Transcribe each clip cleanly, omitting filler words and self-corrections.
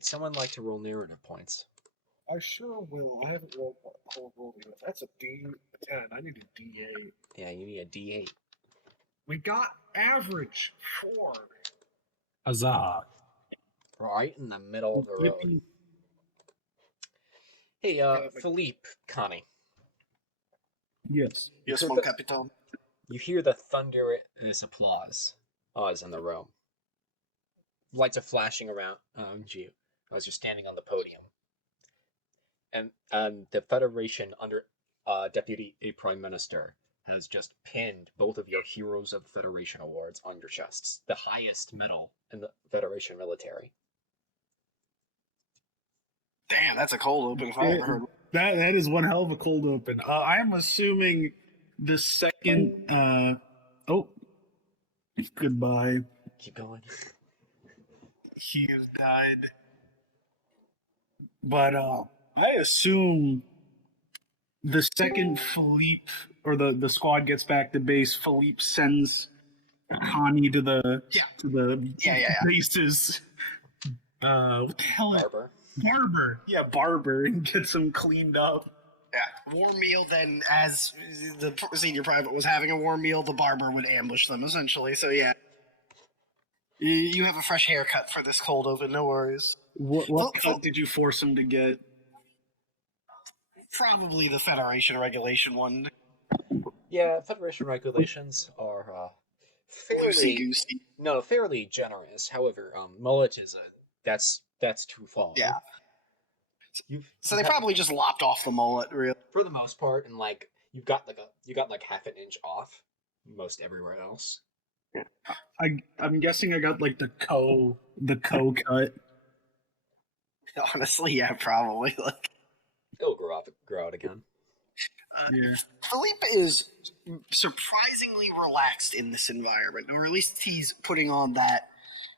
Would someone like to roll narrative points? I sure will. I haven't rolled yet. That's a D10. I need a D8. Yeah, you need a D8. We got average 4. Huzzah. Right in the middle of the road. Yippee. Hey, Philippe, Connie. Yes. Yes, heard mon the- capitan. You hear the thunderous applause in the room. Lights are flashing around you as you're standing on the podium. And the Federation under Deputy Prime Minister has just pinned both of your Heroes of the Federation awards on your chests, the highest medal in the Federation military. Damn, that's a cold open if I ever heard. That is one hell of a cold open. I am assuming the second. Goodbye. Keep going. He has died. But I assume the second Philippe or the squad gets back to base, Philippe sends Connie to the bases. What the hell? Barber. Barber, and gets him cleaned up. Yeah, warm meal. Then, as the senior private was having a warm meal, the barber would ambush them essentially. So yeah, you have a fresh haircut for this cold open. No worries. What cut did you force him to get? Probably the Federation regulation one. Yeah, Federation regulations are fairly generous. However, mullet is that's too far. Yeah. So they probably just lopped off the mullet, really. For the most part, and like you got like half an inch off most everywhere else. Yeah. I'm guessing I got like the co cut. Honestly, yeah, probably. Like it'll grow out again. Yeah. Philippe is surprisingly relaxed in this environment, or at least he's putting on that,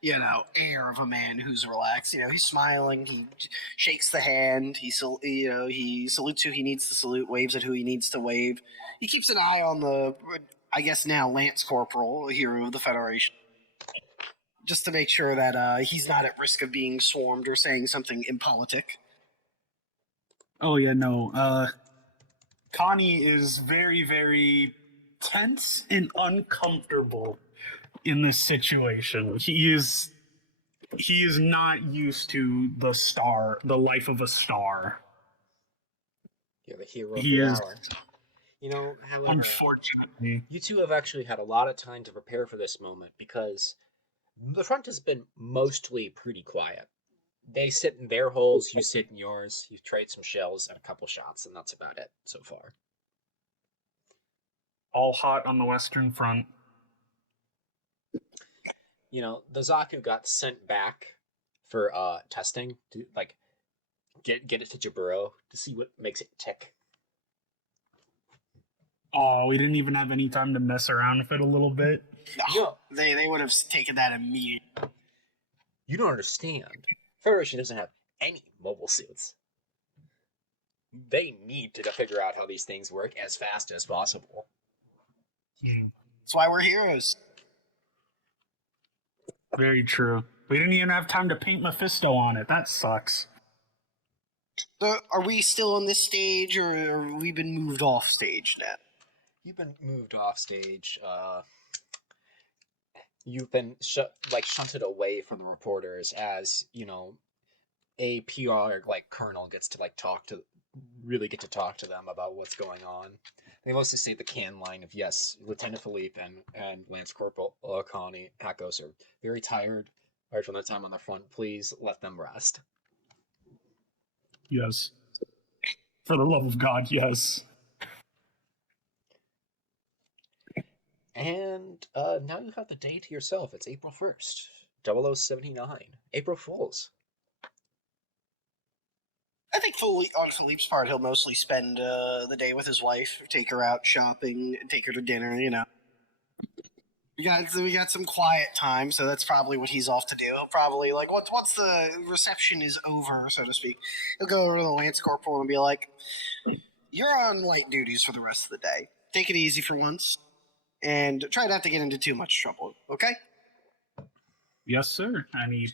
air of a man who's relaxed. He's smiling. He shakes the hand. He salutes who he needs to salute, waves at who he needs to wave. He keeps an eye on the, I guess now, Lance Corporal, a hero of the Federation, just to make sure that he's not at risk of being swarmed or saying something impolitic. Oh yeah, no. Connie is very, very tense and uncomfortable in this situation. He is not used to the life of a star. You're the hero of the hour. However, unfortunately, you two have actually had a lot of time to prepare for this moment because the front has been mostly pretty quiet. They sit in their holes, you sit in yours, you trade some shells and a couple shots, and that's about it so far. all hot on the Western Front. The Zaku got sent back for testing to get it to Jaburo to see what makes it tick. Oh, we didn't even have any time to mess around with it a little bit. No, they would have taken that immediately. You don't understand. Federation doesn't have any mobile suits. They need to figure out how these things work as fast as possible. That's why we're heroes. Very true. We didn't even have time to paint Mephisto on it. That sucks. So are we still on this stage, or have we been moved off stage now? You've been moved off stage. You've been shunted away from the reporters as a PR colonel gets to talk to them about what's going on. They mostly say the can line of yes, Lieutenant Philippe and Lance Corporal Connie Hakos are very tired right from their time on the front. Please let them rest. Yes. For the love of God, yes. And now you have the day to yourself. It's April 1st, 0079. April Fools. I think on Philippe's part, he'll mostly spend the day with his wife, take her out shopping, take her to dinner, We got some quiet time, so that's probably what he's off to do. He'll probably, once the reception is over, so to speak, he'll go over to the Lance Corporal and be like, you're on light duties for the rest of the day. Take it easy for once, and try not to get into too much trouble, okay? Yes, sir. I mean,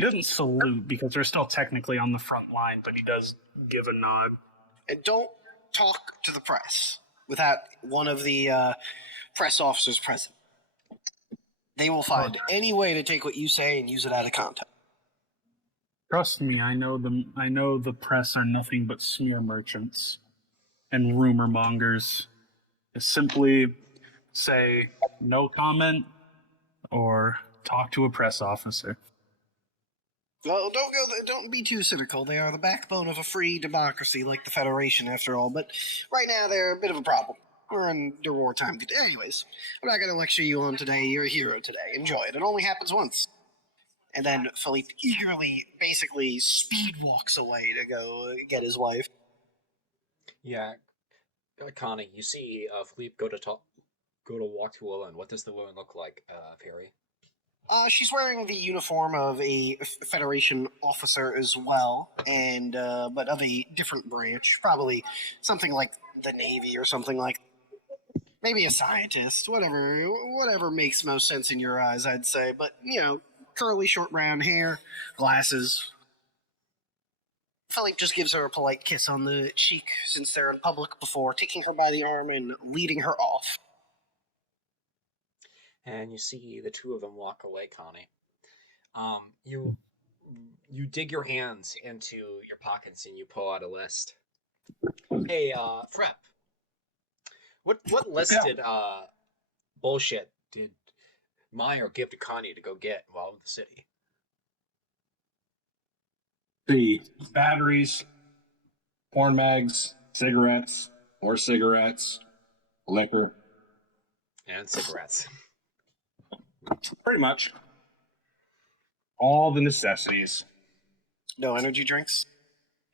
He doesn't salute because they're still technically on the front line, but he does give a nod. And don't talk to the press without one of the press officers present. They will find any way to take what you say and use it out of context. Trust me, I know them. I know the press are nothing but smear merchants and rumor mongers. Simply say no comment or talk to a press officer. Well, don't be too cynical. They are the backbone of a free democracy like the Federation, after all. But right now, they're a bit of a problem. We're under wartime. Anyways, I'm not going to lecture you on today. You're a hero today. Enjoy it. It only happens once. And then Philippe eagerly, basically, speed walks away to go get his wife. Yeah, Connie, you see Philippe go to walk to a woman. What does the woman look like, Perry? She's wearing the uniform of a Federation officer as well, and but of a different branch, probably something like the Navy or something like. Maybe a scientist, whatever makes most sense in your eyes, I'd say. But curly, short, brown hair, glasses. Philippe just gives her a polite kiss on the cheek since they're in public before taking her by the arm and leading her off. And you see the two of them walk away, Connie. You dig your hands into your pockets and you pull out a list. Hey, Frep, what listed bullshit did Meyer give to Connie to go get while in the city? The batteries, porn mags, cigarettes, more cigarettes, liquor. And cigarettes. Pretty much. All the necessities. No energy drinks?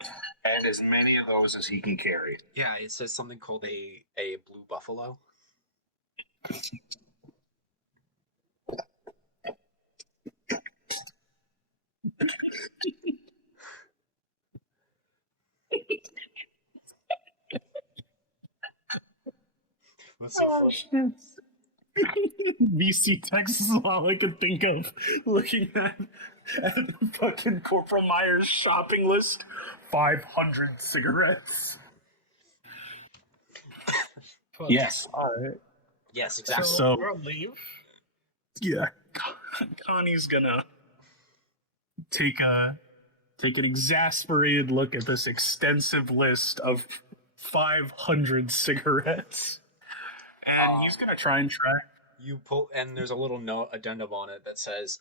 And as many of those as he can carry. Yeah, it says something called a Blue Buffalo. What's so funny? BC, Texas is all I could think of looking at fucking Corporal Myers' shopping list. 500 cigarettes. Yes. All right. Yes, exactly. So, I'll leave. yeah, Connie's gonna take an exasperated look at this extensive list of 500 cigarettes, and he's gonna try and track. You pull, and there's a little note addendum on it that says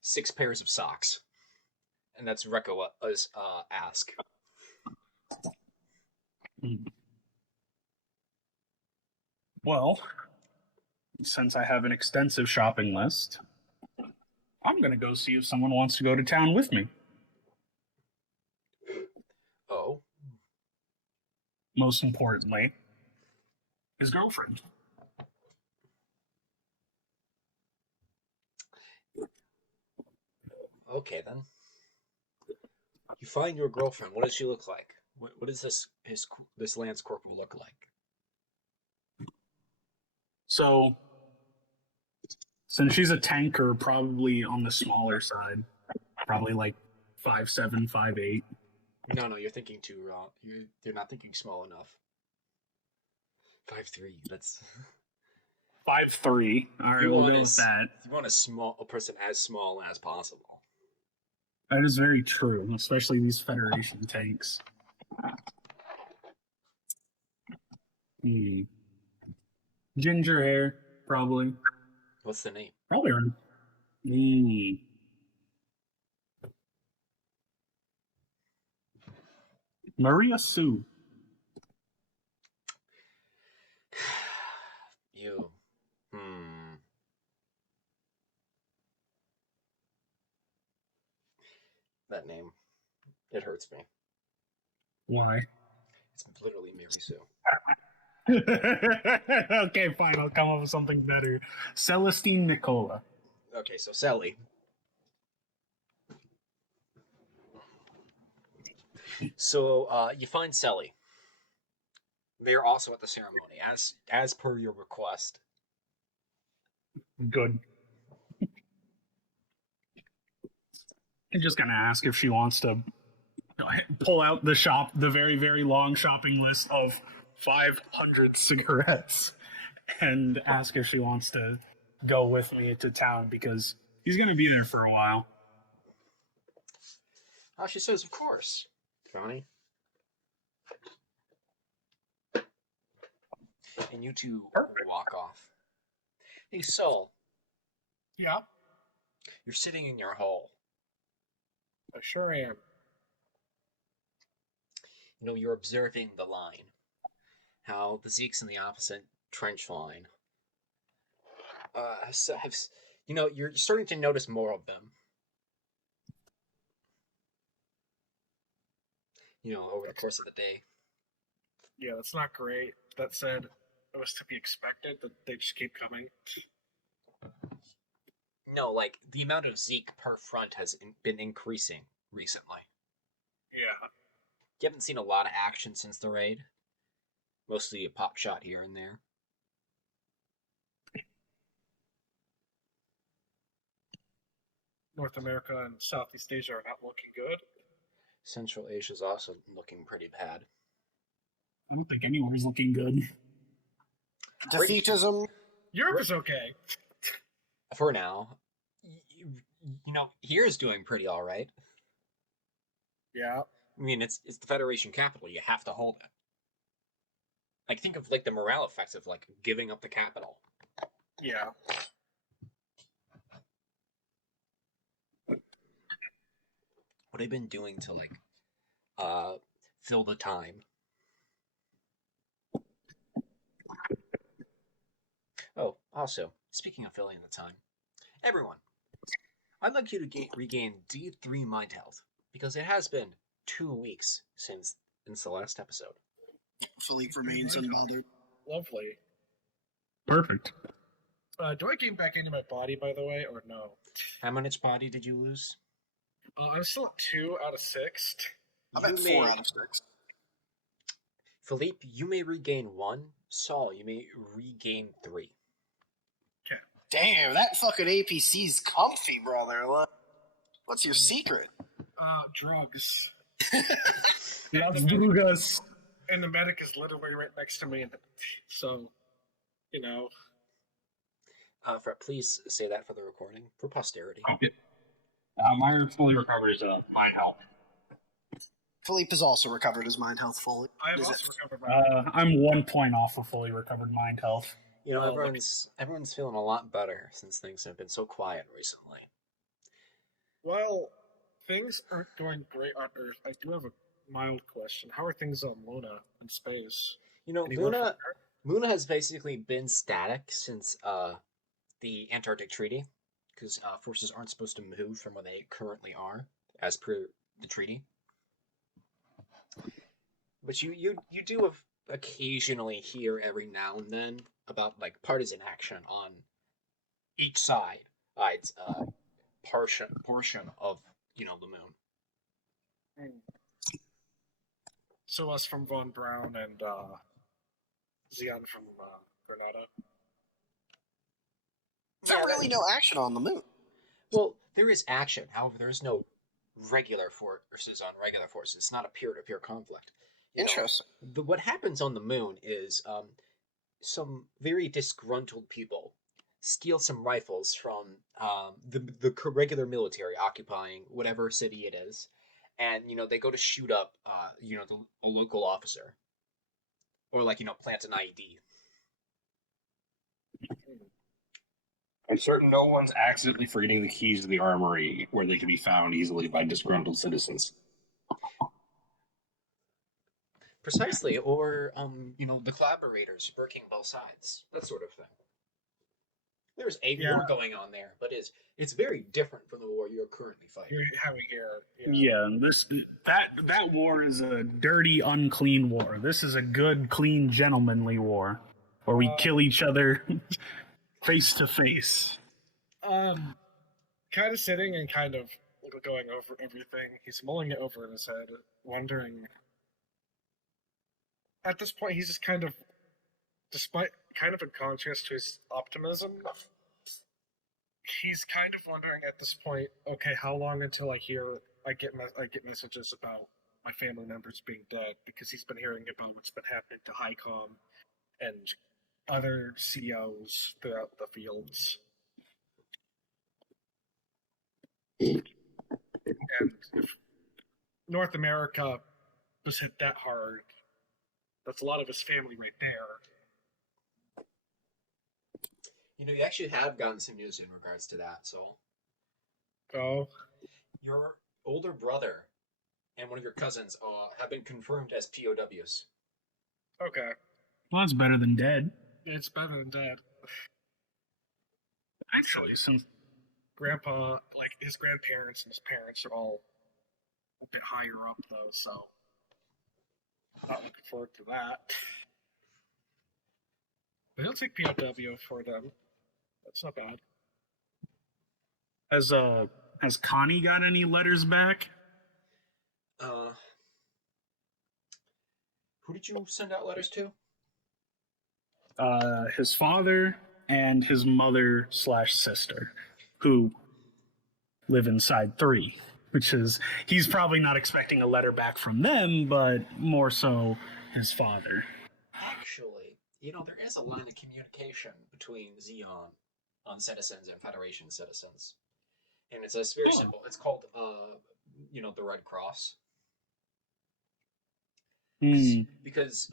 6 pairs of socks, and that's Rekko's ask. Well, since I have an extensive shopping list, I'm gonna go see if someone wants to go to town with me. Oh, Most importantly, his girlfriend. okay then. You find your girlfriend. What does she look like? What does this Lance Corporal look like? So, since she's a tanker, probably on the smaller side, probably like 5'7", 5'8". No, you're thinking too wrong. You're not thinking small enough. 5'3". That's 5'3". All right, we'll go with that. You want a person as small as possible. That is very true, especially these Federation tanks. Ginger hair, probably. What's the name? Probably around. Maria Sue. You. That name. It hurts me. Why? It's literally Mary Sue. Okay, fine. I'll come up with something better. Celestine Nicola. Okay, so Sally. So you find Sally. They're also at the ceremony, as per your request. Good. I'm just gonna ask if she wants to pull out the very, very long shopping list of 500 cigarettes, and ask if she wants to go with me to town because he's gonna be there for a while. She says, of course, Johnny. And you two walk off. Hey, Soul, Yeah, you're sitting in your hole. I sure am. You're observing the line. How the Zeke's in the opposite trench line. You're starting to notice more of them. Over the course of the day. Yeah, that's not great. That said, it was to be expected that they just keep coming. No, like, the amount of Zeke per front has been increasing recently. Yeah. You haven't seen a lot of action since the raid. Mostly a pop shot here and there. North America and Southeast Asia are not looking good. Central Asia's also looking pretty bad. I don't think anywhere's looking good. Defeatism. Europe is okay. For now. Here's doing pretty alright. Yeah. I mean, it's the Federation capital. You have to hold it. Like, think of, like, the morale effects of, like, giving up the capital. Yeah. What have you been doing to, like, fill the time? Oh, also, speaking of filling the time, everyone, I'd like you to regain D3 mind health, because it has been 2 weeks since the last episode. Philippe remains unbothered. Lovely. Perfect. Do I gain back into my body, by the way, or no? How much body did you lose? I'm still at 2 out of 6. I'm at 4 out of 6. Philippe, you may regain 1. Saul, you may regain 3. Okay. Damn, that fucking APC's comfy, brother. What's your secret? Drugs. Las Drugas. And the medic is literally right next to me. So, Please say that for the recording, for posterity. Okay. Mine fully recovers mind health. Philippe has also recovered his mind health fully. I have also recovered my I'm 1 point off of fully recovered mind health. Everyone's feeling a lot better since things have been so quiet recently. Well, things aren't going great on Earth. I do have a mild question. How are things on Luna in space? Luna has basically been static since the Antarctic Treaty, because forces aren't supposed to move from where they currently are, as per the treaty. But you do occasionally hear every now and then about, like, partisan action on each side. It's portion of the moon. So us from Von Braun and Zeon from Granada. There's really no action on the moon. Well, there is action. However, there is no regular forces on regular forces. It's not a peer-to-peer conflict. Interesting. What happens on the moon is some very disgruntled people steal some rifles from the regular military occupying whatever city it is, and they go to shoot up a local officer, or plant an IED. I'm certain no one's accidentally forgetting the keys to the armory where they can be found easily by disgruntled citizens. Precisely, or the collaborators working both sides, that sort of thing. There's a war going on there, but it's very different from the war you're currently fighting. You're having here. Yeah, that war is a dirty, unclean war. This is a good, clean, gentlemanly war, where we kill each other face to face. Kind of sitting and kind of going over everything. He's mulling it over in his head, wondering. At this point, he's just kind of, despite kind of unconscious to his optimism, he's kind of wondering at this point. Okay, how long until I get messages about my family members being dead, because he's been hearing about what's been happening to HICOM and other COs throughout the fields. And if North America was hit that hard, that's a lot of his family right there. You actually have gotten some news in regards to that. So, Oh, your older brother and one of your cousins have been confirmed as POWs. okay. Well, that's better than dead. It's better than dead. Actually, since Grandpa, like his grandparents and his parents, are all a bit higher up though, so not looking forward to that. But he'll take POW for them. That's not bad. has Connie got any letters back? Who did you send out letters to? His father and his mother/sister, who live inside 3, which is, he's probably not expecting a letter back from them, but more so his father. Actually, there is a line of communication between Zeon citizens and Federation citizens. And it's very simple. It's called, the Red Cross. Because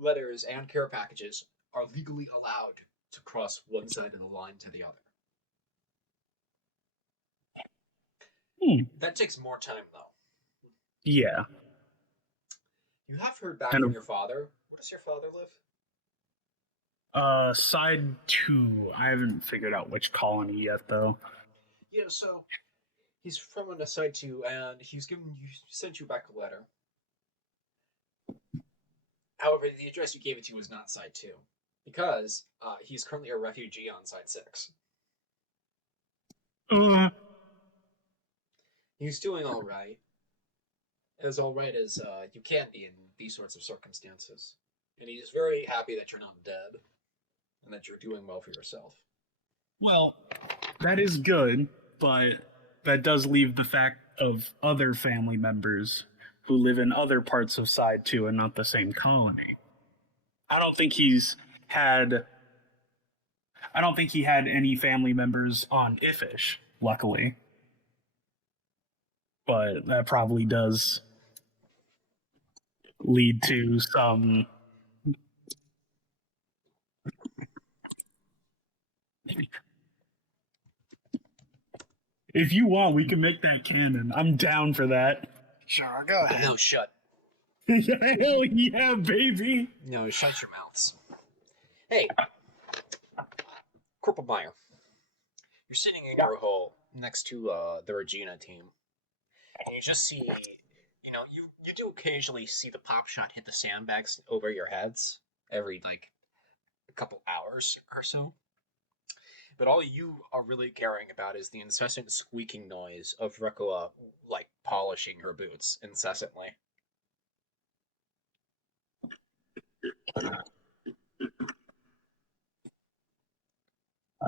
letters and care packages are legally allowed to cross one side of the line to the other. That takes more time, though. Yeah. You have heard back from your father. Where does your father live? Side 2. I haven't figured out which colony yet, though. Yeah, so he's from on the side 2, and he's sent you back a letter. However, the address you gave it to was not side 2, because he's currently a refugee on side 6. He's doing all right. As all right as you can be in these sorts of circumstances. And he's very happy that you're not dead, and that you're doing well for yourself. Well, that is good, but that does leave the fact of other family members who live in other parts of Side 2 and not the same colony. I don't think he had any family members on Ifish, luckily. But that probably does lead to some... If you want, we can make that canon. I'm down for that. Sure, go ahead. No, shut. Hell yeah, baby! No, shut your mouths. Hey, Corporal Meyer. You're sitting in your hole next to the Regina team. And you just see, you do occasionally see the pop shot hit the sandbags over your heads every, a couple hours or so. But all you are really caring about is the incessant squeaking noise of Rekua, polishing her boots incessantly. I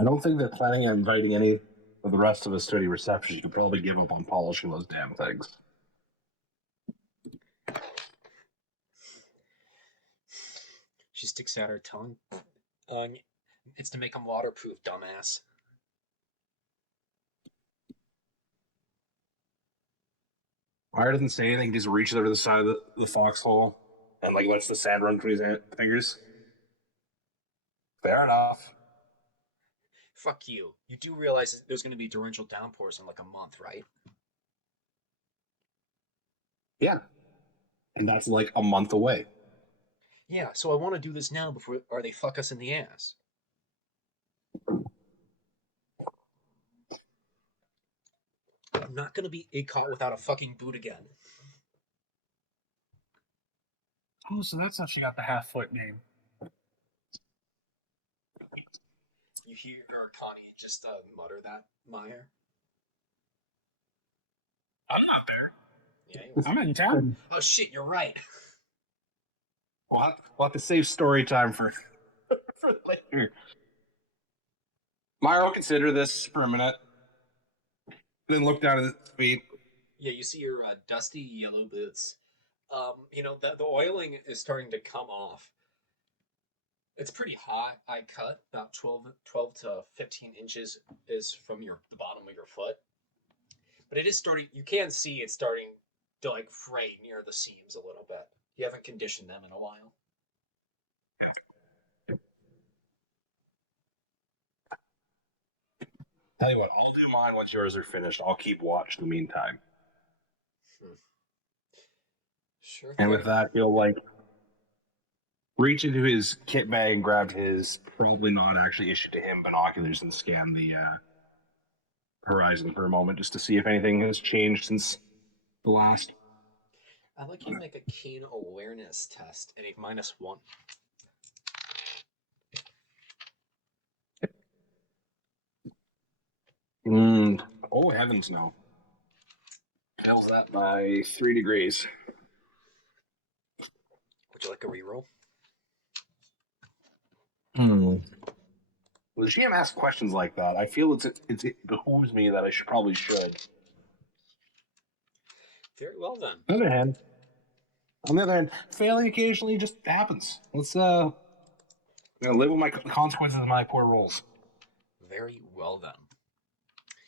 don't think they're planning on inviting any of the rest of us to any receptions. You could probably give up on polishing those damn things. She sticks out her tongue. It's to make them waterproof, dumbass. Meyer doesn't say anything. He just reaches over the side of the foxhole and lets the sand run through his fingers. Fair enough. Fuck you. You do realize that there's going to be torrential downpours in a month, right? Yeah. And that's a month away. Yeah, so I want to do this now before they fuck us in the ass. I'm not going to be caught without a fucking boot again. Oh, so that's how she got the half-foot name. You hear Connie just mutter that, Meyer? I'm not there. Yeah, I'm in town. Oh shit, you're right. We'll have to save story time for later. Myra will consider this for a minute, then look down at his feet. Yeah, you see your dusty yellow boots. The oiling is starting to come off. It's pretty high. I cut about 12 to 15 inches is from the bottom of your foot, but it is starting. You can see it's starting to like fray near the seams a little bit. You haven't conditioned them in a while. Tell you what, I'll do mine once yours are finished. I'll keep watch in the meantime. Hmm. Sure And thing. with that, he'll like reach into his kit bag and grab his probably not actually issued to him binoculars and scan the horizon for a moment just to see if anything has changed since the last. I'd like you to make a keen awareness test and a -1. Oh heavens no. Fails that by 3 degrees. Would you like a reroll? When the GM asks questions like that, I feel it behooves me that I probably should. Very well then. On the other hand, failing occasionally just happens. Let's live with my consequences of my poor rolls. Very well then.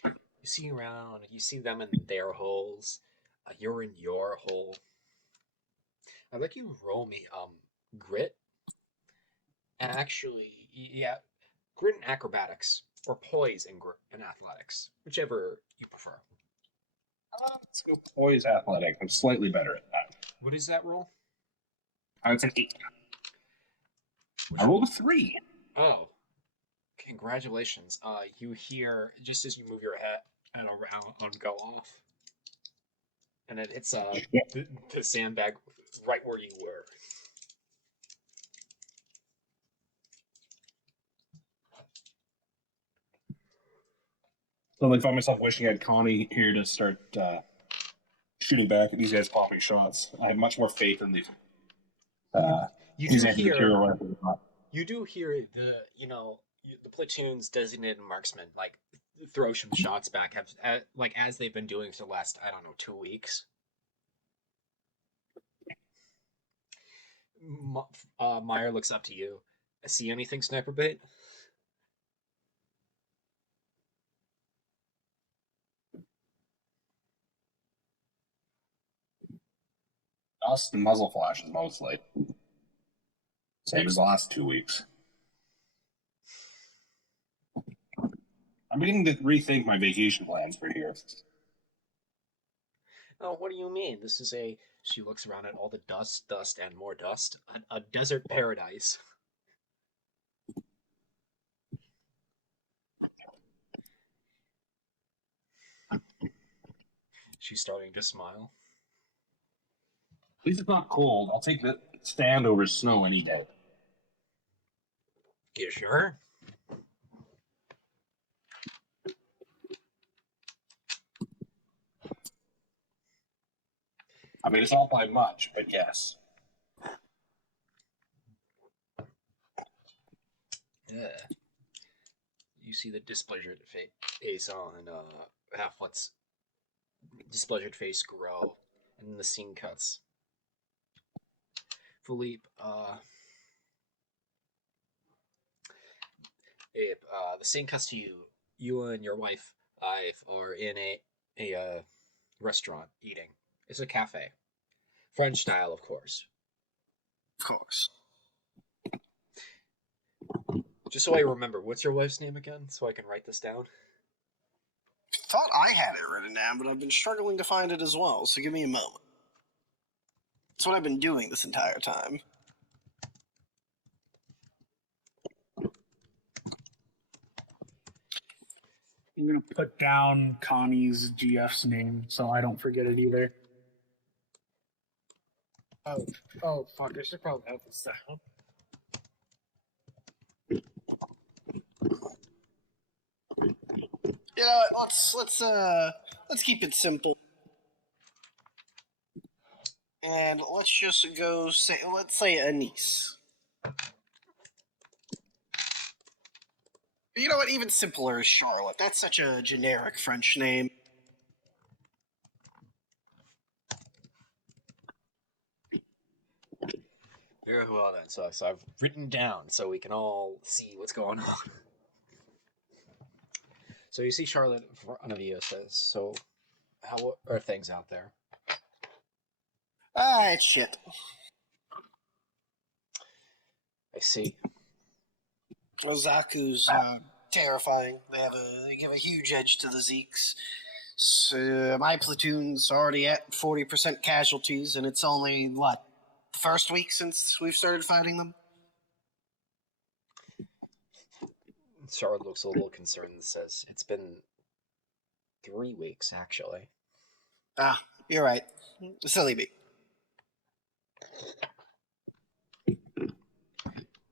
You see around, you see them in their holes. You're in your hole. I'd like you to roll me grit. Actually, yeah, grit and acrobatics, or poise and athletics, whichever you prefer. Let's go poise athletic. I'm slightly better at that. What is that roll? I would say 8. I rolled a 3. Oh, congratulations. You hear, just as you move your head and around go off, and it hits the sandbag right where you were. So I find myself wishing I had Connie here to start shooting back at these guys popping shots. I have much more faith in the You his do hear weapon. you do hear the platoon's designated marksmen like throw some shots back, like as they've been doing for the last, I don't know, 2 weeks. Meyer looks up to you. See anything, sniper bait? Dust and muzzle flashes mostly. Same as the last 2 weeks. I'm beginning to rethink my vacation plans for here. Oh, what do you mean? This is a. She looks around at all the dust, and more dust. A desert paradise. She's starting to smile. At least it's not cold. I'll take the stand over snow any day. You sure? I mean, it's not by much, but yes. Yeah. You see the displeasured face on Halfwit's displeasured face grow, and then the scene cuts. Philippe, Abe, the scene cuts to you. You and your wife, Ive, are in a restaurant eating. It's a cafe, French style, of course. Of course. Just so I remember, what's your wife's name again, so I can write this down? Thought I had it written down, but I've been struggling to find it as well, so give me a moment. That's what I've been doing this entire time. I'm gonna put down Connie's GF's name so I don't forget it either. Oh, fuck! I should probably have this down. You know what? Let's keep it simple, and let's just go say let's say Anise. You know what? Even simpler is Charlotte. That's such a generic French name. Very well then. So I've written down so we can all see what's going on. So you see Charlotte in front of you says, "So how are things out there?" Ah, it's shit. I see. Zaku's terrifying. They give a huge edge to the Zeeks. So, my platoon's already at 40% casualties, and it's only what, the first week since we've started fighting them. Charlotte looks a little concerned and says, "It's been 3 weeks actually." Ah, you're right. Silly me.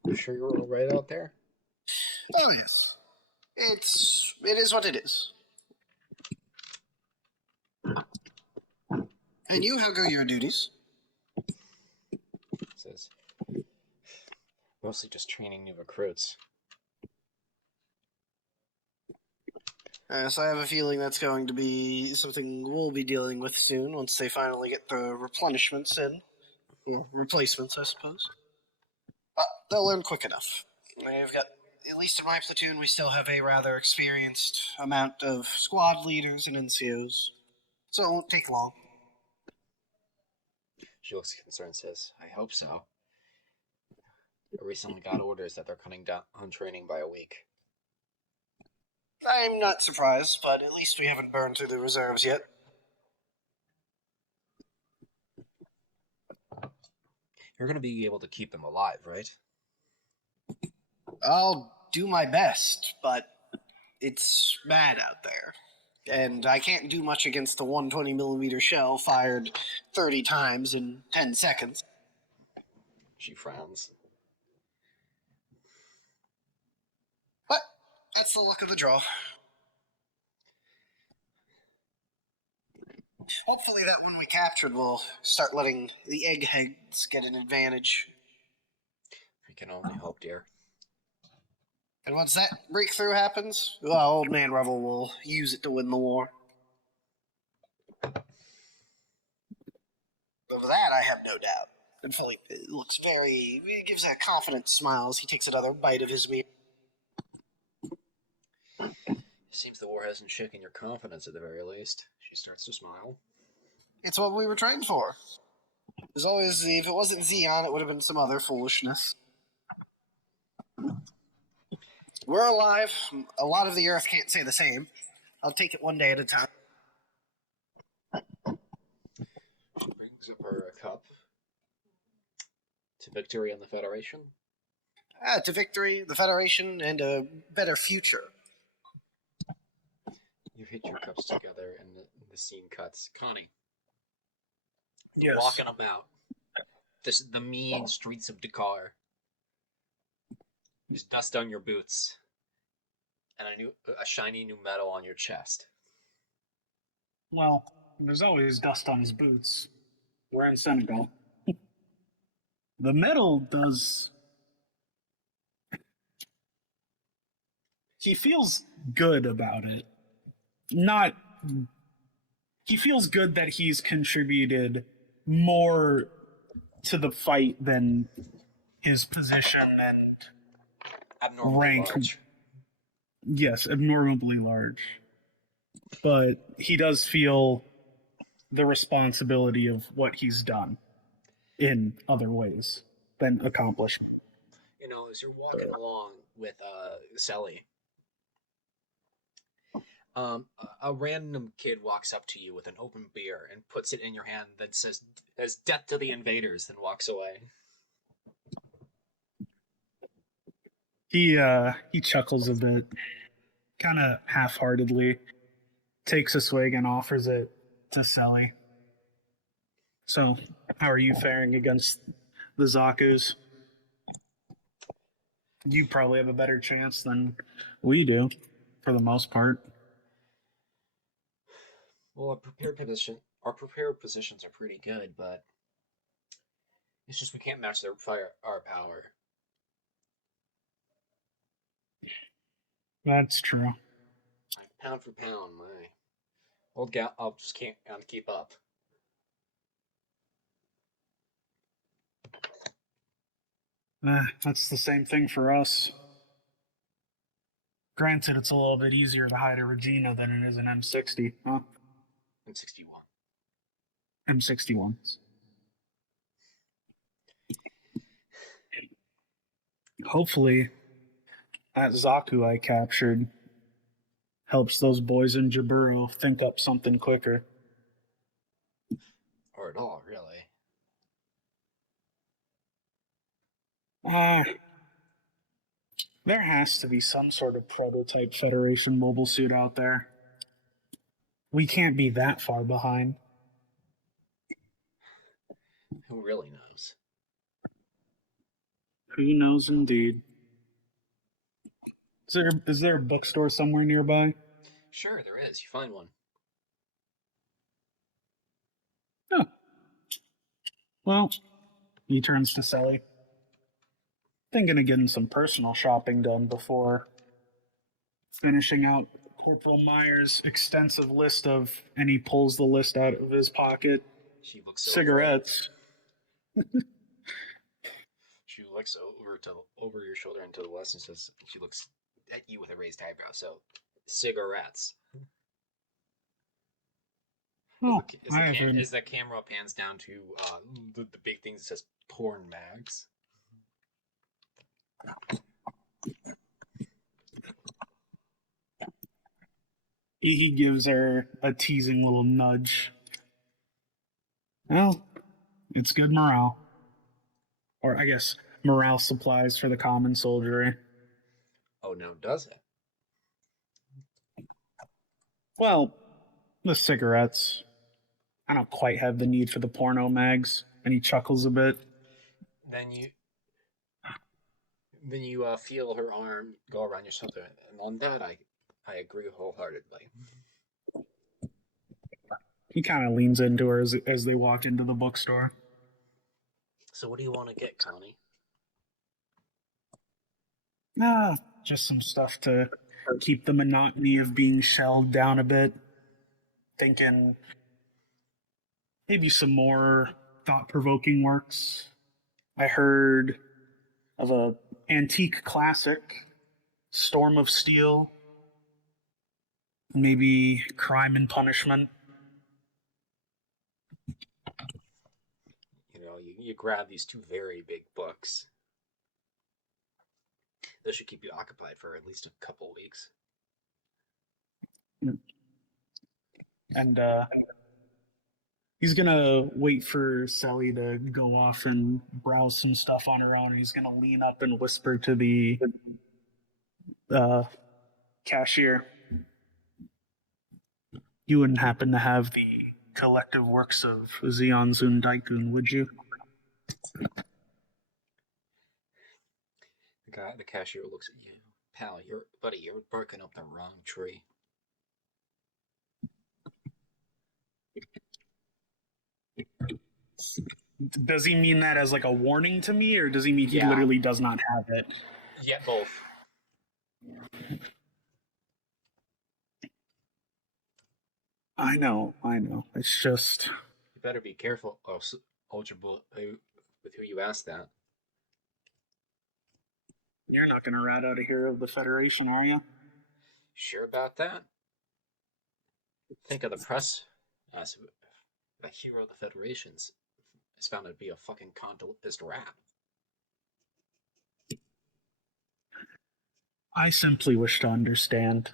You sure you're all right out there? Oh yes, it is what it is. And you, how go your duties? Says, "Mostly just training new recruits." So I have a feeling that's going to be something we'll be dealing with soon once they finally get the replenishments in. Or replacements, I suppose. But they'll learn quick enough. They've got, at least in my platoon, we still have a rather experienced amount of squad leaders and NCOs. So it won't take long. She looks concerned and says, "I hope so. I recently got orders that they're cutting down on training by a week." I'm not surprised, but at least we haven't burned through the reserves yet. You're going to be able to keep them alive, right? I'll do my best, but it's bad out there. And I can't do much against a 120mm shell fired 30 times in 10 seconds. She frowns. But that's the luck of the draw. Hopefully that one we captured will start letting the eggheads get an advantage. We can only hope, dear. And once that breakthrough happens, well, Old Man Revel will use it to win the war. Of that I have no doubt. And Philippe looks he gives a confident smile as he takes another bite of his meat. Seems the war hasn't shaken your confidence at the very least. She starts to smile. It's what we were trained for. There's always, if it wasn't Zeon, it would have been some other foolishness. We're alive. A lot of the Earth can't say the same. I'll take it one day at a time. She brings up her cup. To victory on the Federation? To victory, the Federation, and a better future. You hit your cups together and the scene cuts. Connie. Yes. Walking about. This is the mean streets of Dakar. There's dust on your boots. And a shiny new medal on your chest. Well, there's always dust on his boots. We're in Senegal. The medal does. He feels good about it. Not. He feels good that he's contributed more to the fight than his position and Abnormally rank. large. Yes, abnormally large. But he does feel the responsibility of what he's done in other ways than accomplishment. You know, as you're walking along with Sally, a random kid walks up to you with an open beer and puts it in your hand, then says, "As death to the invaders," then walks away. He chuckles a bit, kind of half-heartedly, takes a swig and offers it to Sally. So, how are you faring against the Zakus? You probably have a better chance than we do, for the most part. Well, our prepared positions are pretty good, but it's just we can't match our power. That's true. Like, pound for pound, my old gal, I just can't keep up. That's the same thing for us. Granted, it's a little bit easier to hide a Regina than it is an M60. Huh? I'm 61. M61s. Hopefully, that Zaku I captured helps those boys in Jaburo think up something quicker. Or at all, really. Ah, there has to be some sort of prototype Federation mobile suit out there. We can't be that far behind. Who really knows? Who knows indeed? Is there a bookstore somewhere nearby? Sure, there is. You find one. Oh. Well, he turns to Sally. Thinking of getting some personal shopping done before finishing out Corporal Meyer's extensive list of, and he pulls the list out of his pocket. She looks Cigarettes. She looks over your shoulder into the west and says, she looks at you with a raised eyebrow. So, cigarettes. Oh, As the camera pans down to the big thing that says porn mags. He gives her a teasing little nudge. Well, it's good morale. Or I guess morale supplies for the common soldiery. Oh no, does it? Well, the cigarettes. I don't quite have the need for the porno mags. And he chuckles a bit. Then you feel her arm go around your shoulder, and on that I agree wholeheartedly. He kind of leans into her as they walk into the bookstore. So what do you want to get, Connie? Just some stuff to keep the monotony of being shelled down a bit. Thinking maybe some more thought-provoking works. I heard of a antique classic, Storm of Steel, maybe Crime and Punishment. You grab these two very big books. This should keep you occupied for at least a couple weeks. And he's gonna wait for Sally to go off and browse some stuff on her own. He's gonna lean up and whisper to the cashier. You wouldn't happen to have the collective works of Zeon Daikun, would you? The cashier looks at you. Pal, you're barking up the wrong tree. Does he mean that as like a warning to me, or does he mean he literally does not have it? Yeah, both. I know. It's just... You better be careful, Ultra Bull, with who you ask that. You're not going to rat out a hero of the Federation, are you? Sure about that? Think of the press as a hero of the Federation's is found to be a fucking condolenist rap. I simply wish to understand.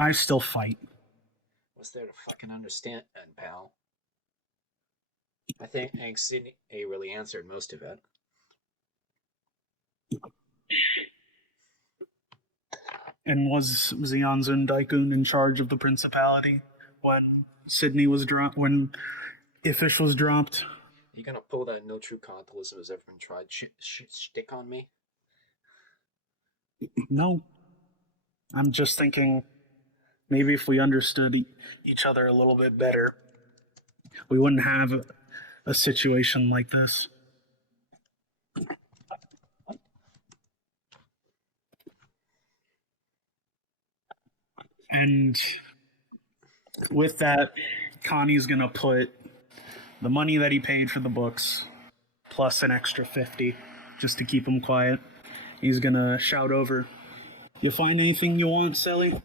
I still fight. What's there to fucking understand, pal? I think Sydney really answered most of it. And was Zeon Daikun in charge of the Principality when Sydney was dropped, when Ifish was dropped? You gonna pull that no true condolism has ever been tried shtick on me? No. I'm just thinking maybe if we understood each other a little bit better, we wouldn't have a situation like this. And with that, Connie's gonna put the money that he paid for the books plus an extra 50 just to keep him quiet. He's gonna shout over, "You find anything you want, Sally?"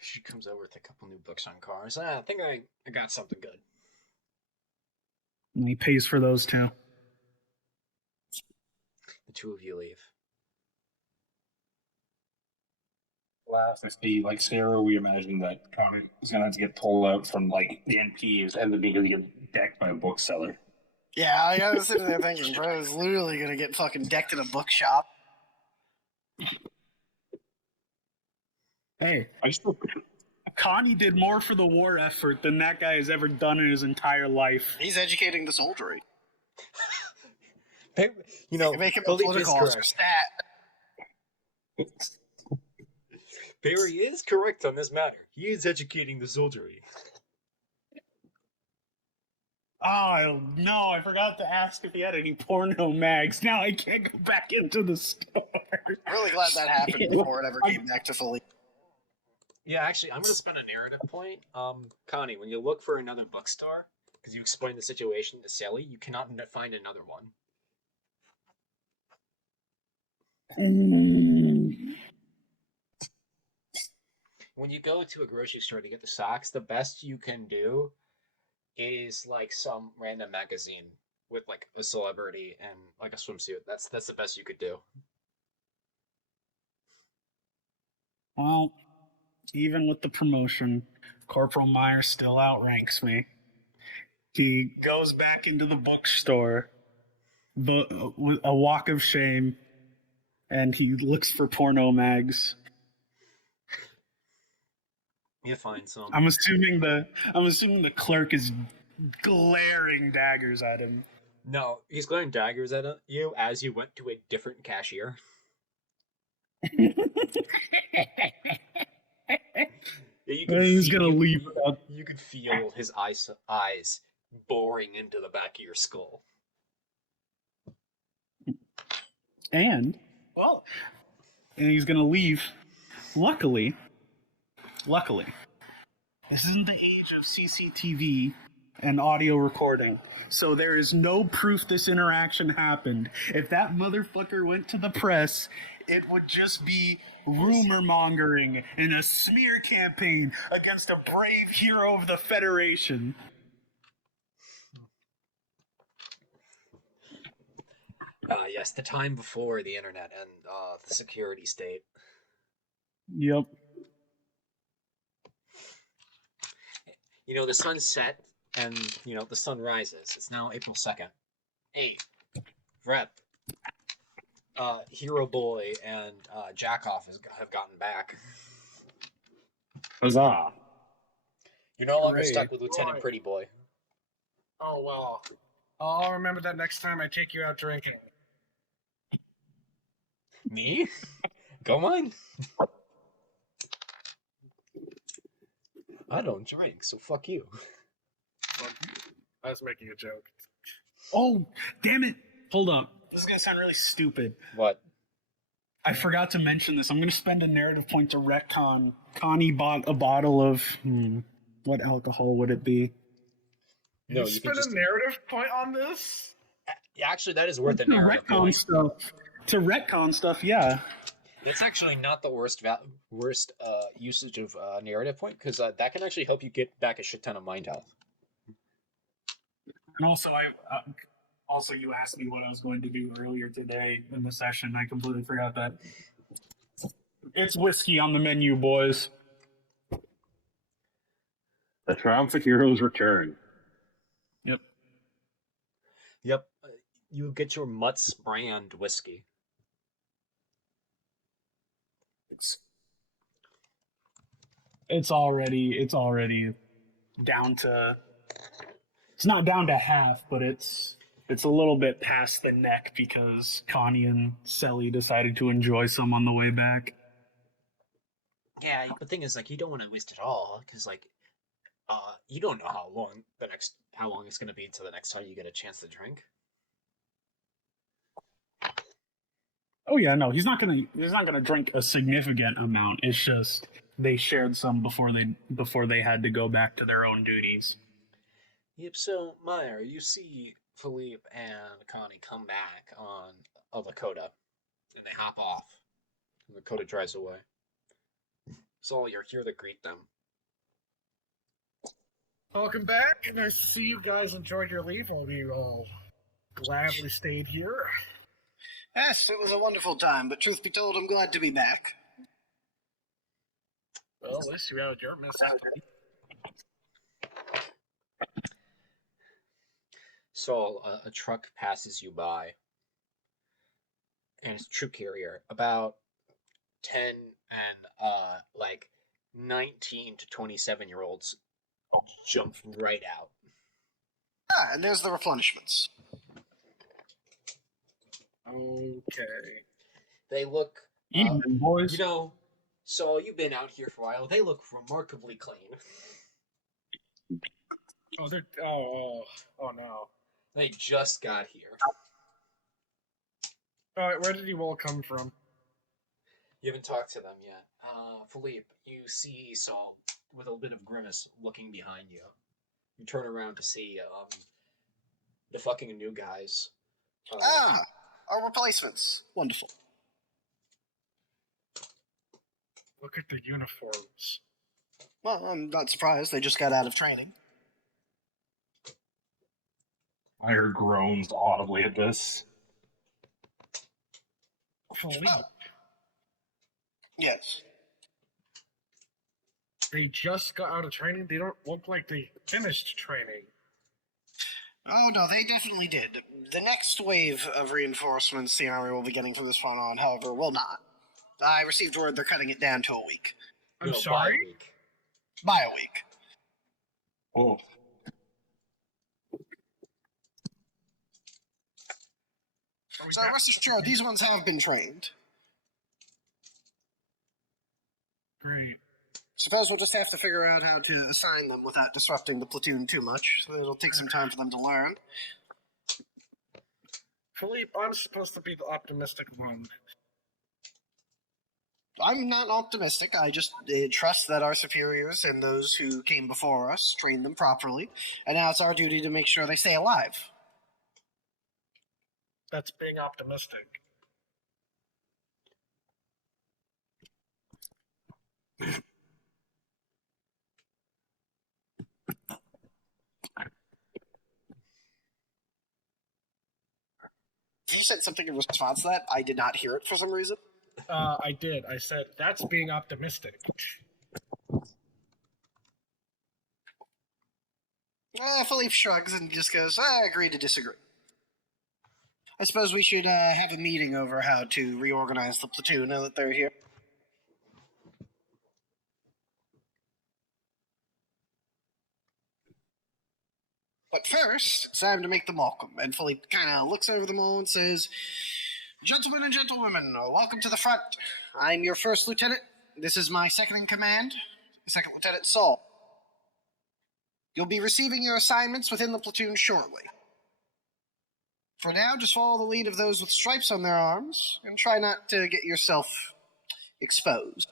She comes over with a couple new books on cars. I think I got something good. And he pays for those too. The two of you leave. Last, if the like scenario we imagine that Connor is gonna have to get pulled out from like the NPs and then be gonna get decked by a bookseller. Yeah, I was sitting there thinking, bro is literally gonna get fucking decked in a bookshop. Hey, I still Connie did more for the war effort than that guy has ever done in his entire life. He's educating the soldiery. You know, Make him a Philippe is political officer correct. stat. Barry is correct on this matter. He is educating the soldiery. Oh, no, I forgot to ask if he had any porno mags. Now I can't go back into the store. I'm really glad that happened before it ever came back to Philippe. Yeah, actually, I'm going to spend a narrative point. Connie, when you look for another bookstore, because you explain the situation to Sally, you cannot find another one. When you go to a grocery store to get the socks, the best you can do is like some random magazine with like a celebrity and like a swimsuit. That's the best you could do. Well, even with the promotion, Corporal Meyer still outranks me. He goes back into the bookstore, with a walk of shame, and he looks for porno mags. You find some. I'm assuming the clerk is glaring daggers at him. No, he's glaring daggers at you as you went to a different cashier. He's gonna leave. You could feel his eyes boring into the back of your skull. And he's gonna leave. Luckily, this isn't the age of CCTV and audio recording, so there is no proof this interaction happened. If that motherfucker went to the press, it would just be rumor mongering and a smear campaign against a brave hero of the Federation. Yes, the time before the internet and the security state. Yep. You know, the sun set and, you know, the sun rises. It's now April 2nd. Hey, Rep, Hero Boy and Jackoff have gotten back. Huzzah! You're no longer Great. stuck with Lieutenant Right. Pretty Boy. Oh well. I'll remember that next time I take you out drinking. Me? Go mine. I don't drink, so fuck you. Fuck you. I was making a joke. Oh, damn it. Hold up. This is going to sound really stupid. What? I forgot to mention this. I'm going to spend a narrative point to retcon. Connie bought a bottle of... what alcohol would it be? No, you you spent can just... a narrative point on this? Actually, that is worth a To narrative retcon point. stuff. To retcon stuff, yeah. It's actually not the worst usage of narrative point, because that can actually help you get back a shit ton of mind health. And also, also you asked me what I was going to do earlier today in the session. I completely forgot that. It's whiskey on the menu, boys. The triumphant heroes return. Yep. Yep. You get your Mutz brand whiskey. It's already down to... It's not down to half, but it's a little bit past the neck because Connie and Sally decided to enjoy some on the way back. Yeah, the thing is, like, you don't want to waste it all, because, like, you don't know how long it's gonna be until the next time you get a chance to drink. Oh yeah, no, he's not gonna drink a significant amount. It's just they shared some before they had to go back to their own duties. Yep, so Meyer, you see Philippe and Connie come back on a Lakota, and they hop off. And the Lakota drives away. So you're here to greet them. Welcome back. Nice to see you guys enjoyed your leave while we all gladly stayed here. Yes, it was a wonderful time, but truth be told, I'm glad to be back. Well, at least you had your mess up. So a truck passes you by, and it's a troop carrier. About 10 and like 19 to 27-year-olds jump right out. Ah, and there's the replenishments. Okay. They look, Evening, boys. so you've been out here for a while. They look remarkably clean. Oh, they're. Oh no. They just got here. Alright, where did you all come from? You haven't talked to them yet. Philippe, you see Saul with a bit of grimace looking behind you. You turn around to see the fucking new guys. Our replacements. Wonderful. Look at the uniforms. Well, I'm not surprised. They just got out of training. I heard groans audibly at this. Philippe, Yes. they just got out of training. They don't look like they finished training. Oh, no, they definitely did. The next wave of reinforcements the Army will be getting from this point on, however, will not. I received word they're cutting it down to a week. I'm No, sorry? bye week. By a week. Oh, Are we So back? rest assured, these ones have been trained. Great. Suppose we'll just have to figure out how to assign them without disrupting the platoon too much. So it'll take some time for them to learn. Philippe, I'm supposed to be the optimistic one. I'm not optimistic. I just trust that our superiors and those who came before us trained them properly, and now it's our duty to make sure they stay alive. That's being optimistic. You said something in response to that. I did not hear it for some reason. I did. I said, that's being optimistic. Philippe shrugs and just goes, I agree to disagree. I suppose we should have a meeting over how to reorganize the platoon now that they're here. But first, it's time to make them welcome. And Philippe kind of looks over them all and says, Gentlemen and gentlewomen, welcome to the front. I'm your first lieutenant. This is my second in command, Second Lieutenant Saul. You'll be receiving your assignments within the platoon shortly. For now, just follow the lead of those with stripes on their arms, and try not to get yourself exposed.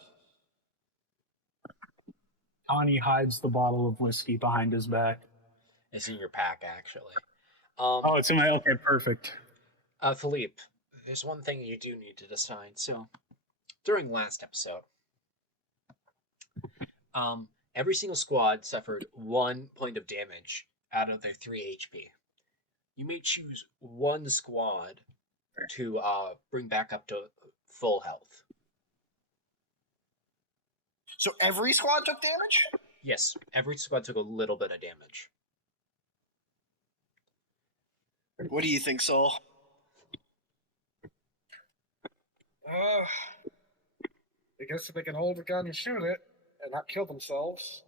Connie hides the bottle of whiskey behind his back. It's in your pack, actually. Oh, it's in my. Okay, perfect. Philippe, there's one thing you do need to decide. So, during last episode, every single squad suffered 1 point of damage out of their 3 HP. You may choose one squad to bring back up to full health. So every squad took damage? Yes, every squad took a little bit of damage. What do you think, Saul? I guess if they can hold a gun and shoot it, and not kill themselves.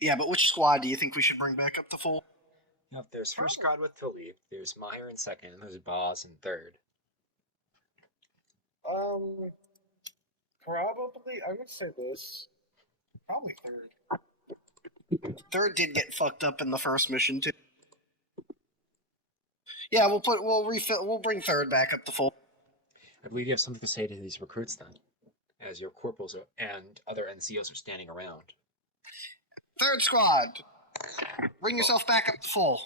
Yeah, but which squad do you think we should bring back up to full? Now, if there's first squad with Philippe, there's Meyer in second, and there's Boz in third. Probably, I would say this. Probably third. Third did get fucked up in the first mission too. Yeah, we'll bring third back up to full. I believe you have something to say to these recruits then, as your corporals and other NCOs are standing around. Third squad, bring yourself back up to full.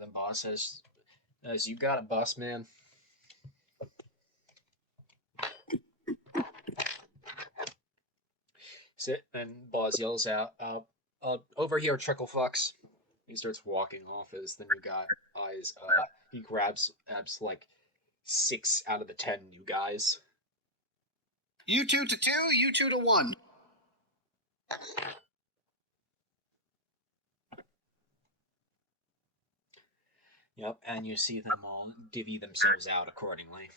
Then boss says, "As you got it, boss man." Sit, and boss yells out, "Over here, Trickle Fox." He starts walking off as the new guy eyes. He grabs like 6 out of the 10 new guys. You 2 to 2, you 2 to 1. Yep, and you see them all divvy themselves out accordingly.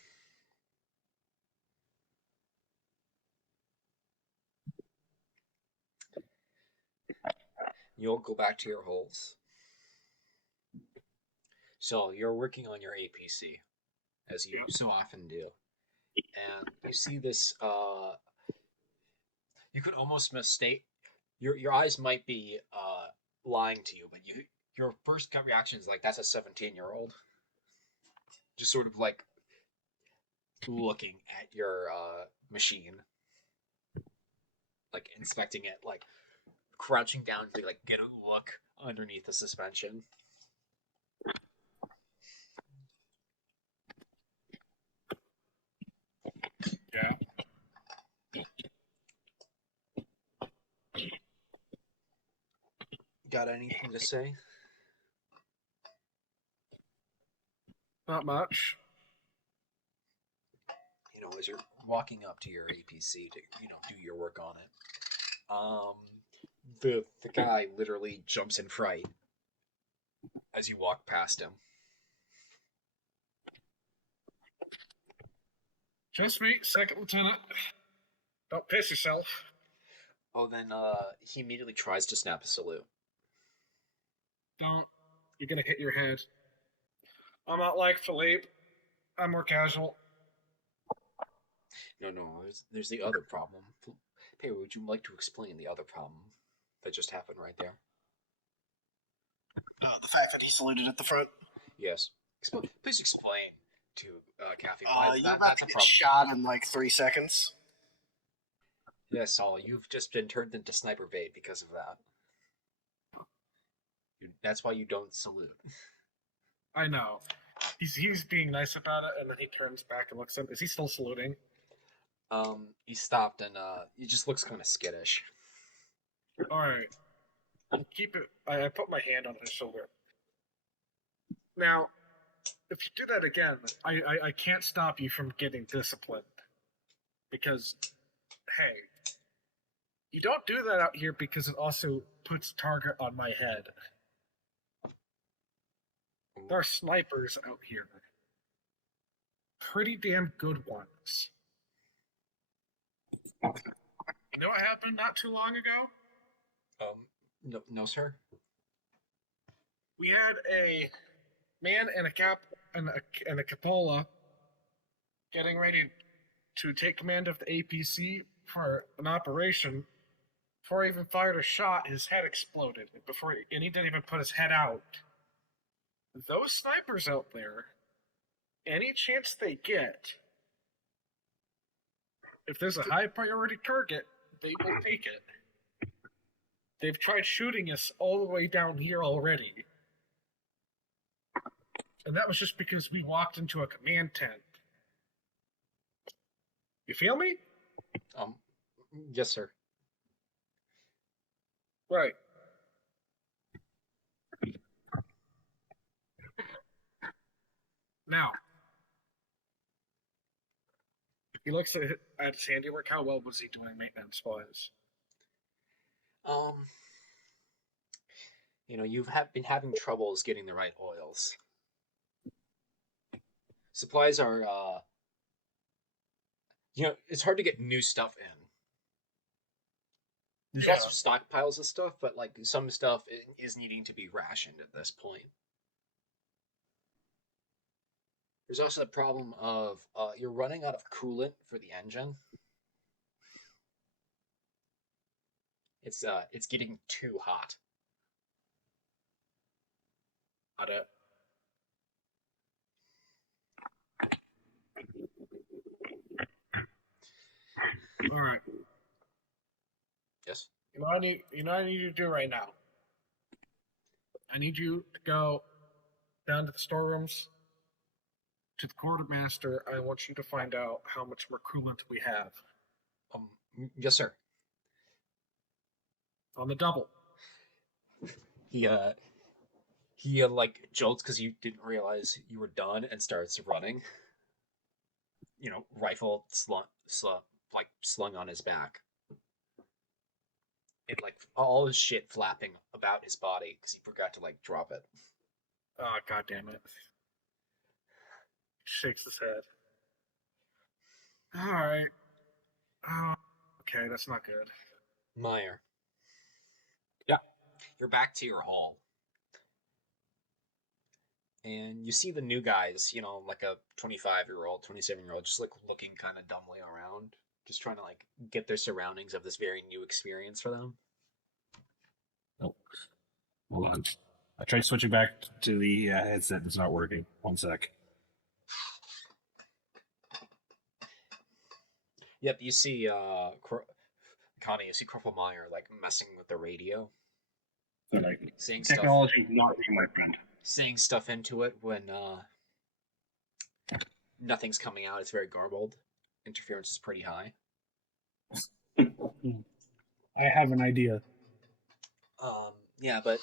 You'll go back to your holes. So you're working on your APC, as you so often do. And you see this, you could almost mistake, your eyes might be lying to you, but your first gut reaction is like, that's a 17-year-old. Just sort of like looking at your machine, like inspecting it, like crouching down to like get a look underneath the suspension. Yeah. Got anything to say? Not much. You know, as you're walking up to your APC to, do your work on it, the guy literally jumps in fright as you walk past him. Just me, second lieutenant. Don't piss yourself. Oh, then he immediately tries to snap a salute. Don't. You're gonna hit your head. I'm not like Philippe. I'm more casual. No, there's the other problem. Hey, would you like to explain the other problem that just happened right there? The fact that he saluted at the front. Yes. Please explain to Kathy why You're about that's to a get problem. shot in like 3 seconds. Yes, Saul, you've just been turned into sniper bait because of that. That's why you don't salute. I know. He's being nice about it, and then he turns back and looks at him. Is he still saluting? He stopped and he just looks kind of skittish. All right. Keep it. I put my hand on his shoulder. Now, if you do that again, I can't stop you from getting disciplined. Because, hey, you don't do that out here because it also puts a target on my head. There are snipers out here. Pretty damn good ones. You know what happened not too long ago? No, sir. We had a man and a capola getting ready to take command of the APC for an operation. Before he even fired a shot, his head exploded. And he didn't even put his head out. Those snipers out there, any chance they get, if there's a high priority target, they will take it. They've tried shooting us all the way down here already. And that was just because we walked into a command tent. You feel me? Yes, sir. Right. Now, he looks at his handiwork. How well was he doing maintenance-wise? You've been having troubles getting the right oils. Supplies are, it's hard to get new stuff in. There's lots of stockpiles of stuff, but like some stuff is needing to be rationed at this point. There's also the problem of you're running out of coolant for the engine. It's getting too hot. Got it. All right. Yes. You know what I need. You know what I need you to do right now. I need you to go down to the storerooms to the quartermaster. I want you to find out how much more coolant we have Yes, sir. on the double. He like jolts because you didn't realize you were done and starts running. Rifle slung on his back. It like all his shit flapping about his body because he forgot to like drop it. Oh, God damn it. Shakes his head. All right. Oh, okay, that's not good. Meyer. Yeah. You're back to your hall. And you see the new guys, like a 25-year-old, 27-year-old, just like looking kind of dumbly around, just trying to like get their surroundings of this very new experience for them. Oh, hold on. I tried switching back to the headset. It's not working. One sec. Yep, you see Connie, you see Corporal Meyer like messing with the radio, So, like, saying stuff, technology not being my friend. saying stuff into it when nothing's coming out. It's very garbled. Interference is pretty high. I have an idea. Yeah, but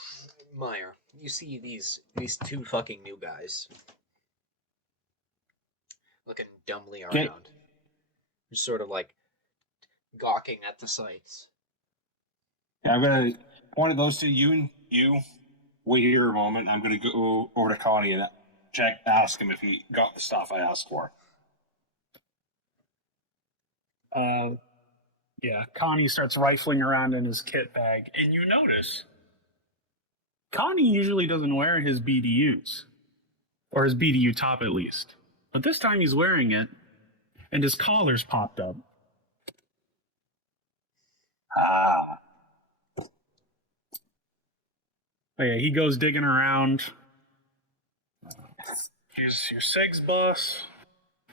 Meyer, you see these two fucking new guys looking dumbly Okay. around, just sort of like gawking at the sights. Yeah, I'm gonna point at those two. You wait here a moment. I'm gonna go over to Connie and ask him if he got the stuff I asked for. Yeah, Connie starts rifling around in his kit bag, and you notice Connie usually doesn't wear his BDUs, or his BDU top at least. But this time he's wearing it, and his collar's popped up. Ah. Oh yeah, he goes digging around. Here's your Segs bus.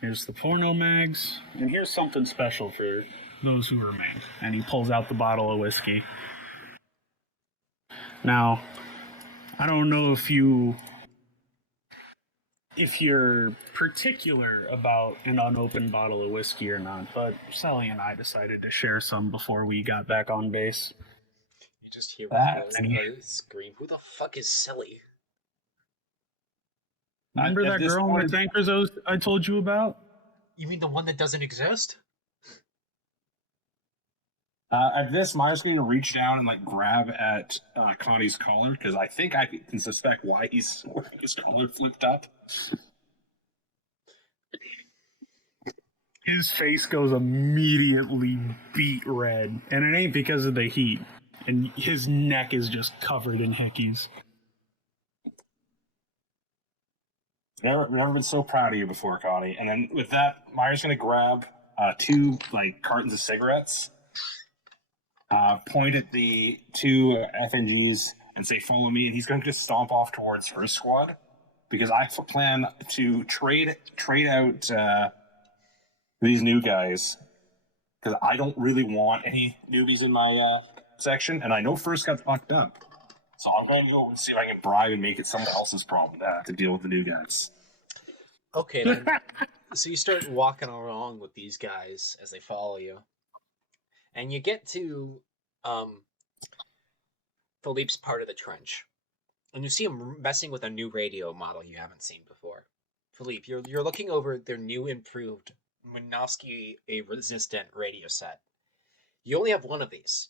Here's the porno mags. And here's something special for those who remain. And he pulls out the bottle of whiskey. Now, I don't know if you're particular about an unopened bottle of whiskey or not, but Sally and I decided to share some before we got back on base. You just hear That- a scream. Who the fuck is Silly? Remember At that this girl in point- the tankers I told you about? You mean the one that doesn't exist? At this, Meyer's going to reach down and like grab at Connie's collar because I think I can suspect why he's wearing his collar flipped up. His face goes immediately beet red, and it ain't because of the heat. And his neck is just covered in hickeys. Never been so proud of you before, Connie. And then with that, Meyer's going to grab two like cartons of cigarettes, point at the two FNGs, and say, "Follow me." And he's going to just stomp off towards first squad because I plan to trade out these new guys because I don't really want any newbies in my section, and I know first got fucked up. So I'm going to go and see if I can bribe and make it someone else's problem to deal with the new guys. Okay, then. So you start walking along with these guys as they follow you, and you get to Philippe's part of the trench, and you see him messing with a new radio model you haven't seen before. Philippe, you're looking over their new improved Minovsky a resistant radio set. You only have one of these,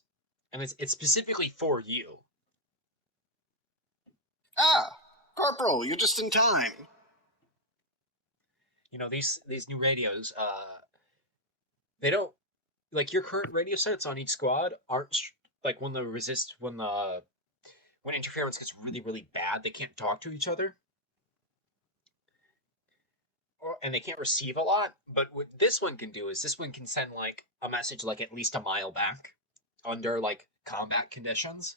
and it's specifically for you. Ah, Corporal, you're just in time. These new radios, they don't like your current radio sets on each squad aren't like when interference gets really really bad, they can't talk to each other, and they can't receive a lot. But what this one can do is this one can send like a message like at least a mile back under like combat conditions.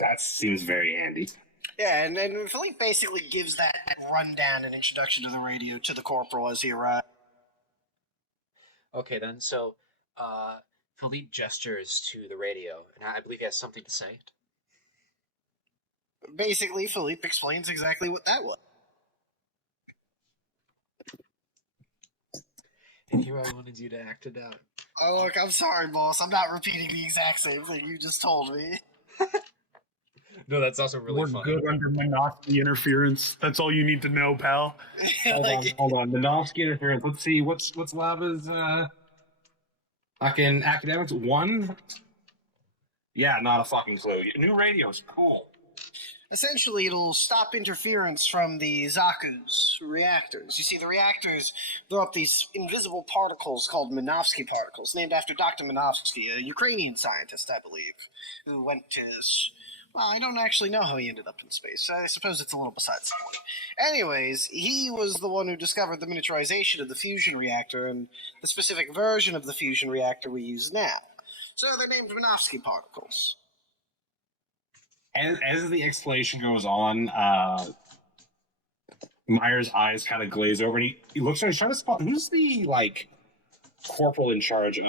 That seems very handy. Yeah, and Philippe basically gives that rundown and introduction to the radio to the corporal as he arrives. Okay, then. So, Philippe gestures to the radio, and I believe he has something to say. Basically, Philippe explains exactly what that was. And here I wanted you to act it out. Oh, look, I'm sorry, boss. I'm not repeating the exact same thing you just told me. No, that's also really We're funny. good under Minovsky interference. That's all you need to know, pal. Hold on. Minovsky interference. Let's see. What's Lava's fucking academics? 1? Yeah, not a fucking clue. New radio's cool. Essentially, it'll stop interference from the Zaku's reactors. You see, the reactors throw up these invisible particles called Minovsky particles, named after Dr. Minovsky, a Ukrainian scientist, I believe, who went to this. Well, I don't actually know how he ended up in space. I suppose it's a little besides the point. Anyways, he was the one who discovered the miniaturization of the fusion reactor and the specific version of the fusion reactor we use now. So they're named Minovsky particles. As the explanation goes on, Meyer's eyes kind of glaze over, and he looks around. He's trying to spot who's the corporal in charge of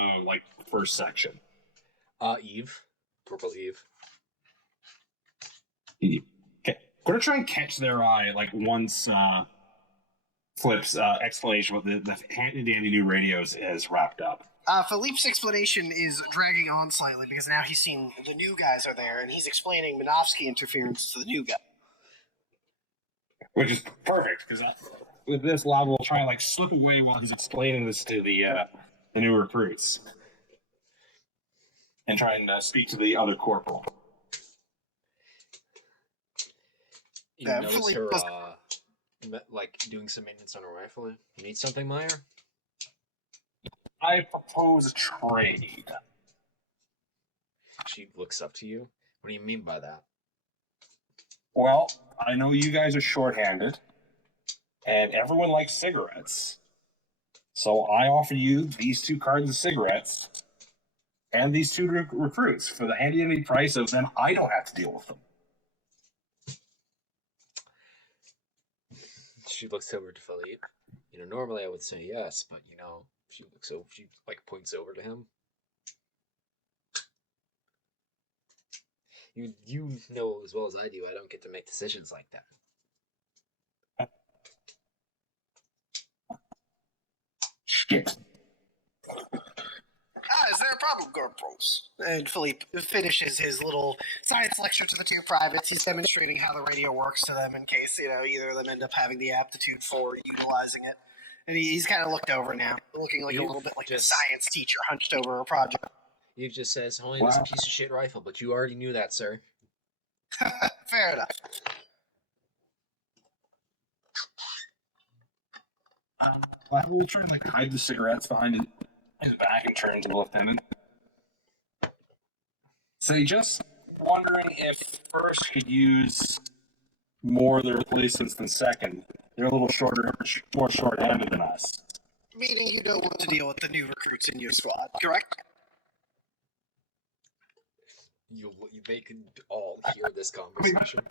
first section. Eve, Corporal Eve. Okay, I'm gonna try and catch their eye once Flip's explanation with the handy dandy new radios is wrapped up. Philippe's explanation is dragging on slightly because now he's seen the new guys are there, and he's explaining Minovsky interference to the new guy. Which is perfect, because with this, Lava will try and slip away while he's explaining this to the new recruits. And try and speak to the other corporal. You notice her, doing some maintenance on her rifle. You need something, Meyer? I propose a trade. She looks up to you. What do you mean by that? Well, I know you guys are shorthanded, and everyone likes cigarettes. So I offer you these 2 cartons of cigarettes and these 2 recruits for the handy price of then I don't have to deal with them. She looks over to Philippe. Normally I would say yes, but she looks over. She points over to him. You know as well as I do. I don't get to make decisions like that. Shit. Is there a problem, corporals? And Philippe finishes his little science lecture to the 2 privates. He's demonstrating how the radio works to them in case, either of them end up having the aptitude for utilizing it. And he's kind of looked over now, looking a little bit like a science teacher hunched over a project. Eve just says, only this piece of shit rifle, but you already knew that, sir. Fair enough. I will try and hide the cigarettes behind his back and turn to the lieutenant. So just wondering if first could use more of their replacements than second. They're a little more short-handed than us. Meaning you don't want to deal with the new recruits in your squad, correct? They can all hear this conversation.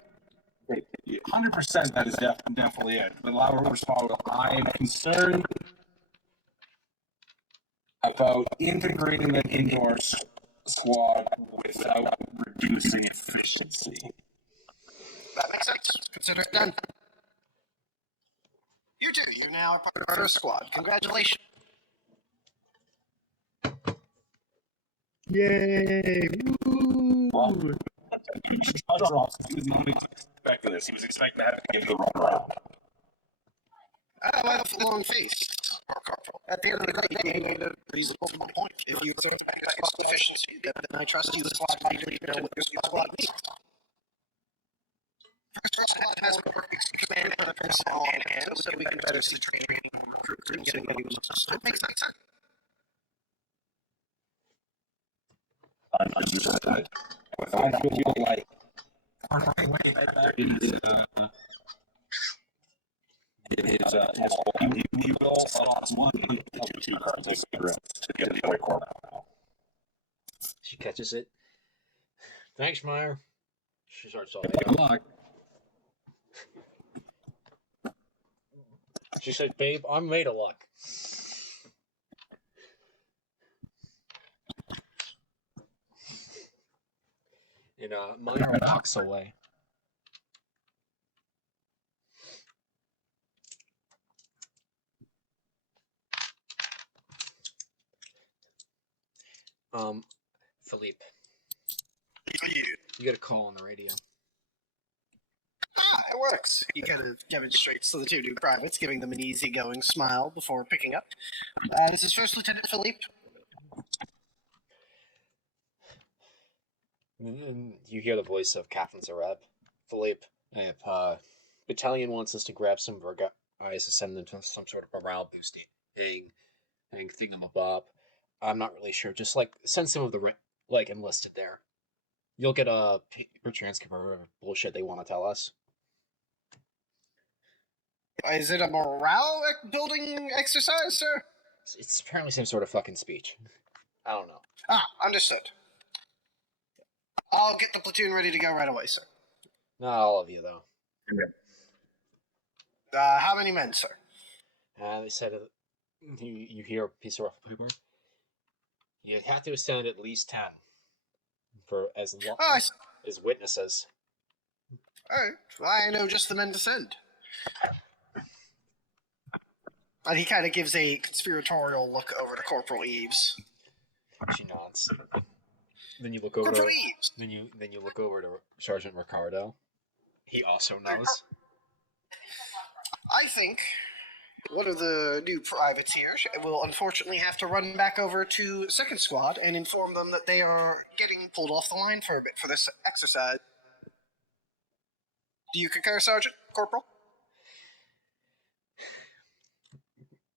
100% that is definitely it. But Lara will respond with, I am concerned about integrating them into our squad without reducing efficiency. That makes sense. Consider it done. You too. You're now a part of our squad. Congratulations. Yay! Well, he was not expecting this. He was expecting to have to give the runaround. I have a long face. At the end of the day, you made a reasonable point. If you think cost efficiency, then I trust you as squad leader to know what your squad needs. First squad has a perfect command of the personnel on hand, so we can better see training and recruiting and getting ready. So it makes sense. I feel like he will She catches it. Thanks, Meyer. She starts talking. Good luck. She said, "Babe, I'm made of luck." And Meyer walks away. Philippe, you get a call on the radio. Ah, it works. He kind of demonstrates to the two new privates, giving them an easygoing smile before picking up. This is First Lieutenant Philippe. And you hear the voice of Captain Zareb. Philippe, battalion wants us to grab some of our guys to send them to some sort of morale boosting thingamabob. I'm not really sure. Just send some of the enlisted there. You'll get a paper transcript of bullshit they want to tell us. Is it a morale building exercise, sir? It's apparently some sort of fucking speech. I don't know. Ah, understood. I'll get the platoon ready to go right away, sir. Not all of you, though. How many men, sir? They said you hear a piece of paper. You have to send at least 10 for as long as witnesses. All right. Well, I know just the men to send. And he kind of gives a conspiratorial look over to Corporal Eves. She nods. Then you look over. Corporal Eves. Then you look over to Sergeant Ricardo. He also knows. I think one of the new privates here will unfortunately have to run back over to Second Squad and inform them that they are getting pulled off the line for a bit for this exercise. Do you concur, Sergeant? Corporal?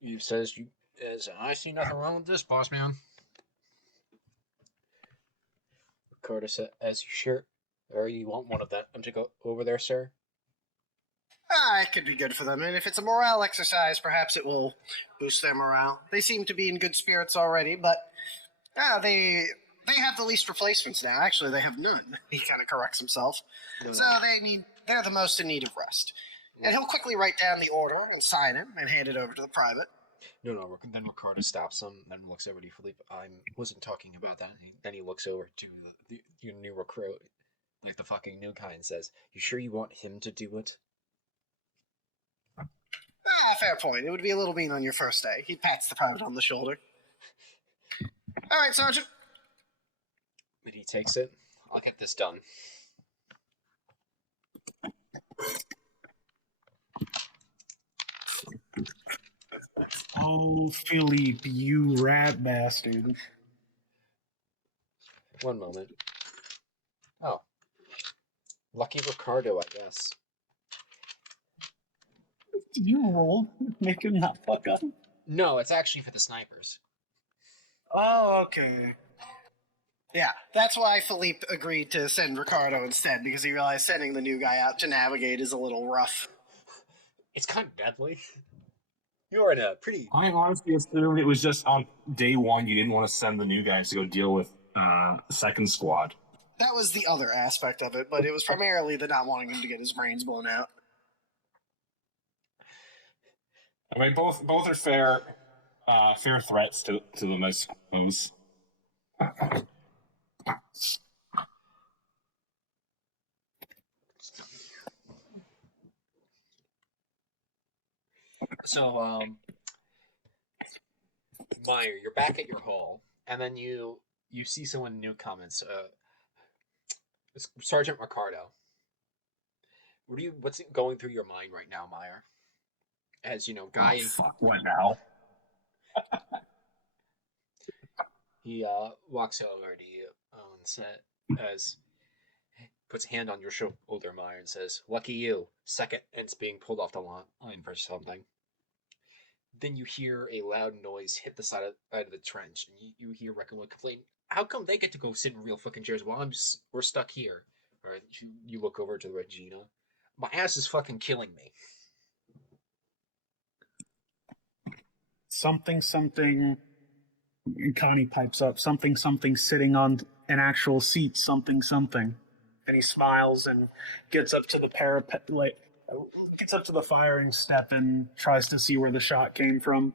He says, I see nothing wrong with this, boss man. Ricardo said, as you sure? Or you want one of them to go over there, sir? It could be good for them, and if it's a morale exercise, perhaps it will boost their morale. They seem to be in good spirits already, but they have the least replacements now. Actually, they have none. He kind of corrects himself. No. So they're the most in need of rest. And he'll quickly write down the order and sign it and hand it over to the private. No. Then Ricardo stops him, then looks over to Philippe. I wasn't talking about that. Then he looks over to your new recruit, like the fucking new guy, and says, "You sure you want him to do it?" Fair point. It would be a little mean on your first day. He pats the private on the shoulder. All right, Sergeant. And he takes it. I'll get this done. Oh, Philippe, you rat bastard. One moment. Oh. Lucky Ricardo, I guess. You rolled? Make him not fuck up? No, it's actually for the snipers. Oh, okay. Yeah, that's why Philippe agreed to send Ricardo instead, because he realized sending the new guy out to navigate is a little rough. It's kind of deadly. You're in a pretty... I honestly assumed it was just on day one you didn't want to send the new guys to go deal with Second Squad. That was the other aspect of it, but it was primarily the not wanting him to get his brains blown out. I mean, both are fair threats to them, I suppose. So, Meyer, you're back at your hall, and then you see someone new comments. It's Sergeant Ricardo. What's going through your mind right now, Meyer? As you know, Guy. Fuck, what now? He walks over to you and puts a hand on your shoulder, Meyer, and says, "Lucky you. Second, and it's being pulled off the line for something." Then you hear a loud noise hit the side of the trench, and you hear Reckonwood complain, "How come they get to go sit in real fucking chairs while we're stuck here?" Or you look over to Regina. "My ass is fucking killing me." something, something. And Connie pipes up, something, something sitting on an actual seat, something, something. And he smiles and gets up to the parapet, like, gets up to the firing step and tries to see where the shot came from.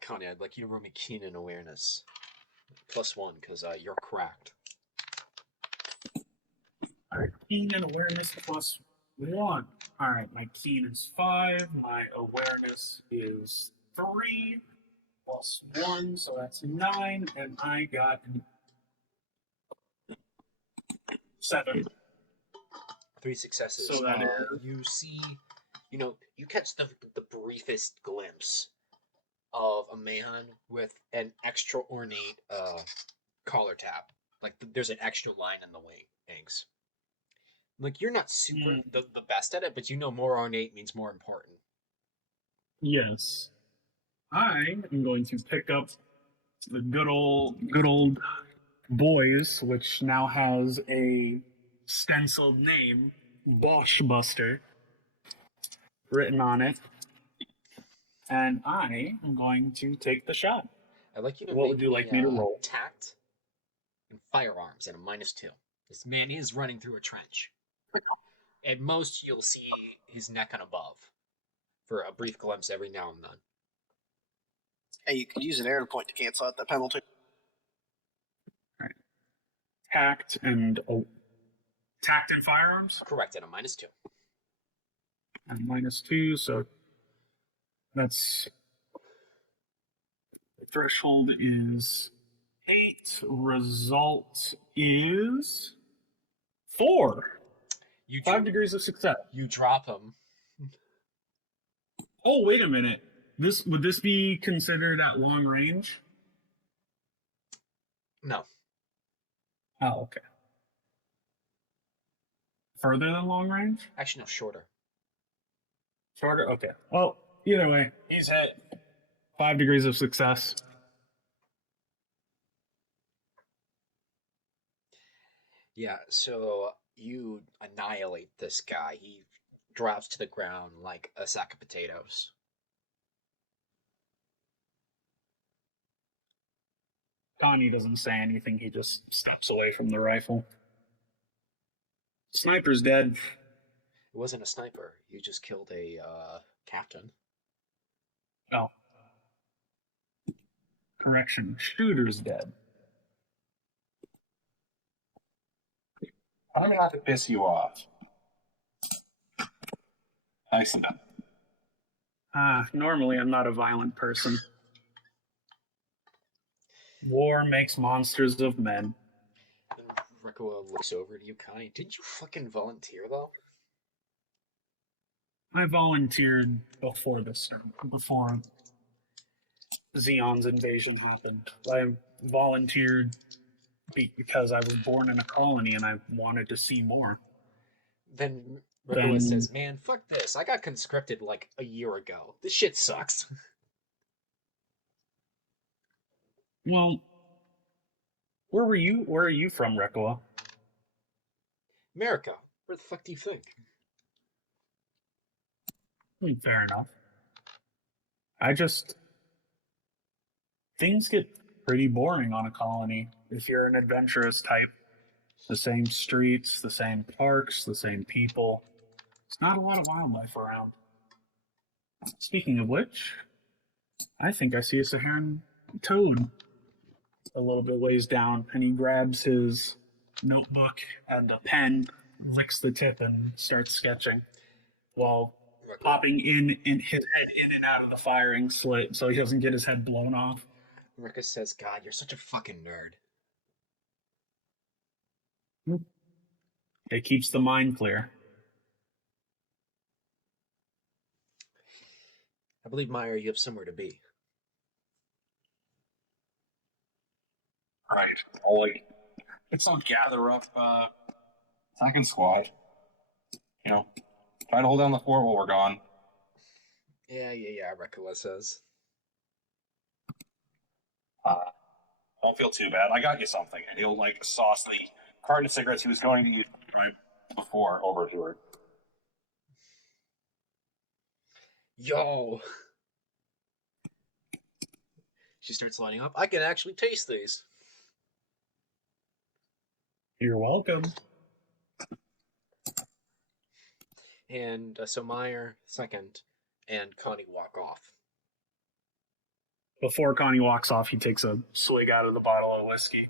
Connie, I'd like you to roll me keen in awareness. +1, because you're cracked. Alright, keen and awareness +1. Alright, my keen is 5, my awareness is 3, +1, so that's 9, and I got 7. 3 successes. So that is... You see, you catch the briefest glimpse of a man with an extra ornate collar tab. Like, there's an extra line in the wings. Like, you're not super the best at it, but more ornate means more important. Yes. I am going to pick up the good old boys, which now has a stenciled name, Boschbuster, written on it. And I am going to take the shot. I'd like you to What would you like me to roll? Tact and firearms at a -2. This man is running through a trench. At most, you'll see his neck and above for a brief glimpse every now and then. Hey, you could use an arrow point to cancel out that penalty. All right. Tact and firearms? Correct, at a -2. And -2, so that's... The threshold is 8. Result is 4. 5 degrees of success. You drop him. Oh, wait a minute. Would this be considered at long range? No. Oh, okay. Further than long range? Actually, no, shorter. Shorter? Okay. Well, either way, he's hit. 5 degrees of success. Yeah, so you annihilate this guy. He drops to the ground like a sack of potatoes. Connie doesn't say anything. He just steps away from the rifle. Sniper's dead. It wasn't a sniper. You just killed a captain. Oh. Correction. Shooter's dead. I'm gonna have to piss you off. Nice enough. Normally I'm not a violent person. War makes monsters of men. And Rekoa looks over to you, Connie. Didn't you fucking volunteer, though? I volunteered before Zeon's invasion happened. I volunteered because I was born in a colony and I wanted to see more. Then Rekoa says, man, fuck this. I got conscripted like a year ago. This shit sucks. Well, where are you from, Rekoa? America. Where the fuck do you think? Fair enough. Things get pretty boring on a colony if you're an adventurous type. The same streets, the same parks, the same people. It's not a lot of wildlife around. Speaking of which, I think I see a Saharan toad a little bit ways down, and he grabs his notebook and a pen, licks the tip, and starts sketching while popping in his head in and out of the firing slit so he doesn't get his head blown off. Rika says, God, you're such a fucking nerd. It keeps the mind clear. I believe, Meyer, you have somewhere to be. Right. I'll gather up second squad. Try to hold down the fort while we're gone. Yeah, Rekoa says. Don't feel too bad. I got you something. And he'll sauce the carton of cigarettes he was going to use right before over to her. Yo! She starts lighting up. I can actually taste these. You're welcome. And so Meyer, second, and Connie walk off. Before Connie walks off, he takes a swig out of the bottle of whiskey.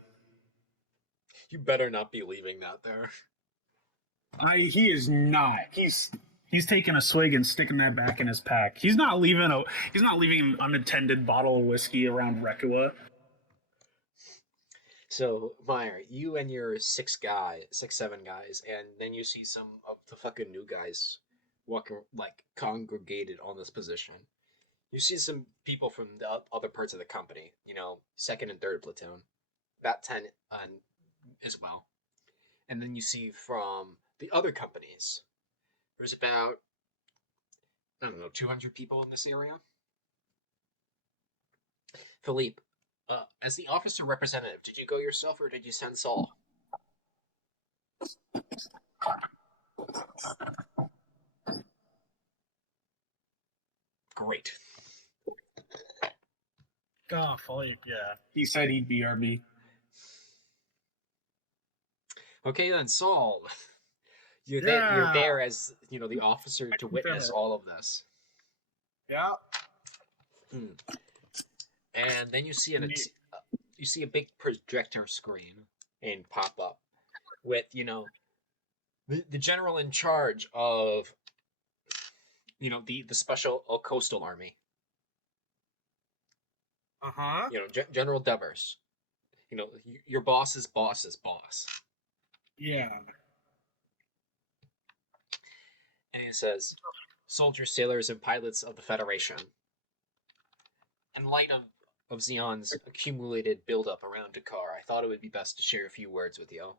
You better not be leaving that there. He is not. He's taking a swig and sticking that back in his pack. He's not leaving an unattended bottle of whiskey around Rekua. So, Meyer, you and your 7 guys, and then you see some of the fucking new guys walking, like, congregated on this position. You see some people from the other parts of the company, you know, 2nd and 3rd platoon, about 10 as well. And then you see from the other companies, there's about, I don't know, 200 people in this area. Philippe, as the officer representative, did you go yourself or did you send Saul? Great. Oh, Philippe, yeah. He said he'd BRB. Okay then, Saul. You're there as, you know, the officer to witness all of this. Yeah. And then you see a big projector screen and pop up with, you know, the general in charge of, you know, the special coastal army. Uh-huh. You know, General Devers. You know, your boss's boss's boss. Yeah. And he says, soldiers, sailors, and pilots of the Federation. In light of Zeon's accumulated buildup around Dakar, I thought it would be best to share a few words with you.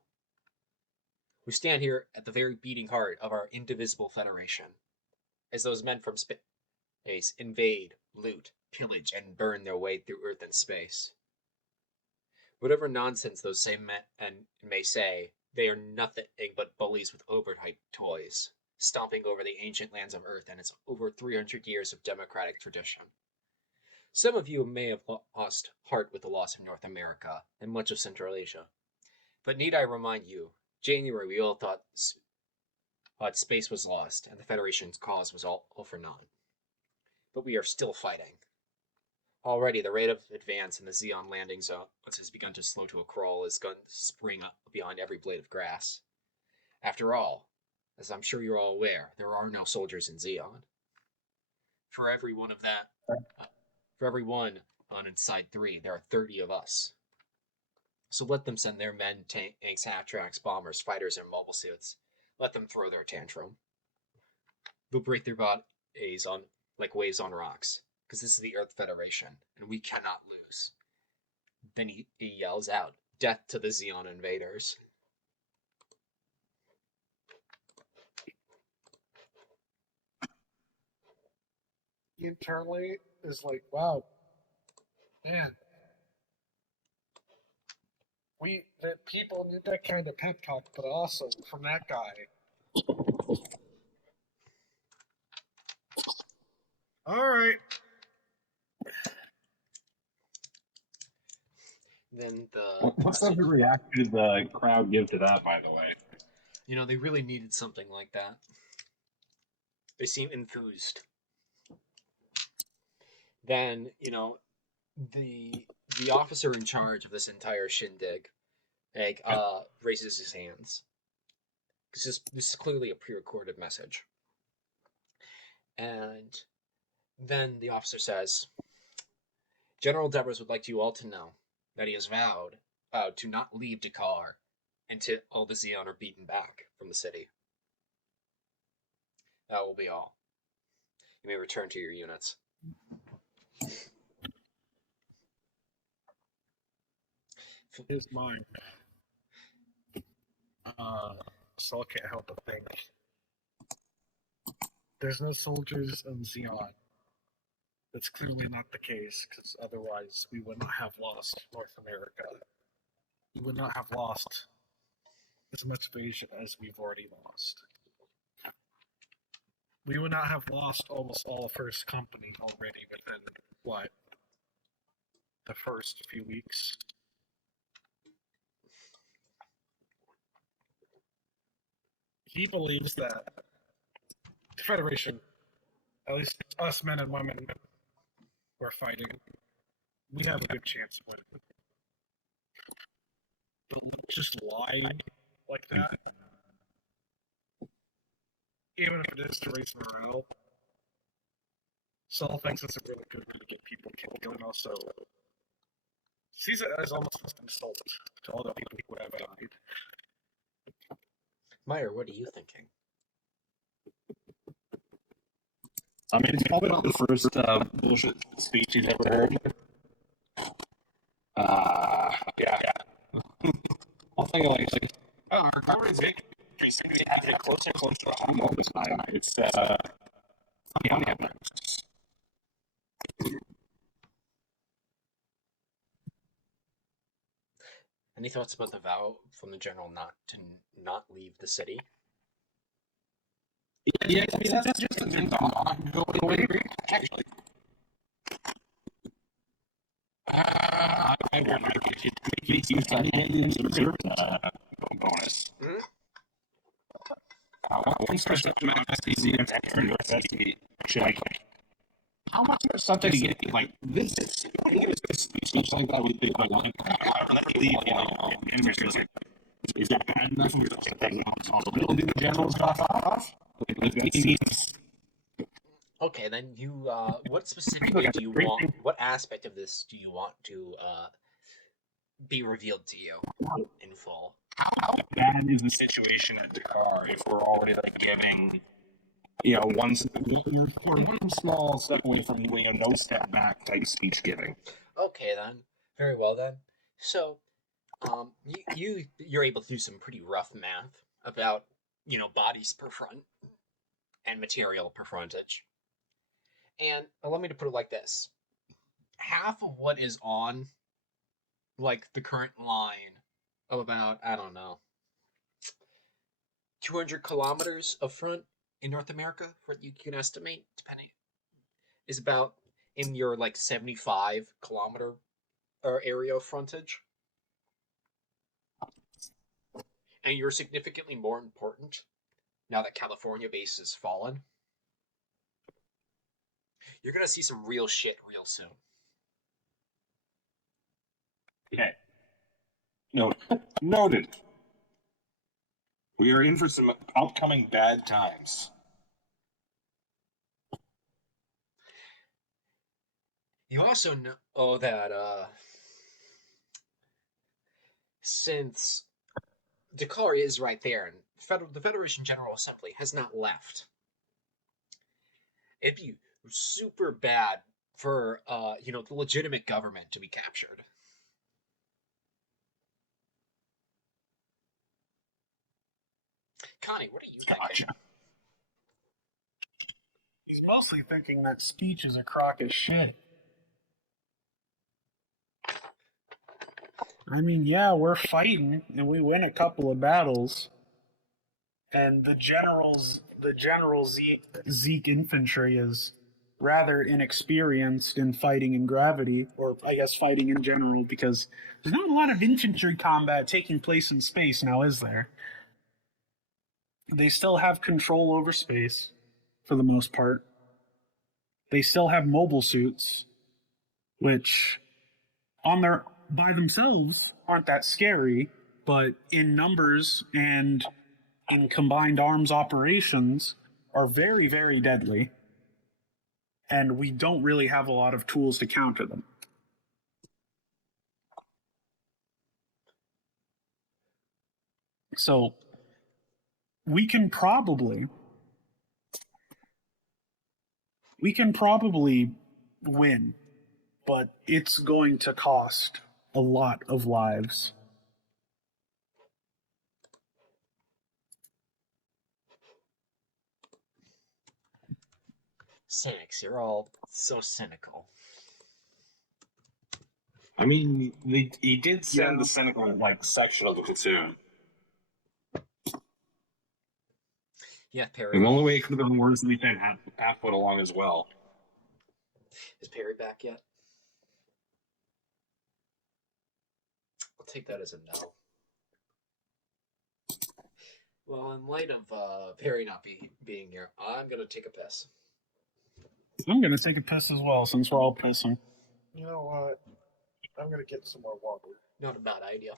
We stand here at the very beating heart of our indivisible Federation, as those men from space invade, loot, pillage, and burn their way through Earth and space. Whatever nonsense those same men may say, they are nothing but bullies with overhyped toys, stomping over the ancient lands of Earth and its over 300 years of democratic tradition. Some of you may have lost heart with the loss of North America and much of Central Asia. But need I remind you, January we all thought space was lost and the Federation's cause was all for naught. But we are still fighting. Already, the rate of advance in the Zeon landing zone has begun to slow to a crawl as guns spring up behind every blade of grass. After all, as I'm sure you're all aware, there are no soldiers in Zeon. For every one on inside 3, there are 30 of us. So let them send their men, tanks, half-tracks, bombers, fighters, and mobile suits. Let them throw their tantrum. They'll break their bodies on like waves on rocks, because this is the Earth Federation, and we cannot lose. Then he yells out, "Death to the Zeon invaders." Internally is like, wow, man. The people need that kind of pep talk, but also from that guy. All right. Then the What's the reaction did the crowd give to that, by the way? you know, they really needed something like that. They seem enthused. Then, you know, the officer in charge of this entire shindig raises his hands. Because this is clearly a pre-recorded message. And then the officer says, General Devers would like you all to know that he has vowed to not leave Dakar until all the Zeon are beaten back from the city. That will be all. You may return to your units. His mind. So I can't help but think. There's no soldiers in Zeon. That's clearly not the case, because otherwise we would not have lost North America. We would not have lost as much of Asia as we've already lost. we would not have lost almost all of First Company already within, what, the first few weeks. He believes that the Federation, at least us men and women who are fighting, we have a good chance of winning. But just lying like that, even if it is to raise morale, Saul thinks it's a really good way to get people killed, and also sees it as almost an insult to all the people who have died. Meyer, what are you thinking? I mean, it's probably not the first bullshit speech you've ever heard. Yeah. I'll think of like, oh, our government's victory seems to be closer and closer to home all this time. It's, funny. Any thoughts about the vow from the general not leave the city? Yeah, I mean, that's just a thing to go away, actually. I wonder if you make use of Indians reserve bonus. Once there's stuff to manifest these units enter your SSD, like, how much of something to get, like, this is, you don't give us a speech like that, we do, like, let me leave, is that bad enough? We're just taking responsibility the generals got off? Okay, then you, what specifically do you want, what aspect of this do you want to, be revealed to you in full? How bad is the situation at Dakar if we're already, like, giving, one small step away from, no step back type speech giving? Okay, then. Very well, then. So, you're able to do some pretty rough math about, bodies per front and material per frontage. And allow me to put it like this. Half of what is on, like, the current line of about, I don't know, 200 kilometers of front in North America, what you can estimate, depending, is about in your, like, 75-kilometer area of frontage. And you're significantly more important now that California base has fallen. You're gonna see some real shit real soon. Okay. No, noted. We are in for some upcoming bad times. You also know that since Dakar is right there, and the Federation General Assembly has not left, it'd be super bad for the legitimate government to be captured. Connie, what are you thinking? He's mostly thinking that speech is a crock of shit. I mean, yeah, we're fighting and we win a couple of battles. And the general Zeke infantry is rather inexperienced in fighting in gravity, or I guess fighting in general, because there's not a lot of infantry combat taking place in space now, is there? They still have control over space, for the most part. They still have mobile suits, which by themselves aren't that scary, but in numbers and in combined arms operations are very, very deadly. And we don't really have a lot of tools to counter them. So we can probably win, but it's going to cost a lot of lives. Cynics, you're all so cynical. I mean, he did send the cynical, section of the platoon. Yeah, The Perry. only way it could have been worse if we had half foot along as well. Is Perry back yet? I'll take that as a no. Well, in light of Perry not being here, I'm gonna take a piss. I'm gonna take a piss as well, since we're all pissing. You know what? I'm gonna get some more water. Not a bad idea.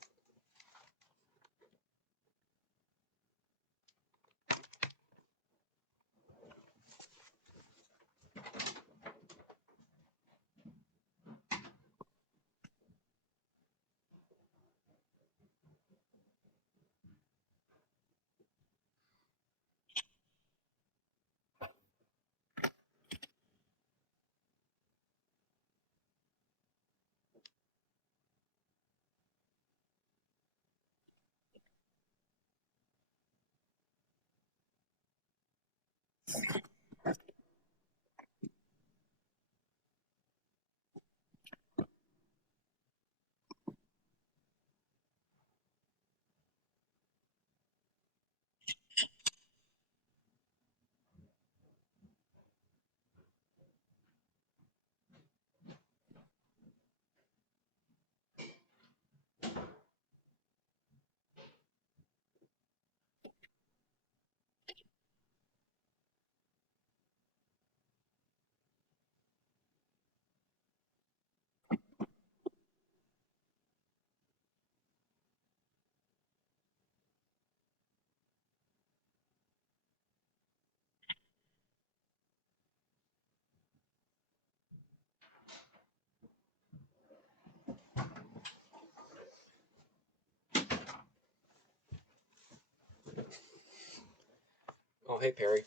Oh, hey Perry.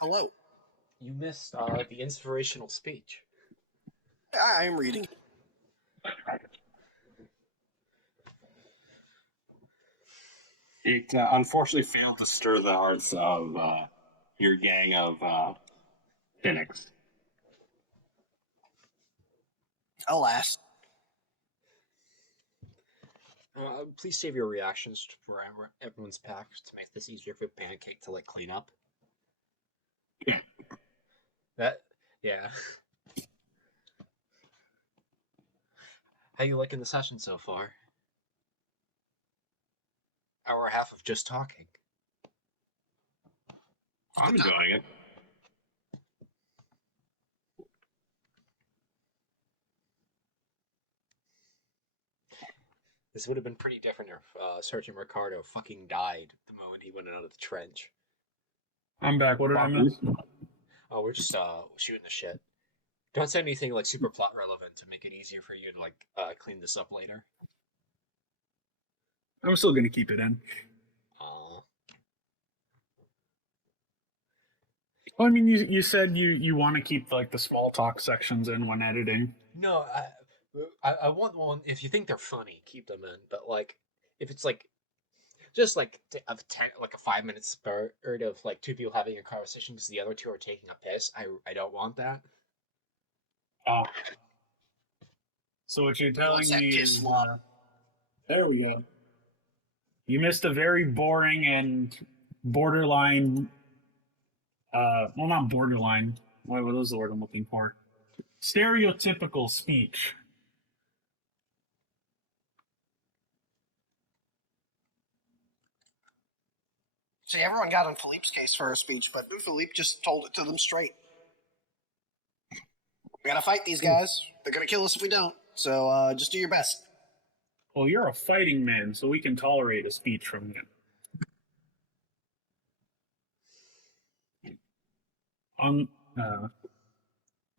Hello. You missed the inspirational speech. I am reading. It unfortunately failed to stir the hearts of your gang of cynics. Alas. Please save your reactions for everyone's pack to make this easier for Pancake to like clean up. That, yeah. How you liking the session so far? Hour and a half of just talking. I'm enjoying it. This would have been pretty different if Sergeant Ricardo fucking died the moment he went out of the trench. I'm back. What did I miss? Oh, we're just shooting the shit. Don't say anything like super plot relevant to make it easier for you to like clean this up later. I'm still gonna keep it in. Aw. Well, I mean, you said you want to keep like the small talk sections in when editing. No, I want one. If you think they're funny, keep them in. But like, if it's like just like like a 5 minute spurt of like two people having a conversation because the other two are taking a piss, I don't want that. Oh. So what you're telling What's that me piss is, lot? there we go. You missed a very boring and borderline, well, not borderline. What was the word I'm looking for? Stereotypical speech. See, everyone got on Philippe's case for a speech, but Philippe just told it to them straight. We gotta fight these guys. They're gonna kill us if we don't. So just do your best. Well, you're a fighting man, so we can tolerate a speech from you.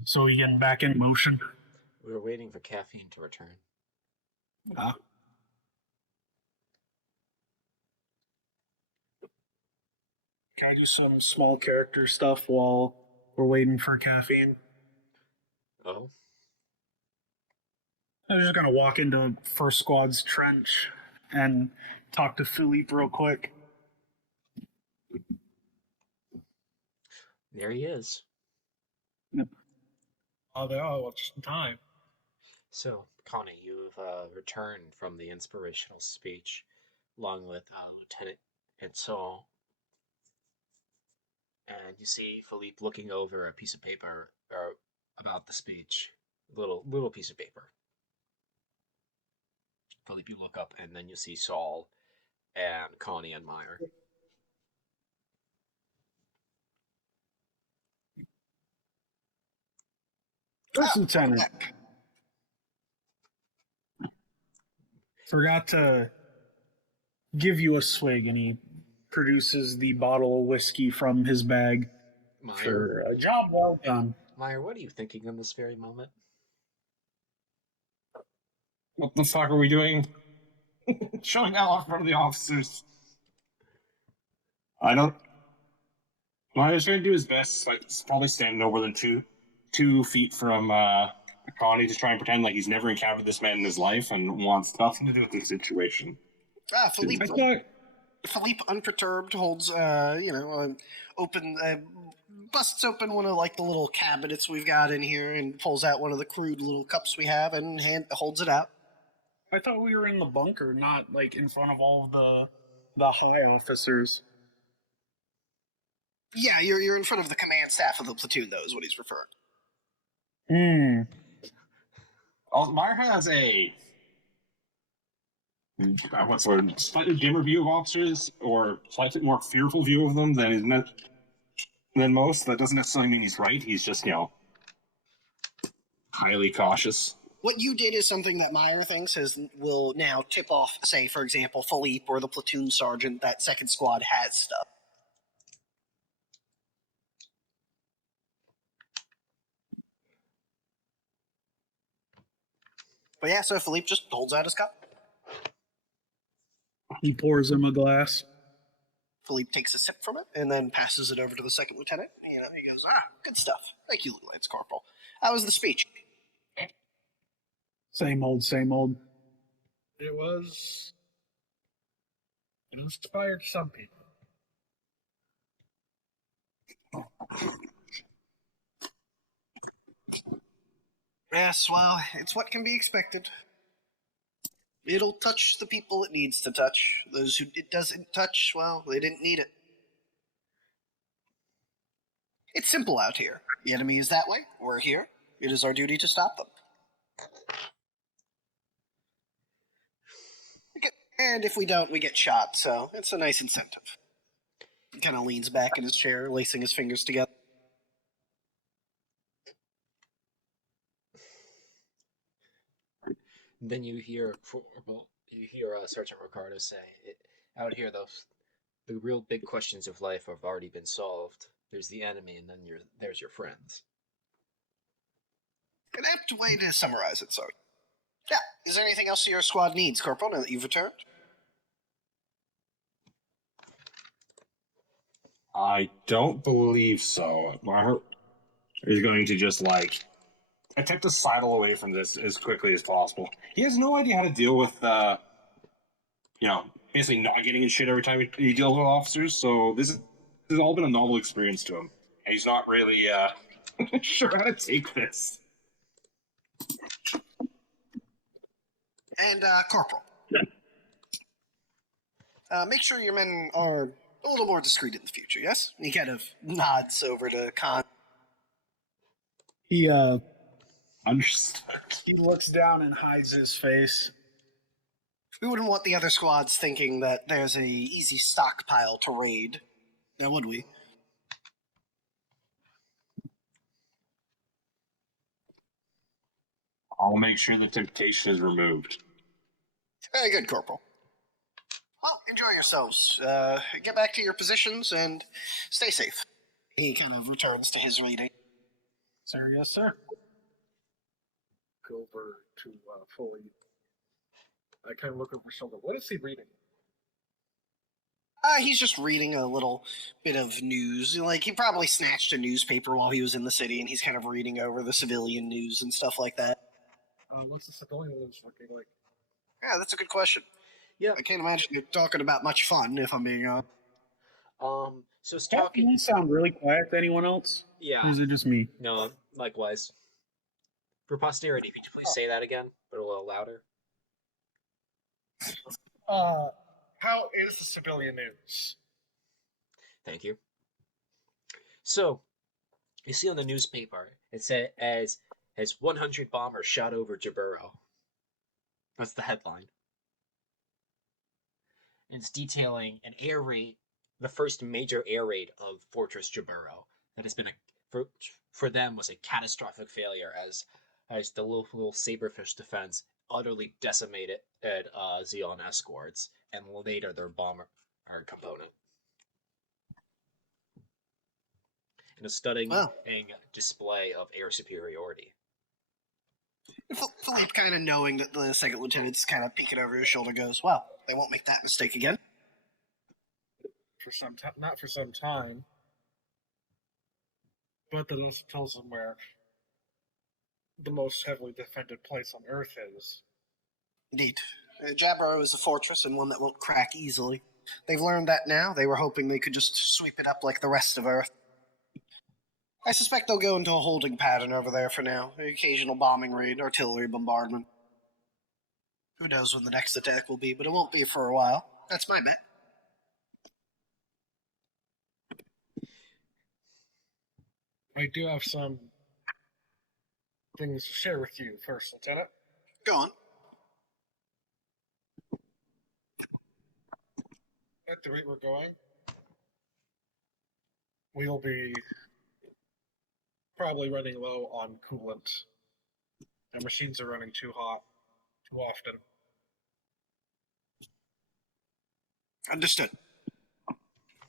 So we getting back in motion? We were waiting for caffeine to return. Huh? Can I do some small character stuff while we're waiting for caffeine? Oh, I'm just gonna walk into First Squad's trench and talk to Philippe real quick. there he is. Oh, they are. What's the time? So, Connie, you've returned from the inspirational speech, along with Lieutenant and so and you see Philippe looking over a piece of paper about the speech. Little piece of paper. Philippe, you look up, and then you see Saul and Connie and Meyer. First Lieutenant, forgot to give you a swig, and he produces the bottle of whiskey from his bag. Meyer, For a job well done. Meyer, what are you thinking in this very moment? What the fuck are we doing? Showing that off in front of the officers. I don't. Meyer's going to do his best. Like, he's probably standing no more than 2 feet from Connie to try and pretend like he's never encountered this man in his life and wants nothing to do with the situation. Philippe unperturbed holds, busts open one of like the little cabinets we've got in here and pulls out one of the crude little cups we have and holds it out. I thought we were in the bunker, not like in front of all the high officers. Yeah, you're in front of the command staff of the platoon, though, is what he's referring. Meyer has a what's the word? Slightly dimmer view of officers, or slightly more fearful view of them than most. That doesn't necessarily mean he's right. He's just highly cautious. What you did is something that Meyer thinks will now tip off, say, for example, Philippe or the platoon sergeant that second squad has stuff. But yeah, so Philippe just holds out his cup. He pours him a glass. Philippe takes a sip from it and then passes it over to the second lieutenant. He goes, good stuff. Thank you, Lance Corporal. How was the speech? Same old, same old. It inspired some people. Yes, well, it's what can be expected. It'll touch the people it needs to touch. Those who it doesn't touch, well, they didn't need it. It's simple out here. The enemy is that way. We're here. It is our duty to stop them. And if we don't, we get shot, so it's a nice incentive. He kind of leans back in his chair, lacing his fingers together. Then you hear Sergeant Ricardo say, "Out here, the real big questions of life have already been solved. There's the enemy, and then there's your friends." An apt way to summarize it, Sergeant. Yeah. Is there anything else your squad needs, Corporal, now that you've returned? I don't believe so. Meyer is going to just attempt to sidle away from this as quickly as possible. He has no idea how to deal with, basically not getting in shit every time he deals with officers. So this has all been a novel experience to him, and he's not really sure how to take this. And, Corporal. Make sure your men are a little more discreet in the future, yes? He kind of nods over to Khan. He Understood. he looks down and hides his face. We wouldn't want the other squads thinking that there's a easy stockpile to raid. Now, would we? I'll make sure the temptation is removed. Very good, Corporal. Well, enjoy yourselves. Get back to your positions and stay safe. He kind of returns to his reading. Sir, yes, sir. Go over to Foley. I kind of look over my shoulder. What is he reading? He's just reading a little bit of news. Like, he probably snatched a newspaper while he was in the city, and he's kind of reading over the civilian news and stuff like that. What's the civilian news looking like? Yeah, that's a good question. Yeah. I can't imagine you're talking about much fun, if I'm being honest. So it's Can talking. you sound really quiet to anyone else? Or Yeah. is it just me? No. Likewise. For posterity, could you please say that again, but a little louder? How is the civilian news? Thank you. So, you see on the newspaper, it said as 100 bombers shot over Jaburo. That's the headline. And it's detailing an air raid, the first major air raid of Fortress Jaburo that has been for them was a catastrophic failure as the local saberfish defense utterly decimated Zeon escorts and later their bomber component. In a stunning Well, display of air superiority. Philippe, kind of knowing that the second lieutenant's kind of peeking over his shoulder, goes, "Well, they won't make that mistake again." Not for some time. But that also tells them where the most heavily defended place on Earth is. Indeed. Jaburo is a fortress and one that won't crack easily. They've learned that now. They were hoping they could just sweep it up like the rest of Earth. I suspect they'll go into a holding pattern over there for now. An occasional bombing raid, artillery bombardment. Who knows when the next attack will be, but it won't be for a while. That's my bet. I do have some things to share with you, First Lieutenant. Go on. At the rate we're going, we'll be probably running low on coolant. Our machines are running too hot, too often. Understood.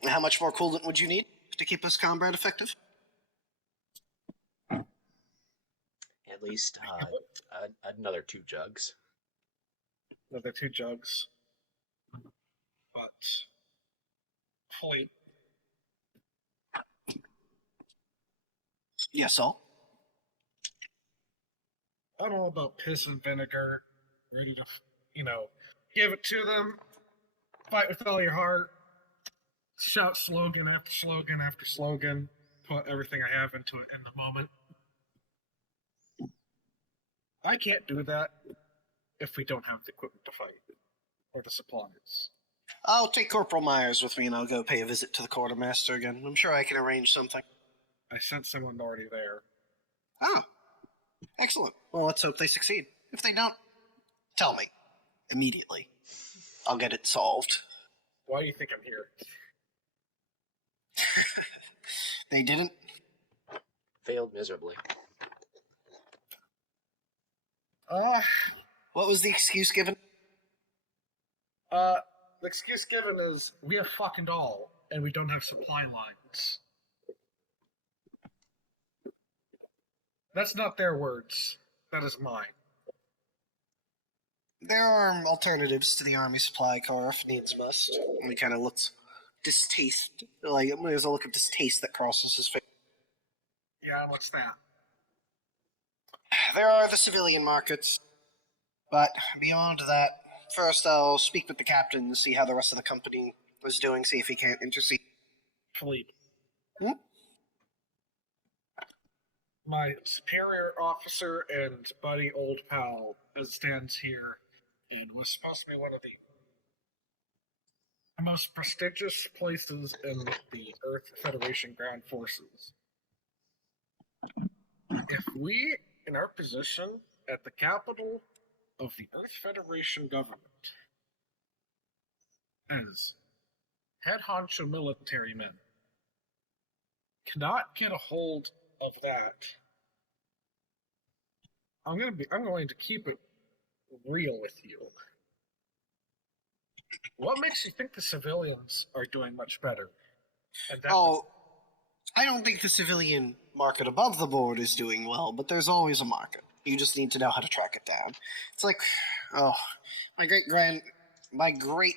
How much more coolant would you need to keep this combat effective? At least another 2 jugs. Another 2 jugs. But fully. Yes, all. I don't know about piss and vinegar. Ready to, give it to them. Fight with all your heart. Shout slogan after slogan after slogan. Put everything I have into it in the moment. I can't do that if we don't have the equipment to fight. Or the supplies. I'll take Corporal Myers with me and I'll go pay a visit to the quartermaster again. I'm sure I can arrange something. I sent someone already there. Ah, excellent. Well, let's hope they succeed. If they don't, tell me. Immediately. I'll get it solved. Why do you think I'm here? They didn't? Failed miserably. What was the excuse given? The excuse given is we have fucking all, and we don't have supply lines. That's not their words. That is mine. There are alternatives to the Army supply car if needs must. And he kind of looks distaste. Like, there's a look of distaste that crosses his face. Yeah, what's that? There are the civilian markets. But beyond that, first I'll speak with the captain and see how the rest of the company was doing, see if he can't intercede. Philippe. Hmm? My superior officer and buddy old pal stands here and was supposed to be one of the most prestigious places in the Earth Federation ground forces. If we, in our position at the capital of the Earth Federation government, as head honcho military men, cannot get a hold of that, I'm going to keep it real with you. What makes you think the civilians are doing much better? And that I don't think the civilian market above the board is doing well, but there's always a market. You just need to know how to track it down. It's like, my great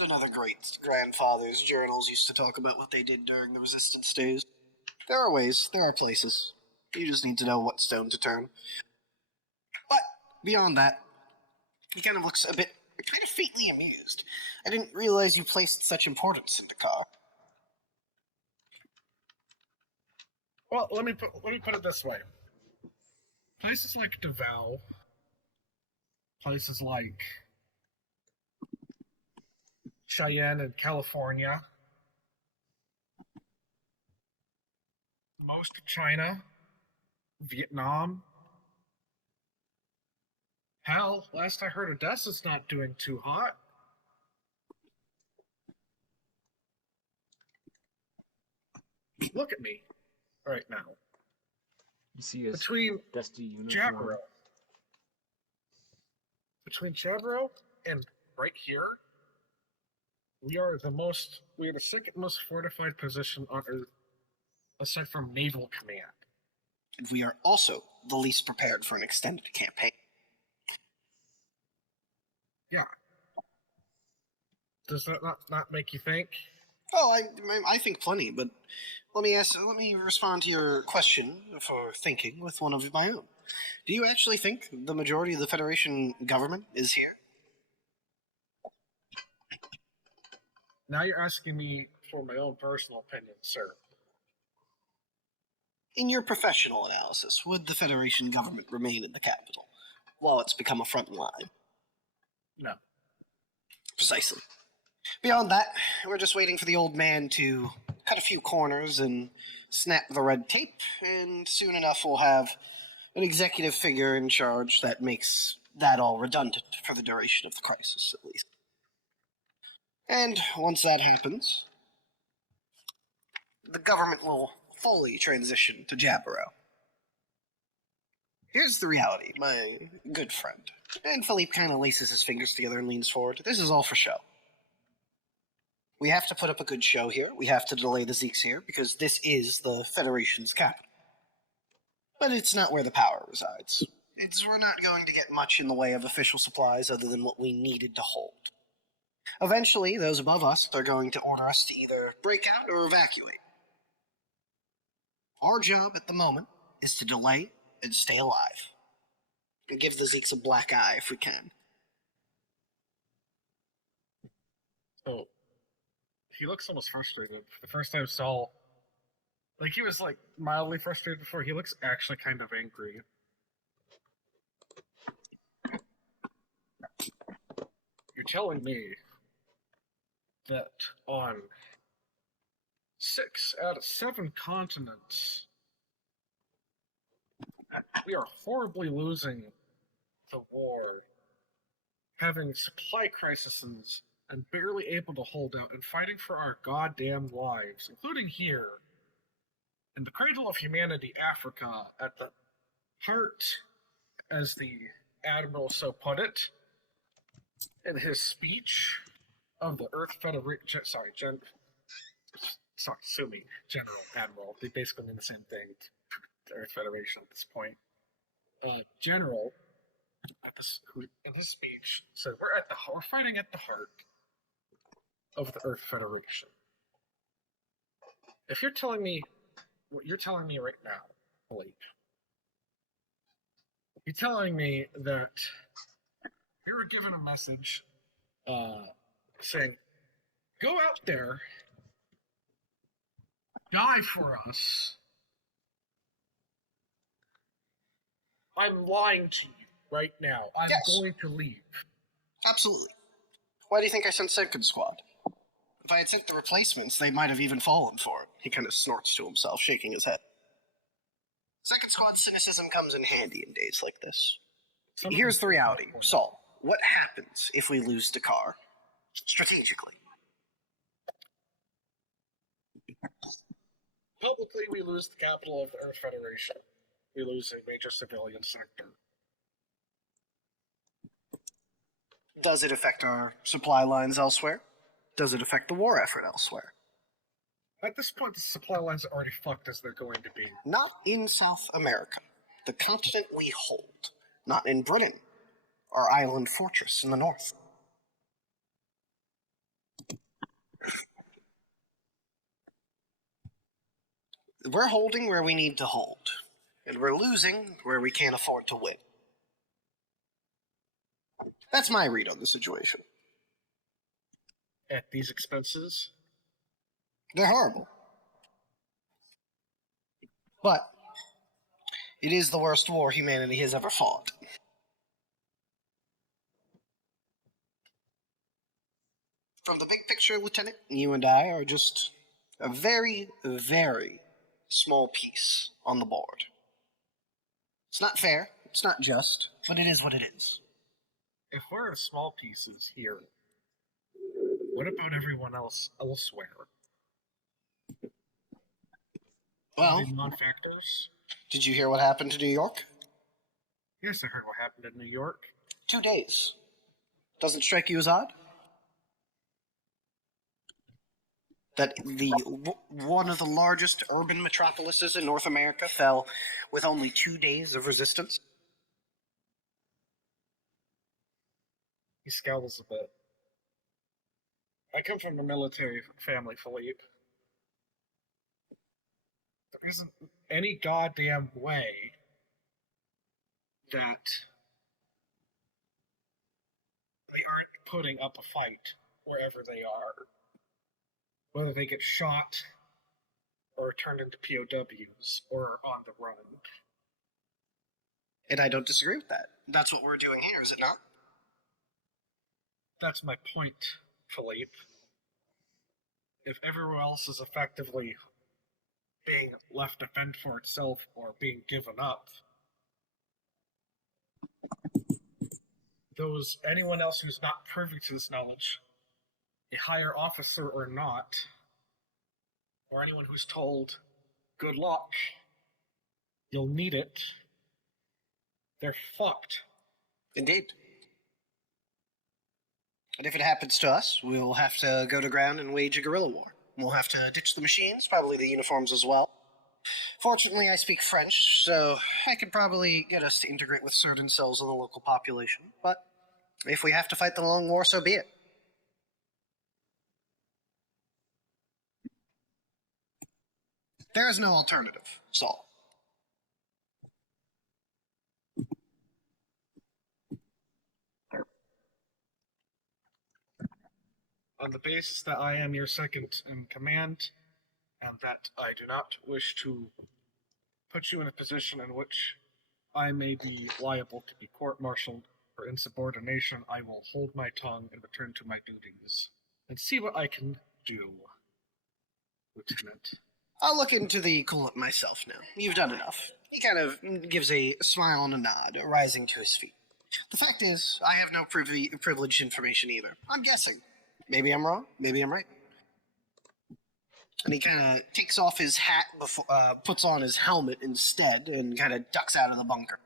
another great grandfather's journals used to talk about what they did during the resistance days. There are ways, there are places. You just need to know what stone to turn. But beyond that, he kind of looks kind of faintly amused. I didn't realize you placed such importance in Dakar. Well, let me put it this way. Places like Davao, places like Cheyenne in California, most of China, Vietnam. Hell, last I heard, Odessa's not doing too hot. Look at me right now. You see his Between dusty uniform. Jabro. Between Jabro and right here, we are the second most fortified position on Earth, aside from Naval Command. And we are also the least prepared for an extended campaign. Yeah. Does that not make you think? Oh, I think plenty, but let me respond to your question for thinking with one of my own. Do you actually think the majority of the Federation government is here? Now you're asking me for my own personal opinion, sir. In your professional analysis, would the Federation government remain in the capital while it's become a front line? No. Precisely. Beyond that, we're just waiting for the old man to cut a few corners and snap the red tape, and soon enough we'll have an executive figure in charge that makes that all redundant for the duration of the crisis, at least. And once that happens, the government will fully transition to Jabaro. Here's the reality, my good friend. And Philippe kind of laces his fingers together and leans forward. This is all for show. We have to put up a good show here. We have to delay the Zeeks here, because this is the Federation's capital. But it's not where the power resides. We're not going to get much in the way of official supplies other than what we needed to hold. Eventually, those above us are going to order us to either break out or evacuate. Our job at the moment is to delay and stay alive. And give the Zeeks a black eye if we can. Oh. He looks almost frustrated. The first time I saw... Like, he was, like, mildly frustrated before. He looks actually kind of angry. You're telling me that on 6 out of 7 continents, we are horribly losing the war, having supply crises, and barely able to hold out, and fighting for our goddamn lives, including here, in the cradle of humanity, Africa, at the heart, as the Admiral so put it, in his speech of the Earth Federation, sue me, General, Admiral, they basically mean the same thing, the Earth Federation at this point. General, who in his speech said, we're fighting at the heart of the Earth Federation. If you're telling me what you're telling me right now, Blake, you're telling me that you were given a message saying, go out there, die for us. I'm lying to you right now. I'm going to leave. Absolutely. Why do you think I sent Second Squad? If I had sent the replacements, they might have even fallen for it. He kind of snorts to himself, shaking his head. Second Squad cynicism comes in handy in days like this. Here's the reality. Saul, what happens if we lose Dakar? Strategically. Publicly, we lose the capital of the Earth Federation. We lose a major civilian sector. Does it affect our supply lines elsewhere? Does it affect the war effort elsewhere? At this point, the supply lines are already fucked as they're going to be. Not in South America, the continent we hold. Not in Britain, our island fortress in the north. We're holding where we need to hold, and we're losing where we can't afford to win. That's my read on the situation. At these expenses? They're horrible. But it is the worst war humanity has ever fought. From the big picture, Lieutenant, you and I are just a very, very small piece on the board. It's not fair, it's not just, but it is what it is. If we're in small pieces here, what about everyone else elsewhere? Well, Are they non-factors? did you hear what happened to New York? Yes, I heard what happened in New York. 2 days. Doesn't strike you as odd? That one of the largest urban metropolises in North America fell with only 2 days of resistance? He scowls a bit. I come from a military family, Philippe. There isn't any goddamn way that they aren't putting up a fight wherever they are. Whether they get shot or turned into POWs or on the run. And I don't disagree with that. That's what we're doing here, is it not? That's my point, Philippe. If everyone else is effectively being left to fend for itself or being given up, anyone else who's not privy to this knowledge, a higher officer or not, or anyone who's told, good luck, you'll need it, they're fucked. Indeed. And if it happens to us, we'll have to go to ground and wage a guerrilla war. We'll have to ditch the machines, probably the uniforms as well. Fortunately, I speak French, so I could probably get us to integrate with certain cells of the local population. But if we have to fight the long war, so be it. There is no alternative, Saul. On the basis that I am your second in command, and that I do not wish to put you in a position in which I may be liable to be court-martialed for insubordination, I will hold my tongue and return to my duties, and see what I can do, Lieutenant. I'll look into the coolant myself now. You've done enough. He kind of gives a smile and a nod, rising to his feet. The fact is, I have no privileged information either. I'm guessing. Maybe I'm wrong, maybe I'm right. And he kind of takes off his hat, before, puts on his helmet instead, and kind of ducks out of the bunker.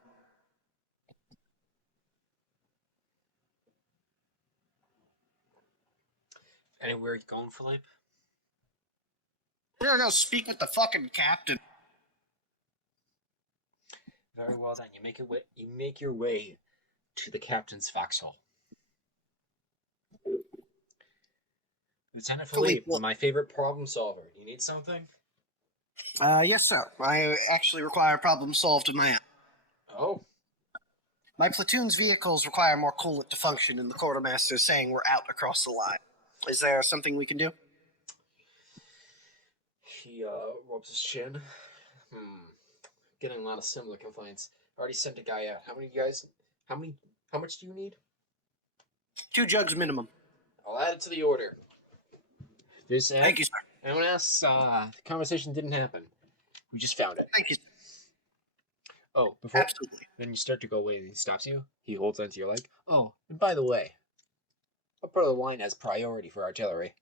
Anywhere you going, Philippe? We're gonna go speak with the fucking captain. Very well then. You make your way to the captain's foxhole. Lieutenant Philippe, my favorite problem solver. You need something? Yes, sir. I actually require problem solved of my own. Oh. My platoon's vehicles require more coolant to function, and the quartermaster is saying we're out across the line. Is there something we can do? He rubs his chin. Getting a lot of similar complaints. Already sent a guy out. How much do you need? 2 jugs minimum. I'll add it to the order. Thank you, sir. Anyone else? The conversation didn't happen. We just found it. Thank you. Oh, before Absolutely. Then you start to go away and he stops you. He holds onto your leg. Oh, and by the way, what part of the line has priority for artillery?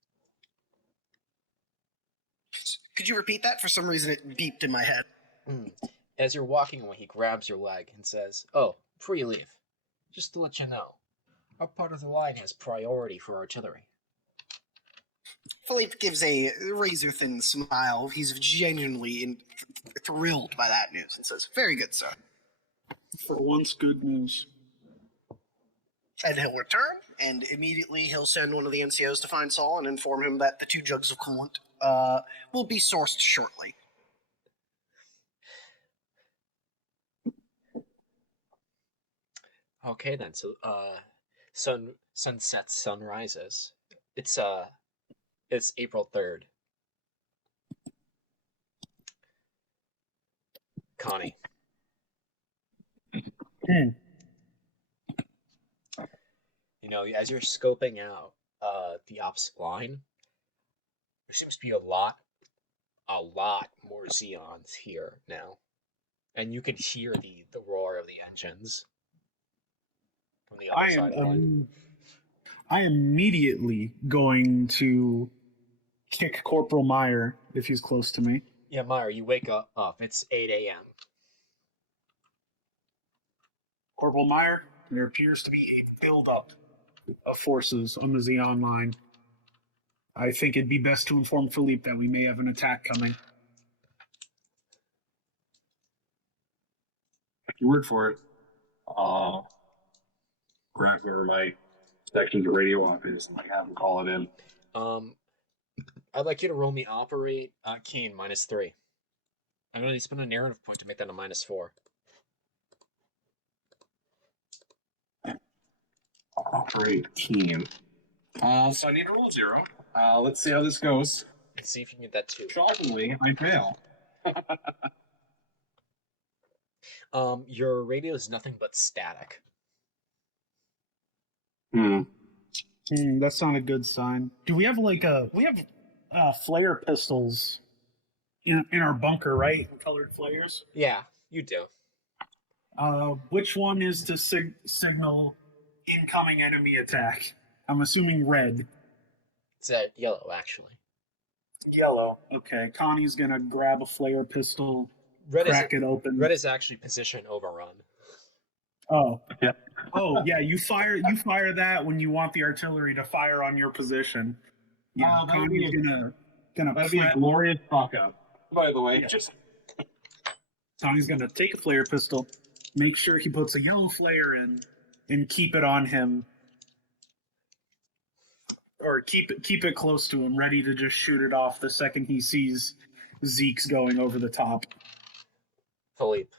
Could you repeat that? For some reason it beeped in my head. As you're walking away, he grabs your leg and says, "Oh, before you leave, just to let you know, our part of the line has priority for artillery." Philippe gives a razor-thin smile. He's genuinely thrilled by that news and says, "Very good, sir." For once, good news. And he'll return, and immediately he'll send one of the NCOs to find Saul and inform him that the 2 jugs of coolant will be sourced shortly. Okay then. So, sun sets, sun rises. It's April 3rd. Connie. You know, as you're scoping out the opposite line, there seems to be a lot more more Zeons here now. And you can hear the roar of the engines from the other I side of the line. I am immediately going to kick Corporal Meyer if he's close to me. Yeah, Meyer, you wake up. It's 8 a.m. Corporal Meyer, there appears to be a buildup of forces on the Xeon line. I think it'd be best to inform Philippe that we may have an attack coming. Take your word for it. Grab where my section's radio office and have him call it in. I'd like you to roll me operate Keen -3. I'm going to spend a narrative point to make that a -4. Operate Keen. So I need to roll 0. Let's see how this goes. Let's see if you can get that 2. Shockingly, I fail. Your radio is nothing but static. That's not a good sign. Do we have flare pistols in our bunker, right? Colored flares. Yeah, you do. Which one is to signal incoming enemy attack? I'm assuming red. It's yellow, actually. Yellow. Okay. Connie's gonna grab a flare pistol, Red crack it open. Red is actually position overrun. Oh. Yeah. Oh yeah. You fire that when you want the artillery to fire on your position. Yeah. Connie's gonna That'd be a glorious fuck up. By the way, yeah. Connie's gonna take a flare pistol, make sure he puts a yellow flare in, and keep it on him. Or keep it close to him, ready to just shoot it off the second he sees Zeke's going over the top. Philippe,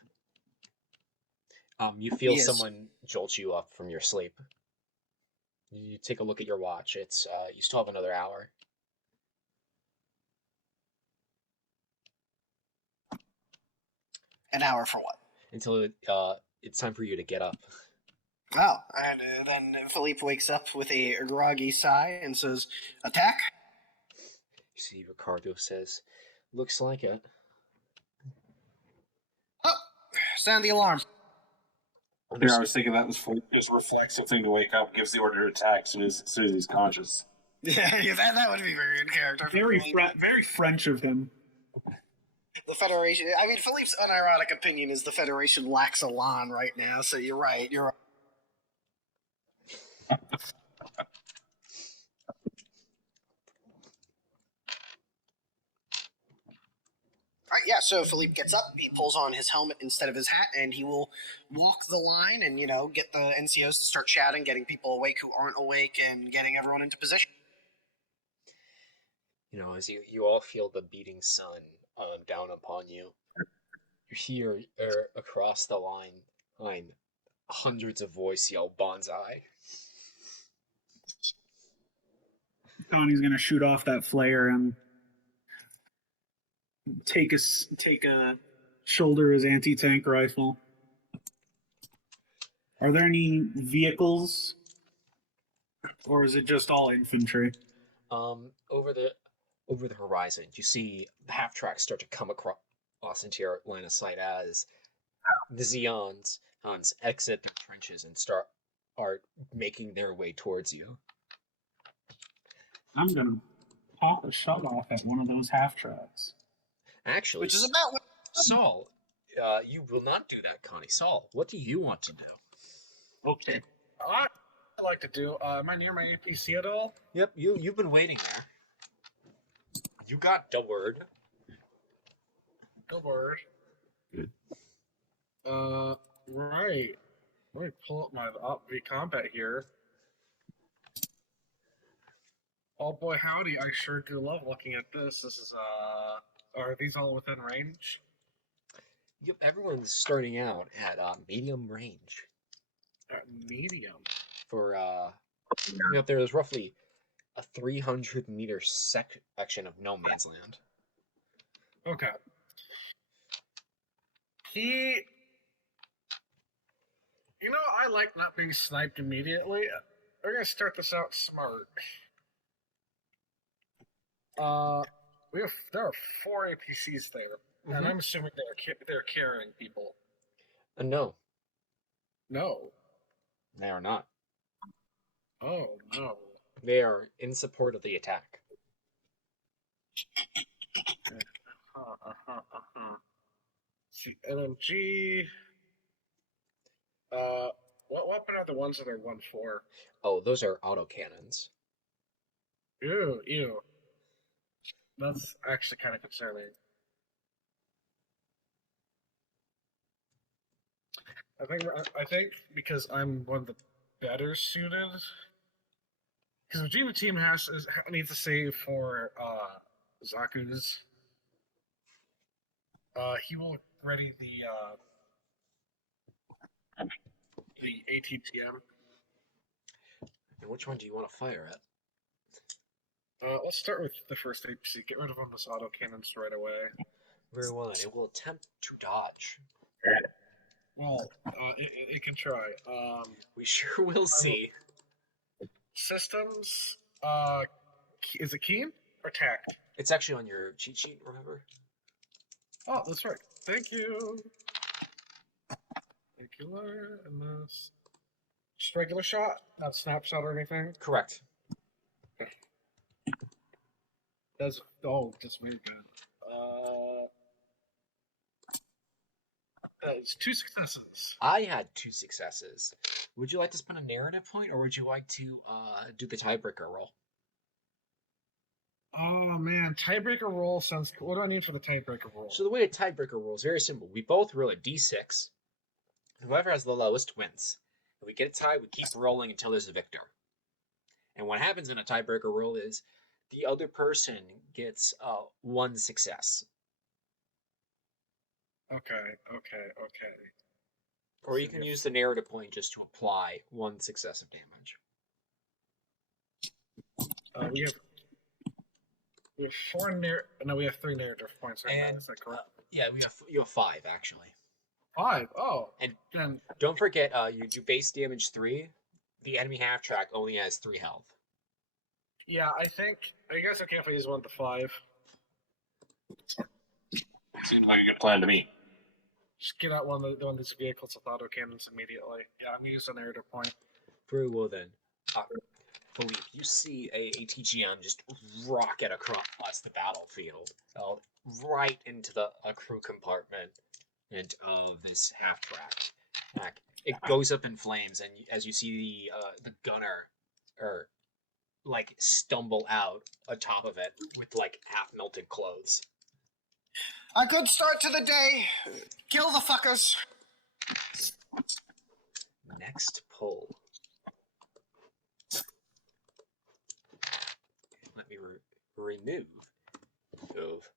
you feel someone jolt you up from your sleep. You take a look at your watch. It's you still have another hour. An hour for what? Until it's time for you to get up. Oh, and then Philippe wakes up with a groggy sigh and says, "Attack!" You see Ricardo says, "Looks like it." Oh, sound the alarm. I was thinking that was just a reflexive thing to wake up, gives the order to attack as soon as he's conscious. Yeah, that would be very in character. Very French of him. The Federation. I mean, Philippe's unironic opinion is the Federation lacks a lawn right now. So you're right. You're right. All right, yeah, so Philippe gets up, he pulls on his helmet instead of his hat, and he will walk the line and, get the NCOs to start chatting, getting people awake who aren't awake, and getting everyone into position. As you all feel the beating sun down upon you, you hear across the line, hundreds of voices yell "Bonsai." Connie's gonna shoot off that flare and take a shoulder his anti-tank rifle. Are there any vehicles, or is it just all infantry? Over the horizon, you see the half tracks start to come across into your line of sight as the Zeons exit their trenches and are making their way towards you. I'm gonna pop a shot off at one of those half tracks. Actually, which is about what Saul. You will not do that, Connie. Saul, what do you want to do? Okay. What I like to do? Am I near my APC at all? Yep, you've been waiting there. You got the word. The word. Good. Right. Let me pull up my V combat here. Oh boy, howdy! I sure do love looking at this. This is are these all within range? Yep, everyone's starting out at medium range. Medium. For there's roughly a 300-meter section of no man's land. Okay. I like not being sniped immediately. We're gonna start this out smart. There are 4 APCs there. And I'm assuming they're carrying people. No, No. they are not. Oh no. They are in support of the attack. See, LMG. What weapon are the ones that are 1-4? Oh, those are autocannons. Ew. That's actually kind of concerning. I think because I'm one of the better suited. Because the Vegeta team needs to save for Zaku's. He will ready the ATPM. And which one do you want to fire at? Let's start with the first APC. Get rid of one of those autocannons right away. Very well. It will attempt to dodge. Well, it can try. We sure will see. Systems. Is it keen or tact? It's actually on your cheat sheet, remember? Oh, that's right. Thank you. Regular and this. Just regular shot, not snapshot or anything. Correct. That's just really good. It's 2 successes. I had 2 successes. Would you like to spend a narrative point, or would you like to do the tiebreaker roll? Oh man, tiebreaker roll sounds cool. What do I need for the tiebreaker roll? So the way a tiebreaker roll is very simple. We both roll a d6. Whoever has the lowest wins. If we get a tie, we keep rolling until there's a victor. And what happens in a tiebreaker roll is the other person gets 1 success. Okay. Or you can use the narrative point just to apply 1 success of damage. We have 4 we have 3 narrative points right now. Is that correct? Yeah, you have 5 actually. 5. Oh, and then don't forget, you do base damage 3. The enemy half track only has 3 health. Yeah, I guess okay if I use one of the 5. Seems like a good plan to me. Just get out one of these vehicles with autocannons immediately. Yeah, I'm gonna use a narrative point. Very well then. Philippe, you see a TGM just rocket across the battlefield, right into the crew compartment of this half track. It goes up in flames, and as you see the gunner stumble out atop of it with half melted clothes. A good start to the day. Kill the fuckers. Next pull. Let me remove of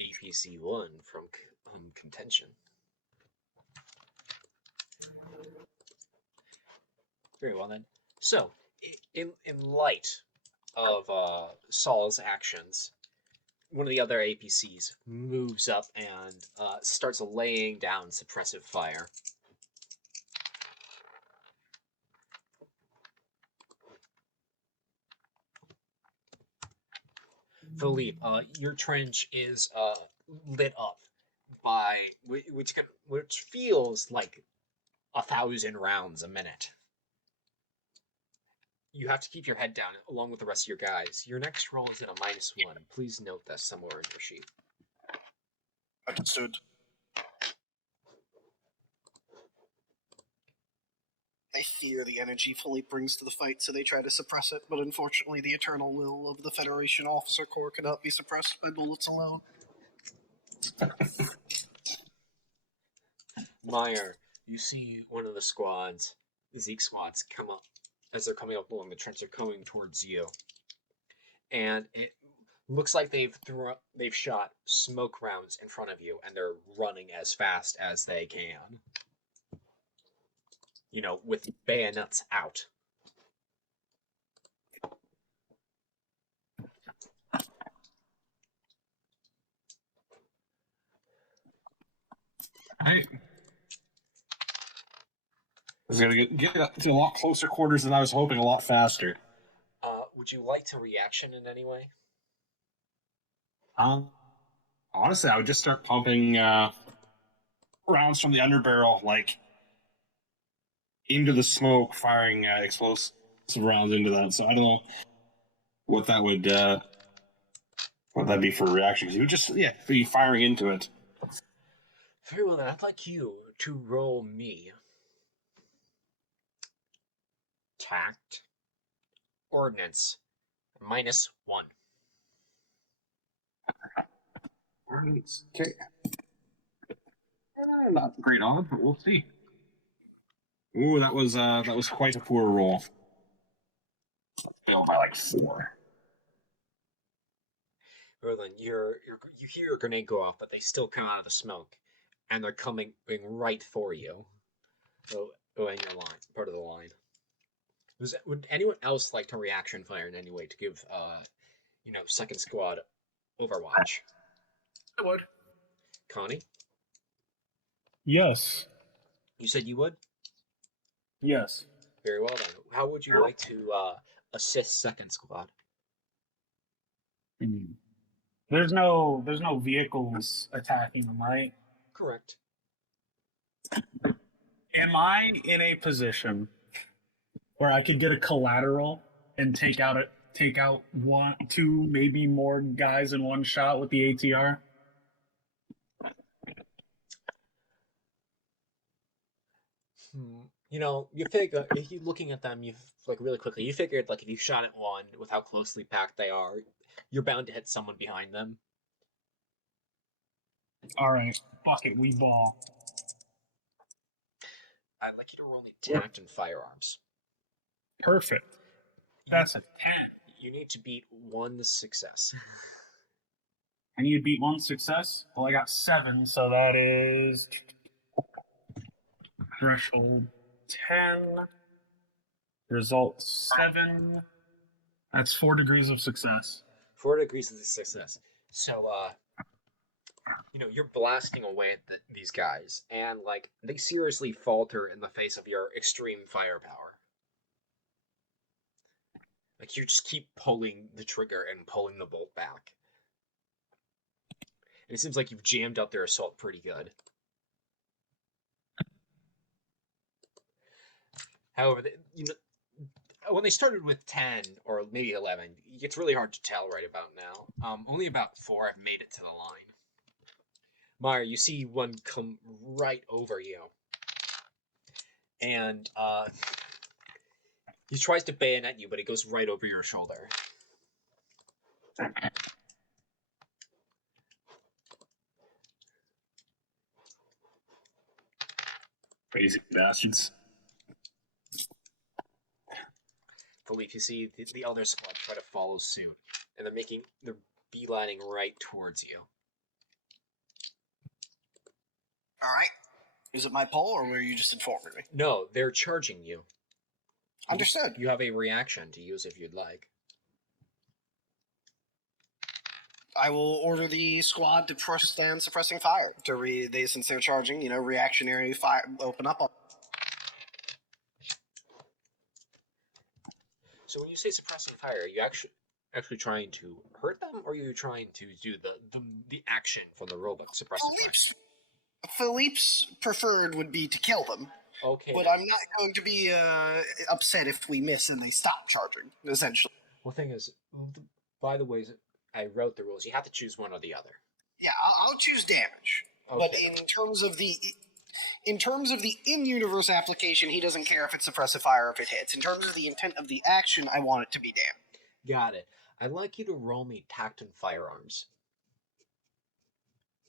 APC1 from contention. Very well then. So, in light of Saul's actions, one of the other APCs moves up and starts laying down suppressive fire. Philippe, your trench is lit up by which feels like 1,000 rounds a minute. You have to keep your head down along with the rest of your guys. Your next roll is at a -1. Please note that somewhere in your sheet. Understood. They fear the energy Philippe brings to the fight, so they try to suppress it, but unfortunately the eternal will of the Federation Officer Corps cannot be suppressed by bullets alone. Meyer, you see one of the squads, the Zeke squads, come up. As they're coming up along the trench, they're coming towards you. And it looks like they've shot smoke rounds in front of you, and they're running as fast as they can. With bayonets out. It's going to get to a lot closer quarters than I was hoping, a lot faster. Would you like to reaction in any way? I Honestly, I would just start pumping rounds from the underbarrel, like into the smoke, firing explosive rounds into that. So I don't know what that would what that'd be for a reaction. Because you would just be firing into it. Very well, then I'd like you to roll me tact ordnance -1. Okay. Not great on it, but we'll see. Ooh, that was quite a poor roll. Failed by like 4. Roland, you hear your grenade go off, but they still come out of the smoke, and they're coming right for you. So, in your line, part of the line. Would anyone else like to reaction fire in any way to give, second squad Overwatch? I would. Connie, Yes. you said you would. Yes. Very well then. How would you like to assist second squad? Hmm. There's no vehicles attacking them, right? Correct. Am I in a position where I could get a collateral and take out 1, 2, maybe more guys in one shot with the ATR? You figure if you looking at them, you like really quickly. You figured like if you shot at one with how closely packed they are, you're bound to hit someone behind them. All right, fuck it, we ball. I'd like you to roll me tact and firearms. Perfect. That's a 10. You need to beat 1 success. I need to beat 1 success. Well, I got 7, so that is threshold 10. Result 7. That's 4 degrees of success. 4 degrees of success. So, you're blasting away at these guys, and like they seriously falter in the face of your extreme firepower. Like you just keep pulling the trigger and pulling the bolt back. And it seems like you've jammed out their assault pretty good. However, when they started with 10 or maybe 11, it's really hard to tell right about now. Only about 4 have made it to the line. Meyer, you see one come right over you. And he tries to bayonet you, but it goes right over your shoulder. Crazy bastards. Philippe, you see the other squad try to follow suit, and they're beelining right towards you. All right. Is it my poll, or were you just informing me? No, they're charging you. Understood. You have a reaction to use if you'd like. I will order the squad to stand suppressing fire. Since they're charging, reactionary fire, open up. So when you say suppressing fire, are you actually trying to hurt them, or are you trying to do the action from the robot suppressing fire? Philippe's preferred would be to kill them. Okay. But I'm not going to be upset if we miss and they stop charging, essentially. Well, the thing is, by the way, I wrote the rules. You have to choose one or the other. Yeah, I'll choose damage. Okay. But in terms of the in-universe application, he doesn't care if it's suppressive fire or if it hits. In terms of the intent of the action, I want it to be damage. Got it. I'd like you to roll me tact and firearms.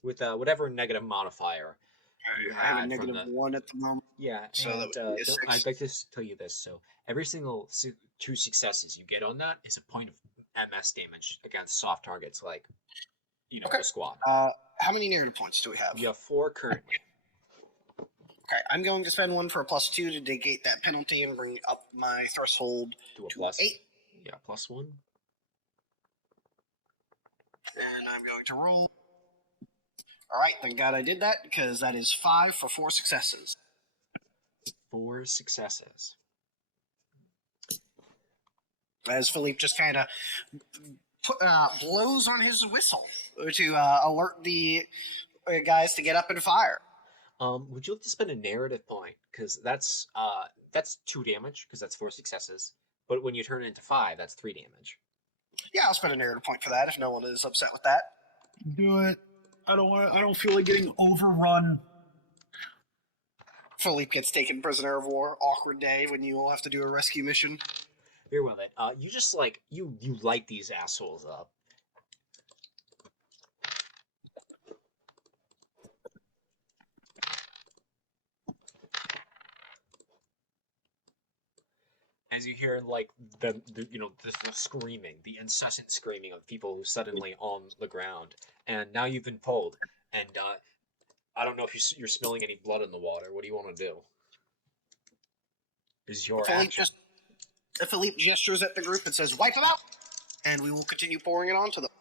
With whatever negative modifier you I had have a negative 1 at the moment. Yeah, So and that would be a 6. I'd like to tell you this. So every single 2 successes you get on that is a point of MS damage against soft targets like, Okay. the squad. How many negative points do we have? You have 4 currently. Okay, I'm going to spend 1 for a +2 to negate that penalty and bring up my threshold To a to plus 8. Yeah, +1. And I'm going to roll. All right, thank God I did that, because that is 5 for 4 successes. 4 successes. As Philippe just kind of blows on his whistle to alert the guys to get up and fire. Would you like to spend a narrative point? Because that's 2 damage, because that's 4 successes. But when you turn it into 5, that's 3 damage. Yeah, I'll spend a narrative point for that if no one is upset with that. Do it. I don't feel like getting overrun. Philippe gets taken prisoner of war. Awkward day when you all have to do a rescue mission. Very well then. You just like you light these assholes up. As you hear like the screaming, the incessant screaming of people who suddenly on the ground, and now you've been pulled, and I don't know if you're spilling any blood in the water. What do you want to do? Is your action? Philippe gestures at the group and says, "Wipe them out," and we will continue pouring it onto them.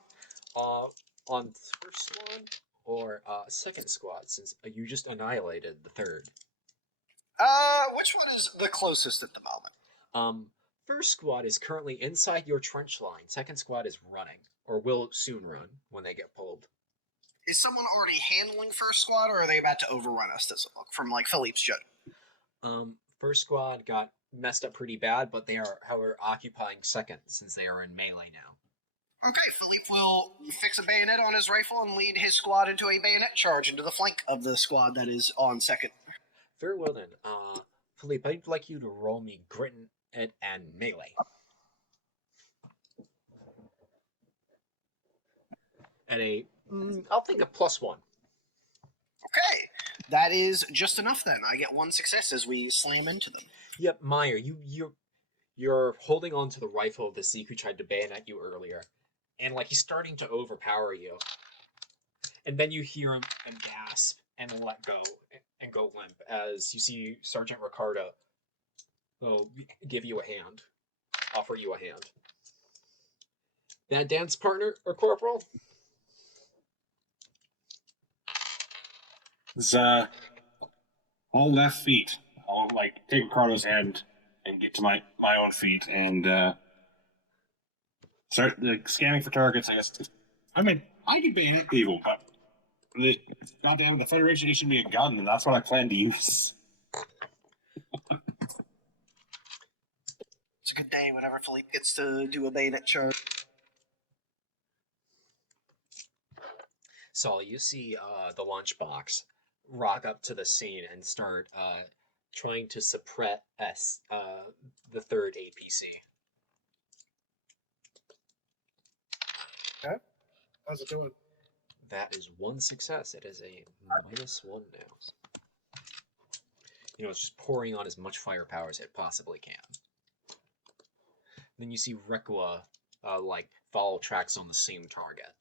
On first squad or second squad, since you just annihilated the third. Which one is the closest at the moment? First squad is currently inside your trench line. Second squad is running, or will soon run when they get pulled. Is someone already handling first squad, or are they about to overrun us? Does it look from like Philippe's judge? First squad got messed up pretty bad, but they are, however, occupying second since they are in melee now. Okay, Philippe will fix a bayonet on his rifle and lead his squad into a bayonet charge into the flank of the squad that is on second. Very well then. Philippe, I'd like you to roll me grit and melee. At I'll think a +1. Okay, that is just enough then. I get 1 success as we slam into them. Yep, Meyer, you're holding on to the rifle of the Zeke who tried to bayonet you earlier, and like he's starting to overpower you. And then you hear him and gasp and let go and go limp as you see Sergeant Ricardo give you a hand, offer you a hand. That dance partner or corporal? It's all left feet. I'll like take Ricardo's hand and get to my own feet and start scanning for targets. I guess. I mean, I can bayonet people, but goddamn, the Federation issued me a gun, and that's what I plan to use. It's a good day whenever Philippe gets to do a bayonet charge. So you see the lunchbox rock up to the scene and start trying to suppress the third APC. Okay. How's it doing? That is 1 success. It is a -1 now. It's just pouring on as much firepower as it possibly can. Then you see Rekua like follow tracks on the same target.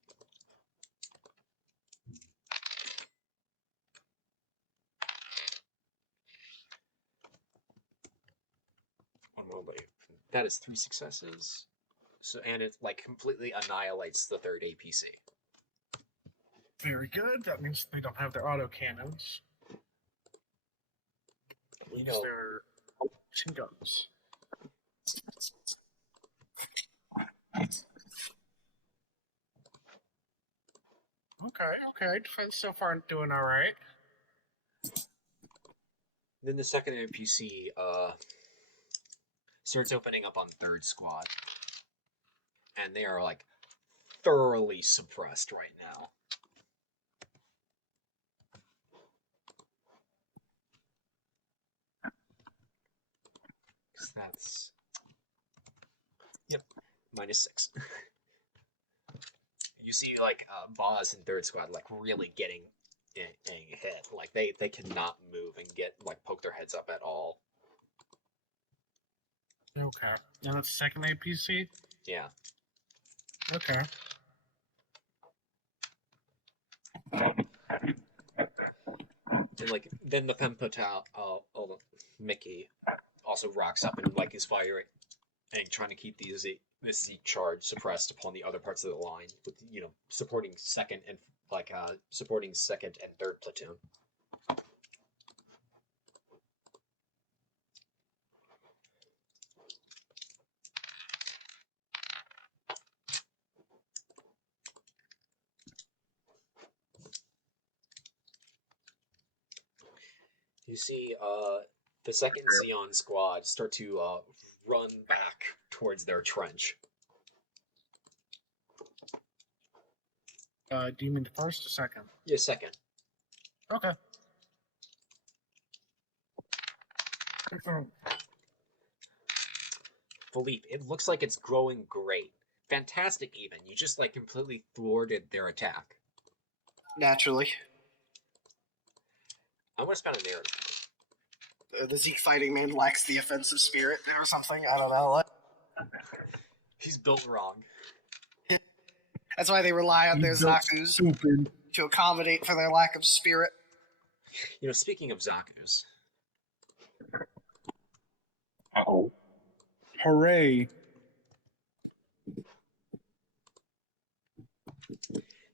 That is 3 successes. So and it like completely annihilates the third APC. Very good. That means they don't have their auto cannons. Their machine guns. Okay. Defense so far doing all right. Then the second NPC starts opening up on third squad, and they are like thoroughly suppressed right now. That's -6. You see like Boz in third squad like really getting hit. Like they cannot move and get like poke their heads up at all. Okay. And that's second APC? Yeah. Okay. And like then the Fempotal Mickey also rocks up and like is firing and trying to keep this Zeke charge suppressed upon the other parts of the line with supporting second and third platoon. You see the second Xeon squad start to run back towards their trench. Do you mean the first or second? Yeah, second. Okay. Philippe, it looks like it's growing great. Fantastic, even. You just like completely thwarted their attack. Naturally. I want to spend a narrative. The Zeke fighting man lacks the offensive spirit or something. I don't know. He's built wrong. That's why they rely on their He's built Zakus stupid. to accommodate for their lack of spirit. You know, speaking of Zaku's, Oh, Hooray.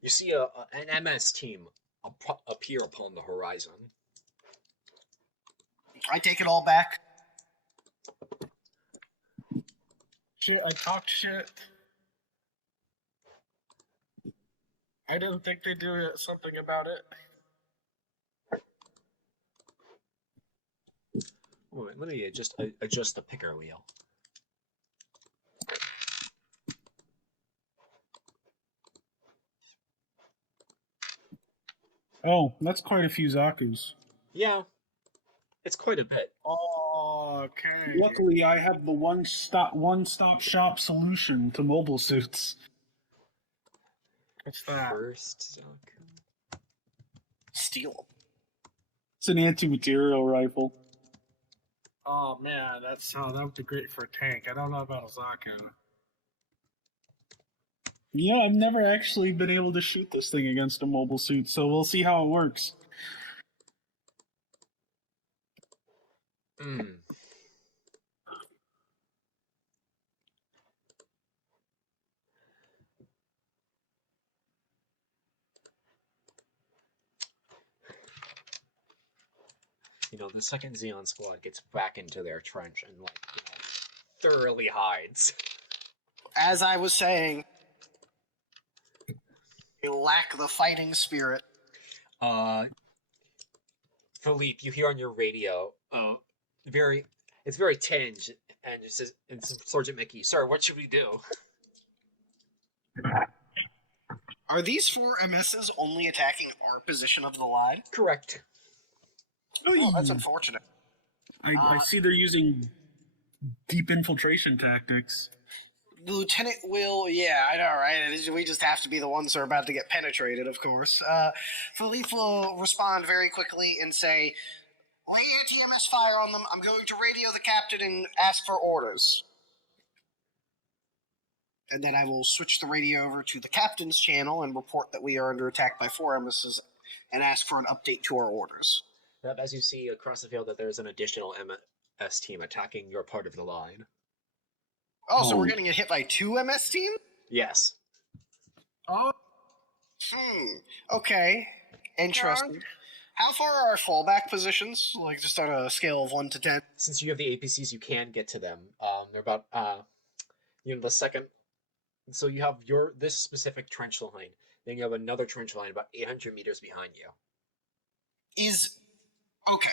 you see an MS team appear upon the horizon. I take it all back. Shit, I talked shit. I didn't think they'd do something about it. Wait, let me adjust the picker wheel. Oh, that's quite a few Zakus. Yeah, it's quite a bit. Okay. Luckily, I have the one-stop shop solution to mobile suits. What's that? First Zaku. Steal them. It's an anti-material rifle. Oh man, that would be great for a tank. I don't know about a Zaku. Yeah, I've never actually been able to shoot this thing against a mobile suit, so we'll see how it works. Hmm. You know, the second Xeon squad gets back into their trench and, like, thoroughly hides. As I was saying, they lack the fighting spirit. Philippe, you hear on your radio, it's very tinged, and it says, it's Sergeant Mickey, sir, what should we do? Are these 4 MSs only attacking our position of the line? Correct. Oh, that's unfortunate. I see they're using deep infiltration tactics. The lieutenant will, yeah, I know, right? We just have to be the ones who are about to get penetrated, of course. Philippe will respond very quickly and say, lay anti-MS fire on them. I'm going to radio the captain and ask for orders. And then I will switch the radio over to the captain's channel and report that we are under attack by 4 MSs and ask for an update to our orders. Yep, as you see across the field that there's an additional MS team attacking your part of the line. Oh, so we're getting hit by 2 MS teams? Yes. Oh, Okay. Interesting. How far are our fallback positions? Like, just on a scale of 1 to 10? Since you have the APCs, you can get to them. They're about, the second. So you have this specific trench line. Then you have another trench line about 800 meters behind you. Okay.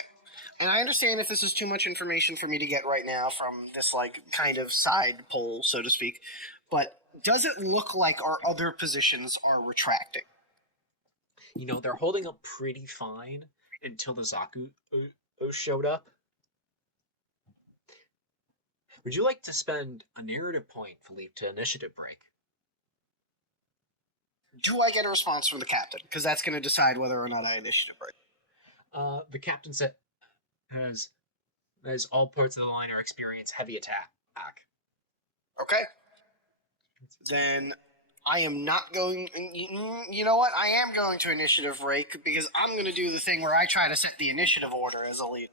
And I understand if this is too much information for me to get right now from this, like, kind of side poll, so to speak, but does it look like our other positions are retracting? You know, they're holding up pretty fine until the Zaku showed up. Would you like to spend a narrative point, Philippe, to initiative break? Do I get a response from the captain? Because that's going to decide whether or not I initiative break. The captain said has all parts of the line are experience heavy attack. Okay. Then I am not going... You know what? I am going to initiative break because I'm going to do the thing where I try to set the initiative order as a lead.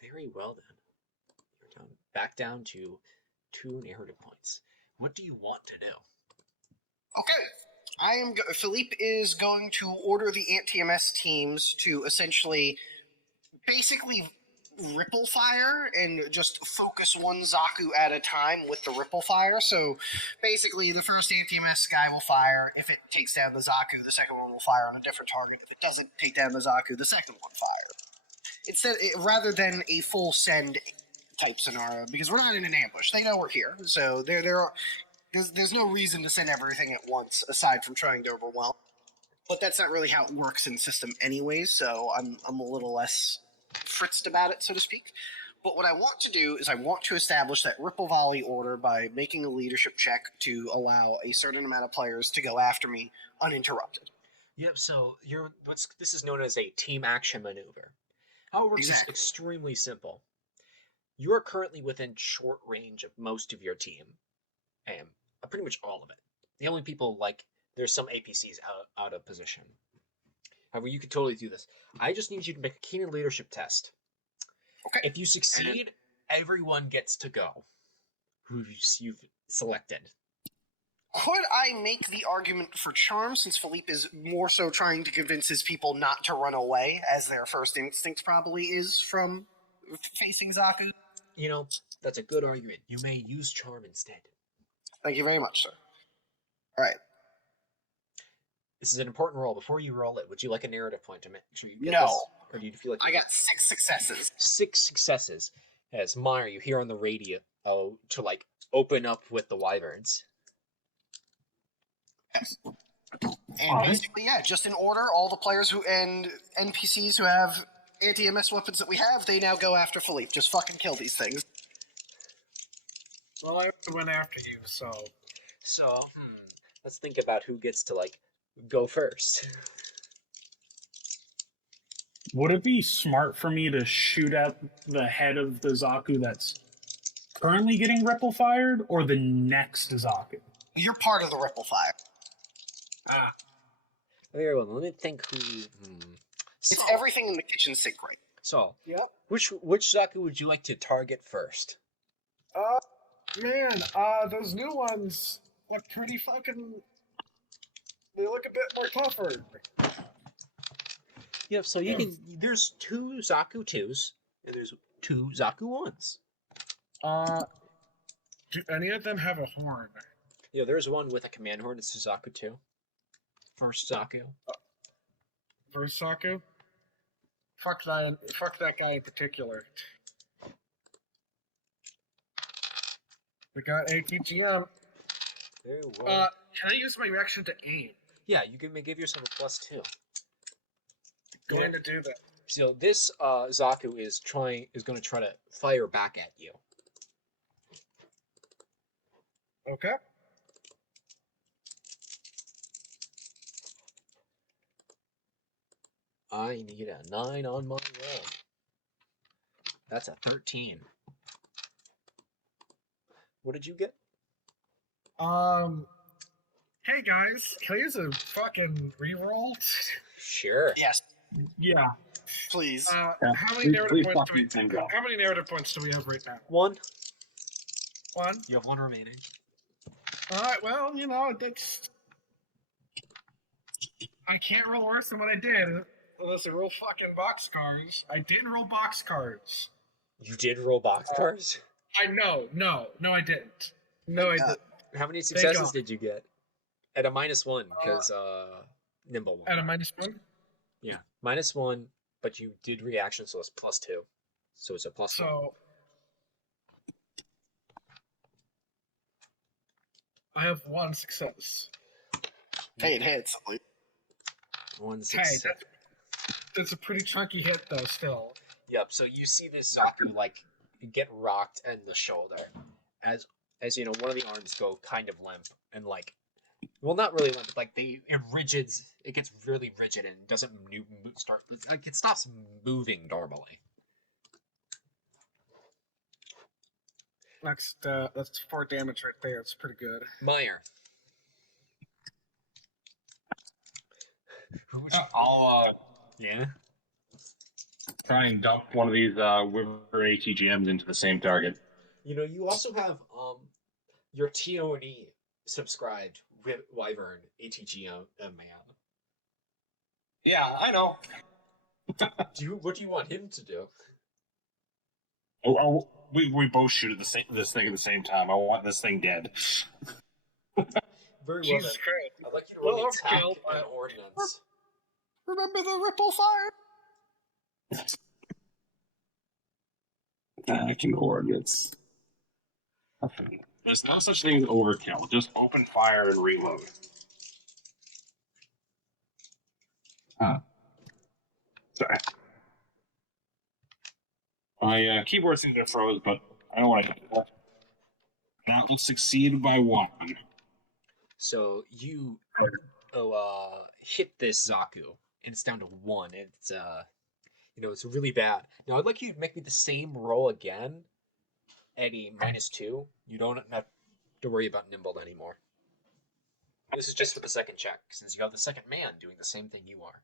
Very well, then. You're back down to 2 narrative points. What do you want to do? Okay. Philippe is going to order the anti-MS teams to essentially basically ripple fire and just focus one Zaku at a time with the ripple fire. So basically the first anti-MS guy will fire. If it takes down the Zaku, the second one will fire on a different target. If it doesn't take down the Zaku, the second one fires. rather than a full send type scenario, because we're not in an ambush. They know we're here, so there's no reason to send everything at once aside from trying to overwhelm. But that's not really how it works in the system anyways, so I'm a little less fritzed about it, so to speak. But what I want to do is I want to establish that ripple volley order by making a leadership check to allow a certain amount of players to go after me uninterrupted. Yep. So this is known as a team action maneuver. How it works is Exactly. extremely simple. You are currently within short range of most of your team, and pretty much all of it. The only people there's some APCs out of position. However, you could totally do this. I just need you to make a Keenan leadership test. Okay. If you succeed, everyone gets to go who you've selected. Could I make the argument for charm, since Philippe is more so trying to convince his people not to run away, as their first instinct probably is from facing Zaku? You know, that's a good argument. You may use charm instead. Thank you very much, sir. All right. This is an important roll. Before you roll it, would you like a narrative point to make sure you get No. this? Or do you feel like I got 6 successes. 6 successes? As Meyer, you hear on the radio to open up with the wyverns. Yes. And basically, yeah, just in order, all the players and NPCs who have anti-MS weapons that we have, they now go after Philippe. Just fucking kill these things. Well, I went after you, so... So, let's think about who gets to go first. Would it be smart for me to shoot at the head of the Zaku that's currently getting ripple fired, or the next Zaku? You're part of the ripple fire. Very well. Let me think who. It's everything in the kitchen sink right. So, Yep. which Zaku would you like to target first? Man, those new ones look pretty fucking... They look a bit more tougher. Yeah. So you can. There's 2 Zaku 2s and there's 2 Zaku 1s. Do any of them have a horn? Yeah. There's one with a command horn. It's Zaku 2. First Zaku. Versus Saku? Fuck that guy in particular. We got ATGM. Very well. Can I use my reaction to aim? Yeah. You can give yourself a +2. Going to do that. So this Zaku is going to try to fire back at you. Okay. I need a 9 on my roll. That's a 13. What did you get? Hey guys, can I use a fucking reroll? Sure. Yes, Yeah. please. How many Please narrative points fucking send do we? go. How many narrative points do we have right now? 1. 1. You have 1 remaining. All right. Well, that's. I can't roll worse than what I did unless I roll fucking boxcars. I did roll boxcars. You did roll boxcars? I know. No, I didn't. No, I didn't. How many successes God. did you get? At a -1, because Nimble won. At a -1. Yeah, -1, but you did reaction, so it's +2. So it's a +1. So I have 1 success. Hey, it hits. 1 Hey, success. that's a pretty chunky hit though. Still. Yep. So you see this Zaku get rocked in the shoulder, as one of the arms go kind of limp and well, not really limp, but it gets really rigid and doesn't it stops moving normally. That's 4 damage right there. It's pretty good. Meyer. Who would you... Yeah. Try and dump one of these Wyvern ATGMs into the same target. You also have your TONE subscribed with Wyvern ATGM man. Yeah, I know. What do you want him to do? We both shoot at this thing at the same time. I want this thing dead. Very well. Jesus Then. Christ. I'd like you to roll Well, attack killed by- and ordnance. Remember the ripple fire? coordinates. Okay. There's no such thing as overkill. Just open fire and reload. Sorry. My keyboard seems to froze, but I don't want to hit that. That will succeed by 1. So you hit this Zaku, and it's down to 1. It's it's really bad. Now I'd like you to make me the same roll again at a -2. You don't have to worry about nimbled anymore. This is just for the second check, since you have the second man doing the same thing you are.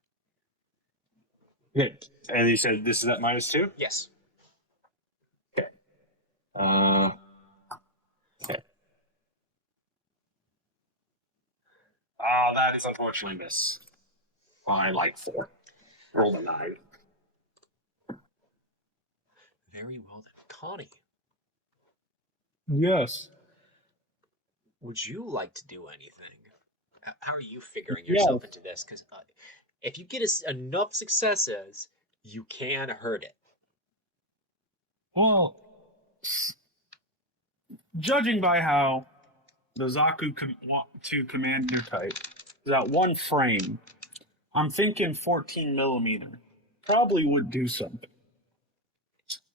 Okay. And you said this is at -2? Yes. Okay. Okay. That is unfortunately miss. By like 4. Rolled a 9. Very well then. Connie, Yes. would you like to do anything? How are you figuring Yes. yourself into this? Because if you get enough successes, you can hurt it. Well, judging by how the Zaku 2 commander type is at 1 frame, I'm thinking 14 millimeter probably would do something.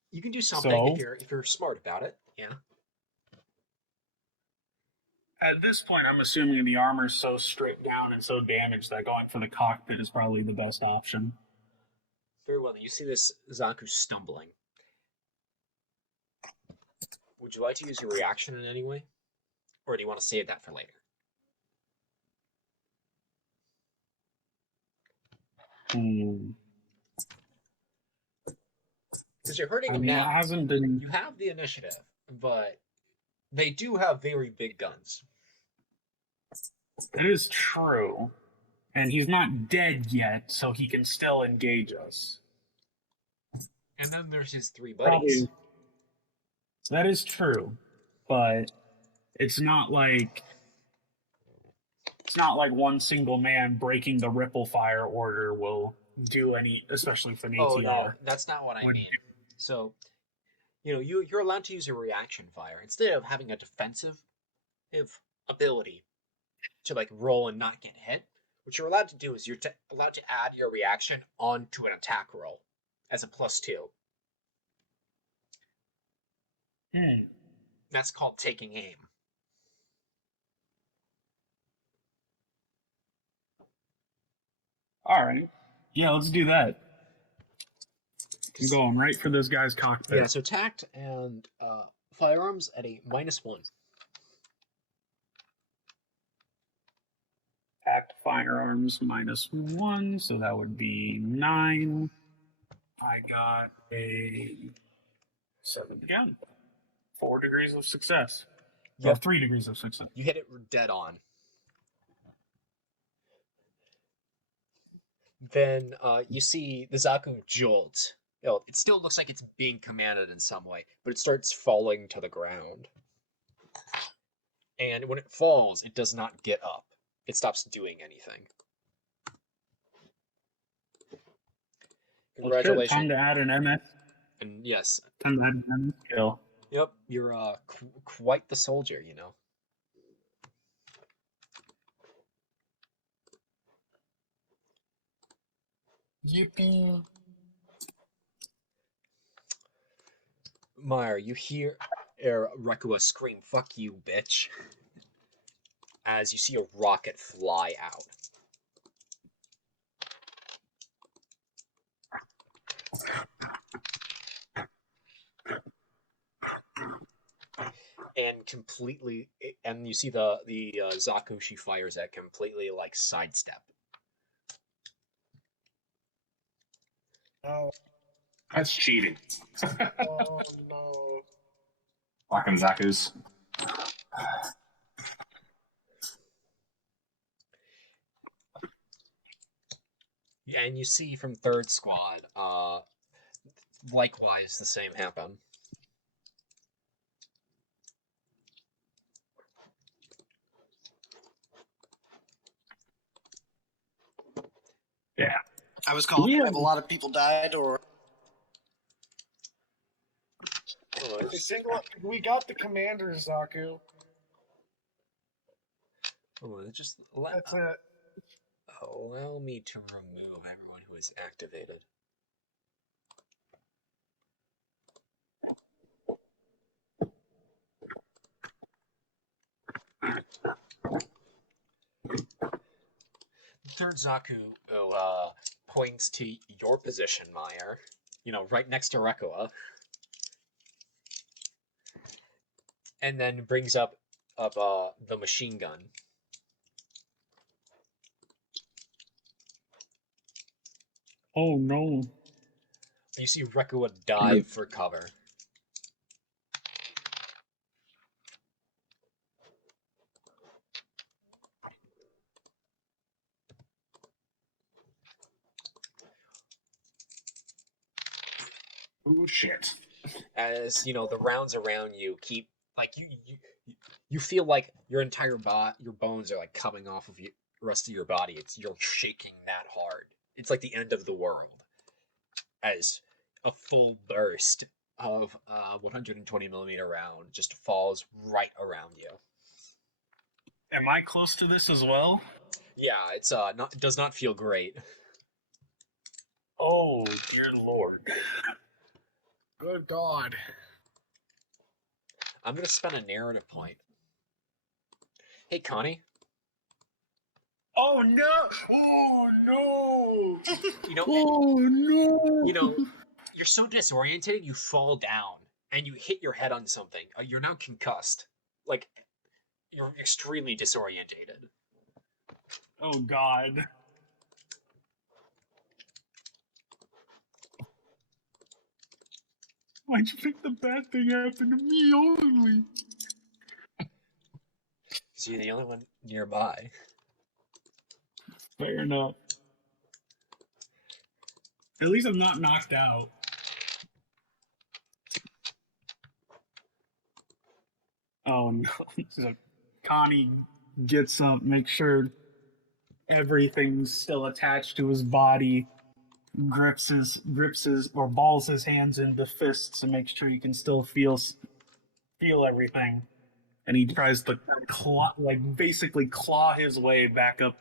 You can do something So, if you're smart about it. Yeah. at this point, I'm assuming the armor's so stripped down and so damaged that going for the cockpit is probably the best option. Very well. You see this Zaku stumbling. Would you like to use your reaction in any way? Or do you want to save that for later? Because you're hurting I them mean, it now. hasn't been. You have the initiative, but they do have very big guns. It is true. And he's not dead yet, so he can still engage us. And then there's his 3 buddies. Probably. That is true. But it's not like one single man breaking the ripple fire order will do any, especially for an ATR. Oh no, that's not what I mean. So, you're allowed to use your reaction fire instead of having a defensive ability to like roll and not get hit. What you're allowed to do is you're allowed to add your reaction onto an attack roll as a +2. That's called taking aim. All right. Yeah, let's do that. I'm going right for this guy's cockpit. Yeah, so tact and firearms at a -1. Tact firearms -1, so that would be 9. I got a 7 again. 4 degrees of success. Or Yep. 3 degrees of success. You hit it dead on. Then you see the Zaku jolt. It still looks like it's being commanded in some way, but it starts falling to the ground. And when it falls, it does not get up. It stops doing anything. Congratulations. Time to add an MS. And yes. Time to add an MS skill. Yep, you're quite the soldier, Yippee. Meyer, you hear Rekua scream, "Fuck you, bitch," as you see a rocket fly out. And you see the Zaku she fires at completely like sidestep. Oh, That's cheating. oh no. Fucking Zakus. Yeah, and you see from third squad, likewise the same happen. Yeah. I was calling. Yeah. Have a lot of people died, or We got the commander, Zaku. Oh, just That's it. allow me to remove everyone who is activated. The third Zaku points to your position, Meyer. Right next to Rekua. And then brings up the machine gun. Oh no. You see Rekua dive for cover. Oh shit. As the rounds around you keep you feel like your entire your bones are like coming off of the rest of your body. You're shaking that hard. It's like the end of the world. As a full burst of 120 millimeter round just falls right around you. Am I close to this as well? Yeah, it's it does not feel great. Oh dear lord. Good God. I'm gonna spend a narrative point. Hey, Connie. Oh no! Oh no! You know, Oh no! you're so disoriented, you fall down and you hit your head on something. You're now concussed. Like, you're extremely disorientated. Oh god. Why'd you think the bad thing happened to me only? Because you're the only one nearby. Fair enough. At least I'm not knocked out. Oh no. So Connie gets up, makes sure everything's still attached to his body, grips his or balls his hands into fists to make sure he can still feel everything. And he tries to basically claw his way back up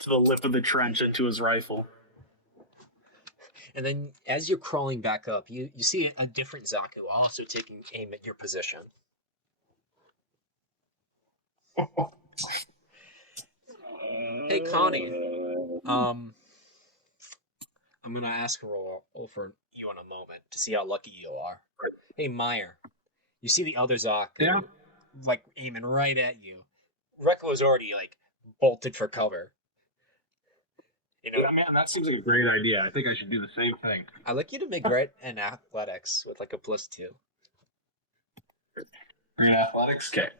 to the lip of the trench into his rifle. And then, as you're crawling back up, you see a different Zaku also taking aim at your position. Hey, Connie. I'm gonna ask a roll for you in a moment to see how lucky you are. Hey, Meyer. You see the other Zaku, like aiming right at you. Rekko's already like bolted for cover. Yeah, man, that seems like a great idea. I think I should do the same thing. I'd like you to make grit and athletics with like a +2. Athletics, okay.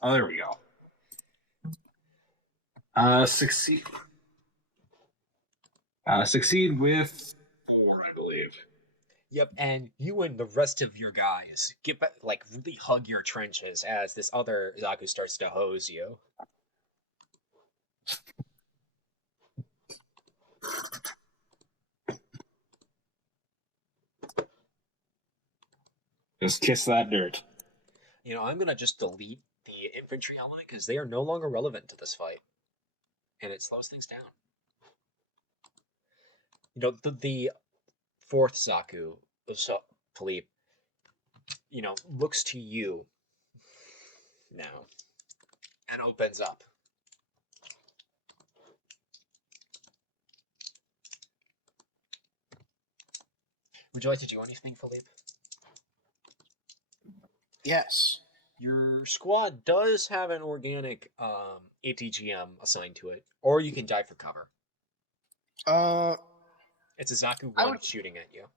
Oh, there we go. Succeed. Succeed with 4, I believe. Yep, and you and the rest of your guys get back, like really hug your trenches as this other Zaku starts to hose you. Just kiss that dirt. I'm gonna just delete the infantry element because they are no longer relevant to this fight, and it slows things down. The fourth Zaku, Philippe, looks to you now and opens up. Would you like to do anything, Philippe? Yes. Your squad does have an organic ATGM assigned to it, or you can dive for cover. It's a Zaku 1 shooting at you.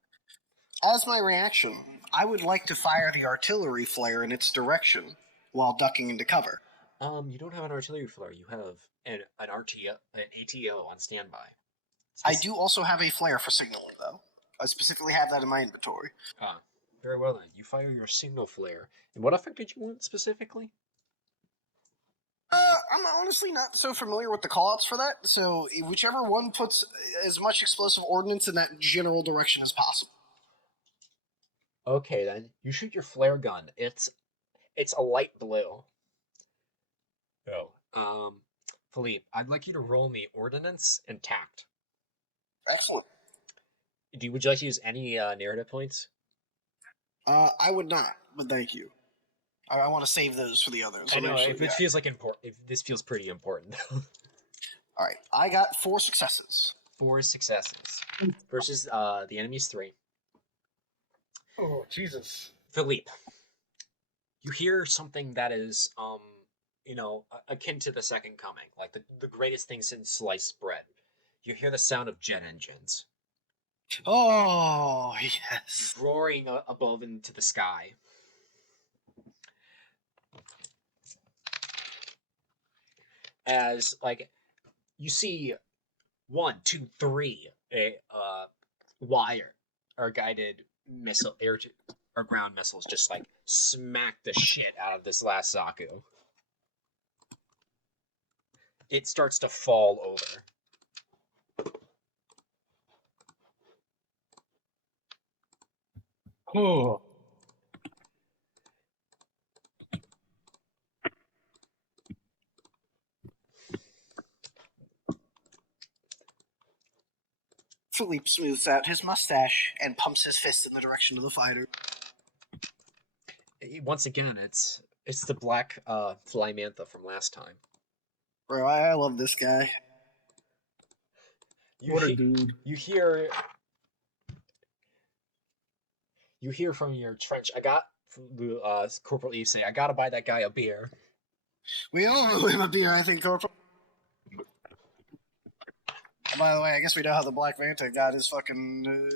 As my reaction, I would like to fire the artillery flare in its direction while ducking into cover. You don't have an artillery flare. You have an ATO on standby. I do also have a flare for signaling, though. I specifically have that in my inventory. Ah, very well then. You fire your signal flare. And what effect did you want specifically? I'm I'm honestly not so familiar with the callouts for that, so whichever one puts as much explosive ordnance in that general direction as possible. Okay, then you shoot your flare gun. It's a light blue. Oh. Philippe, I'd like you to roll me ordnance and tact. Excellent. Would you like to use any narrative points? I would not, but thank you. I want to save those for the others. I know Eventually, if it feels like important. If this feels pretty important. All right, I got 4 successes. 4 successes versus the enemy's 3. Oh, Jesus. Philippe, you hear something that is akin to the second coming, like the greatest thing since sliced bread. You hear the sound of jet engines Oh, yes. roaring above into the sky. As like you see 1, 2, 3 wire or guided missile or ground missiles just like smack the shit out of this last Zaku. It starts to fall over. Oh, Philippe smooths out his mustache and pumps his fist in the direction of the fighter. Once again, it's the black fly mantha from last time. Bro, I love this guy. what a dude. You hear from your trench. I got Corporal Eve say, "I gotta buy that guy a beer." We all owe him a beer, I think, Corporal. By the way, I guess we know how the Black Manta got his fucking.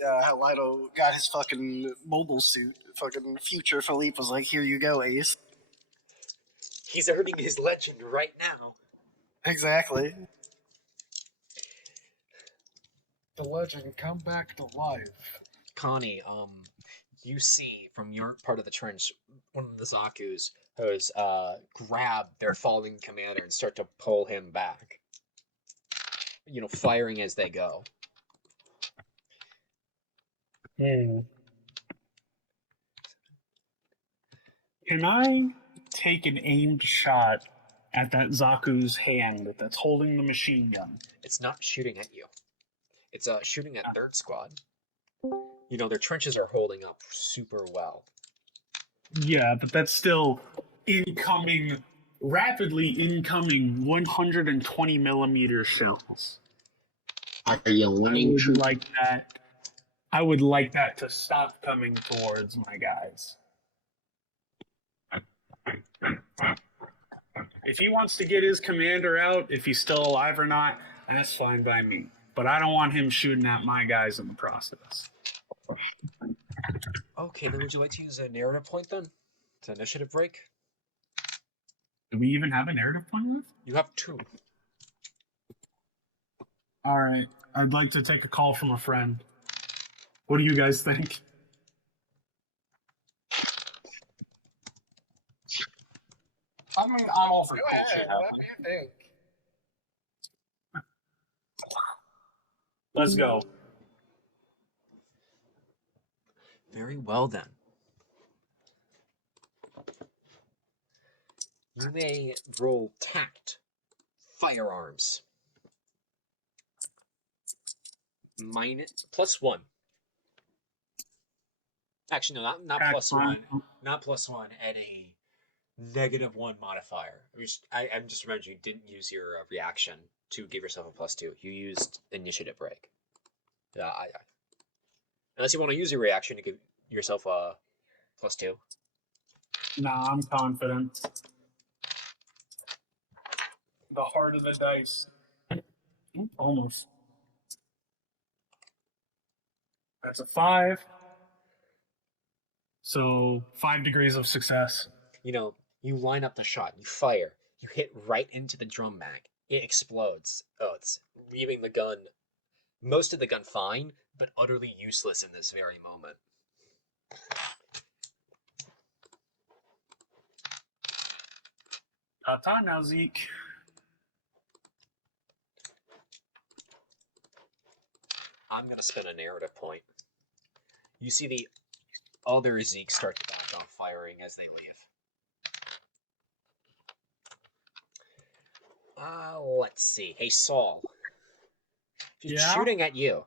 How Lido got his fucking mobile suit. Fucking future Philippe was like, here you go, Ace. He's earning his legend right now. Exactly. The legend come back to life. Connie, you see from your part of the trench, one of the Zaku's has grab their falling commander and start to pull him back. Firing as they go. Can I take an aimed shot at that Zaku's hand that's holding the machine gun? It's not shooting at you. It's shooting at third squad. Their trenches are holding up super well. Yeah, but that's still rapidly incoming 120 millimeter shells. Are you learning true? I would like that to stop coming towards my guys. If he wants to get his commander out, if he's still alive or not, that's fine by me. But I don't want him shooting at my guys in the process. Okay, then would you like to use a narrative point then? It's an initiative break. Do we even have a narrative point left? You have 2. All right. I'd like to take a call from a friend. What do you guys think? I'm all for Go ahead. What do you think? Let's go. Very well then. You may roll tact, firearms. +1. Actually, no, not +1. Not +1. At a -1 modifier. I'm just remembering you didn't use your reaction to give yourself a +2. You used initiative break. Yeah, unless you want to use your reaction to give yourself a +2. Nah, I'm confident. The heart of the dice. Almost. That's a 5. So 5 degrees of success. You line up the shot, you fire, you hit right into the drum mag. It explodes. Oh, it's leaving the gun, most of the gun fine, but utterly useless in this very moment. Ta-ta now, Zeke. I'm going to spend a narrative point. You see the other Zeke start to back off firing as they leave. Let's see. Hey, Saul. He's Yeah? shooting at you.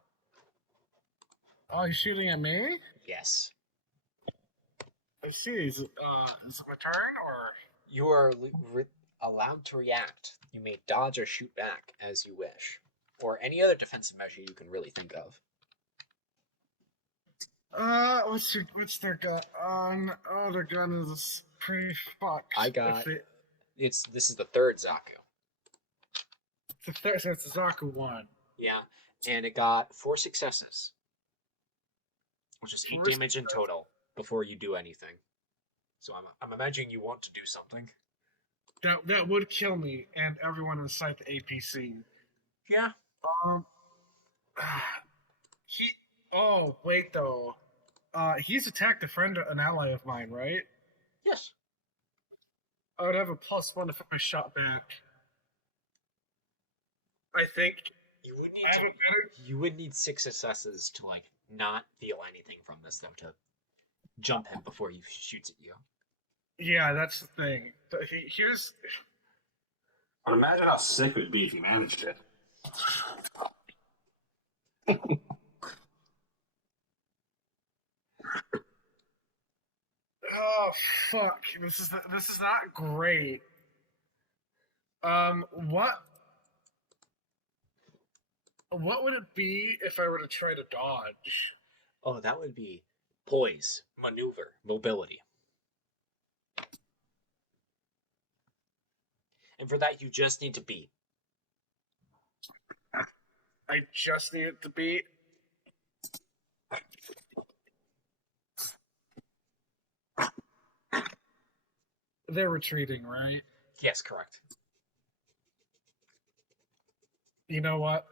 Oh, he's shooting at me? Yes. I see. Is it my turn, or? You are allowed to react. You may dodge or shoot back as you wish, or any other defensive measure you can really think of. What's their gun? Oh, their gun is pretty fucked. I got. This is the third Zaku. So it's the Zaku one. Yeah, and it got 4 successes, which is 8 damage in total before you do anything. So I'm imagining you want to do something. That would kill me and everyone inside the APC. Yeah. Oh wait though, he's attacked a friend, an ally of mine, right? Yes. I would have a +1 if I shot back. I think You would need 6 successes to like not feel anything from this though, to jump him before he shoots at you. Yeah, that's the thing. Here's. But imagine how sick it would be if you managed it. Oh fuck! This is not great. What would it be if I were to try to dodge? Oh, that would be poise, maneuver, mobility. And for that, you just need to beat. I just need it to beat. They're retreating, right? Yes, correct. You know what?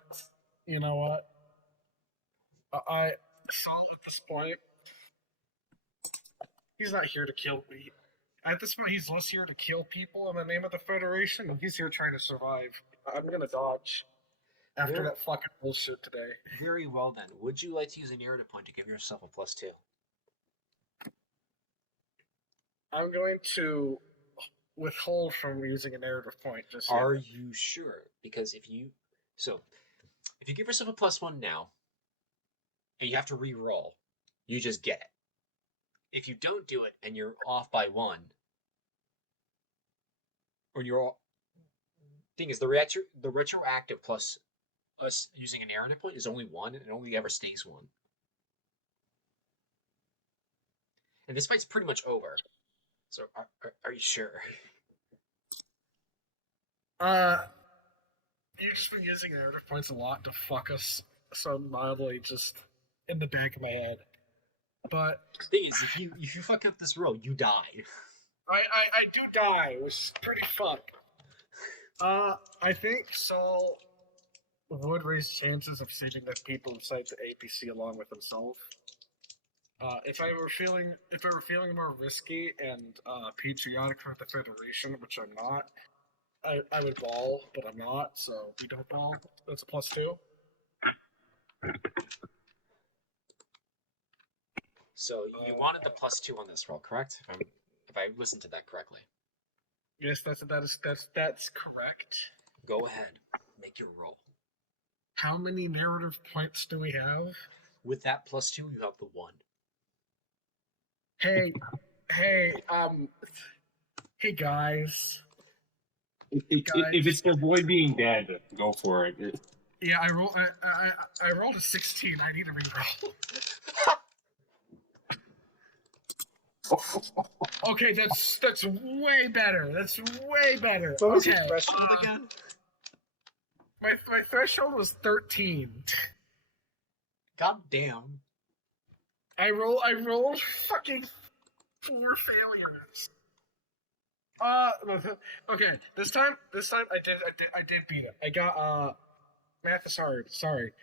I Saul at this point. He's not here to kill me. At this point, he's less here to kill people in the name of the Federation, and he's here trying to survive. I'm gonna dodge after that fucking bullshit today. Very well then. Would you like to use a narrative point to give yourself a +2? I'm going to withhold from using a narrative point. Just Are you sure? Because if you give yourself a +1 now, and you have to re-roll, you just get it. If you don't do it and you're off by 1, or thing is the retroactive plus us using a narrative point is only 1, and it only ever stays 1. And this fight's pretty much over. So are you sure? You've just been using narrative points a lot to fuck us so mildly, just in the back of my head. But The thing is, if you fuck up this roll, you die. I do die, which is pretty fucked. I think Saul would raise chances of saving the people inside the APC along with himself. If I were feeling more risky and patriotic for the Federation, which I'm not, I would ball, but I'm not, so we don't ball. That's a +2. So you wanted the +2 on this roll, correct? If I listened to that correctly. Yes, that's correct. Go ahead, make your roll. How many narrative points do we have? With that +2, you have the 1. Hey, guys. If it's to avoid being dead, go for it. Yeah, I rolled a 16. I need to reroll. Okay, that's way better. That's way better. What was okay. your threshold again? My threshold was 13. God damn. I rolled fucking 4 failures. Okay. This time I did beat him. I got math is hard. Sorry.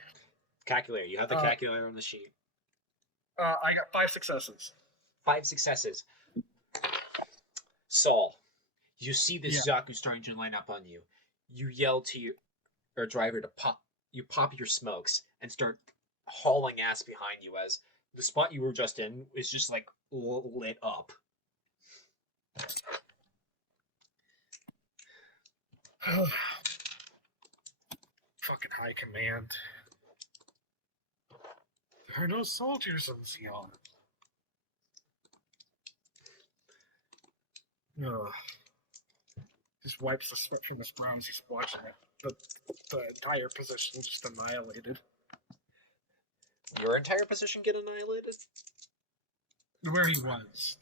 Calculator. You have the calculator on the sheet. I got 5 successes. 5 successes. Saul, You see this Zaku starting to line up on you. You yell to your driver to pop. You pop your smokes and start hauling ass behind you as the spot you were just in is just like lit up. Fucking high command. There are no soldiers in Zeon. Ugh. Just wipes the sweat from his brow as he's watching it. The entire position just annihilated. Your entire position get annihilated? Where he was.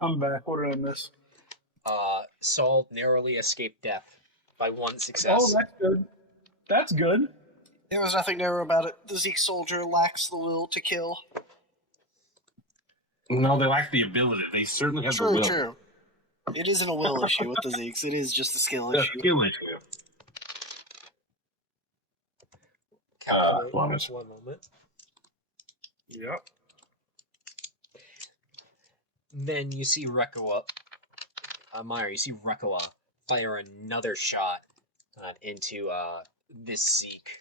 I'm back. What did I miss? Saul narrowly escaped death by one success. Oh, that's good. That's good. There was nothing narrow about it. The Zeke soldier lacks the will to kill. No, they lack the ability. They certainly have the will. True. It isn't a will issue with the Zeeks. It is just a skill The issue. skill issue. Calculate Flawless. one moment. Yep. Then you see Rekoa, Meyer, you see Rekoa fire another shot into this Zeke.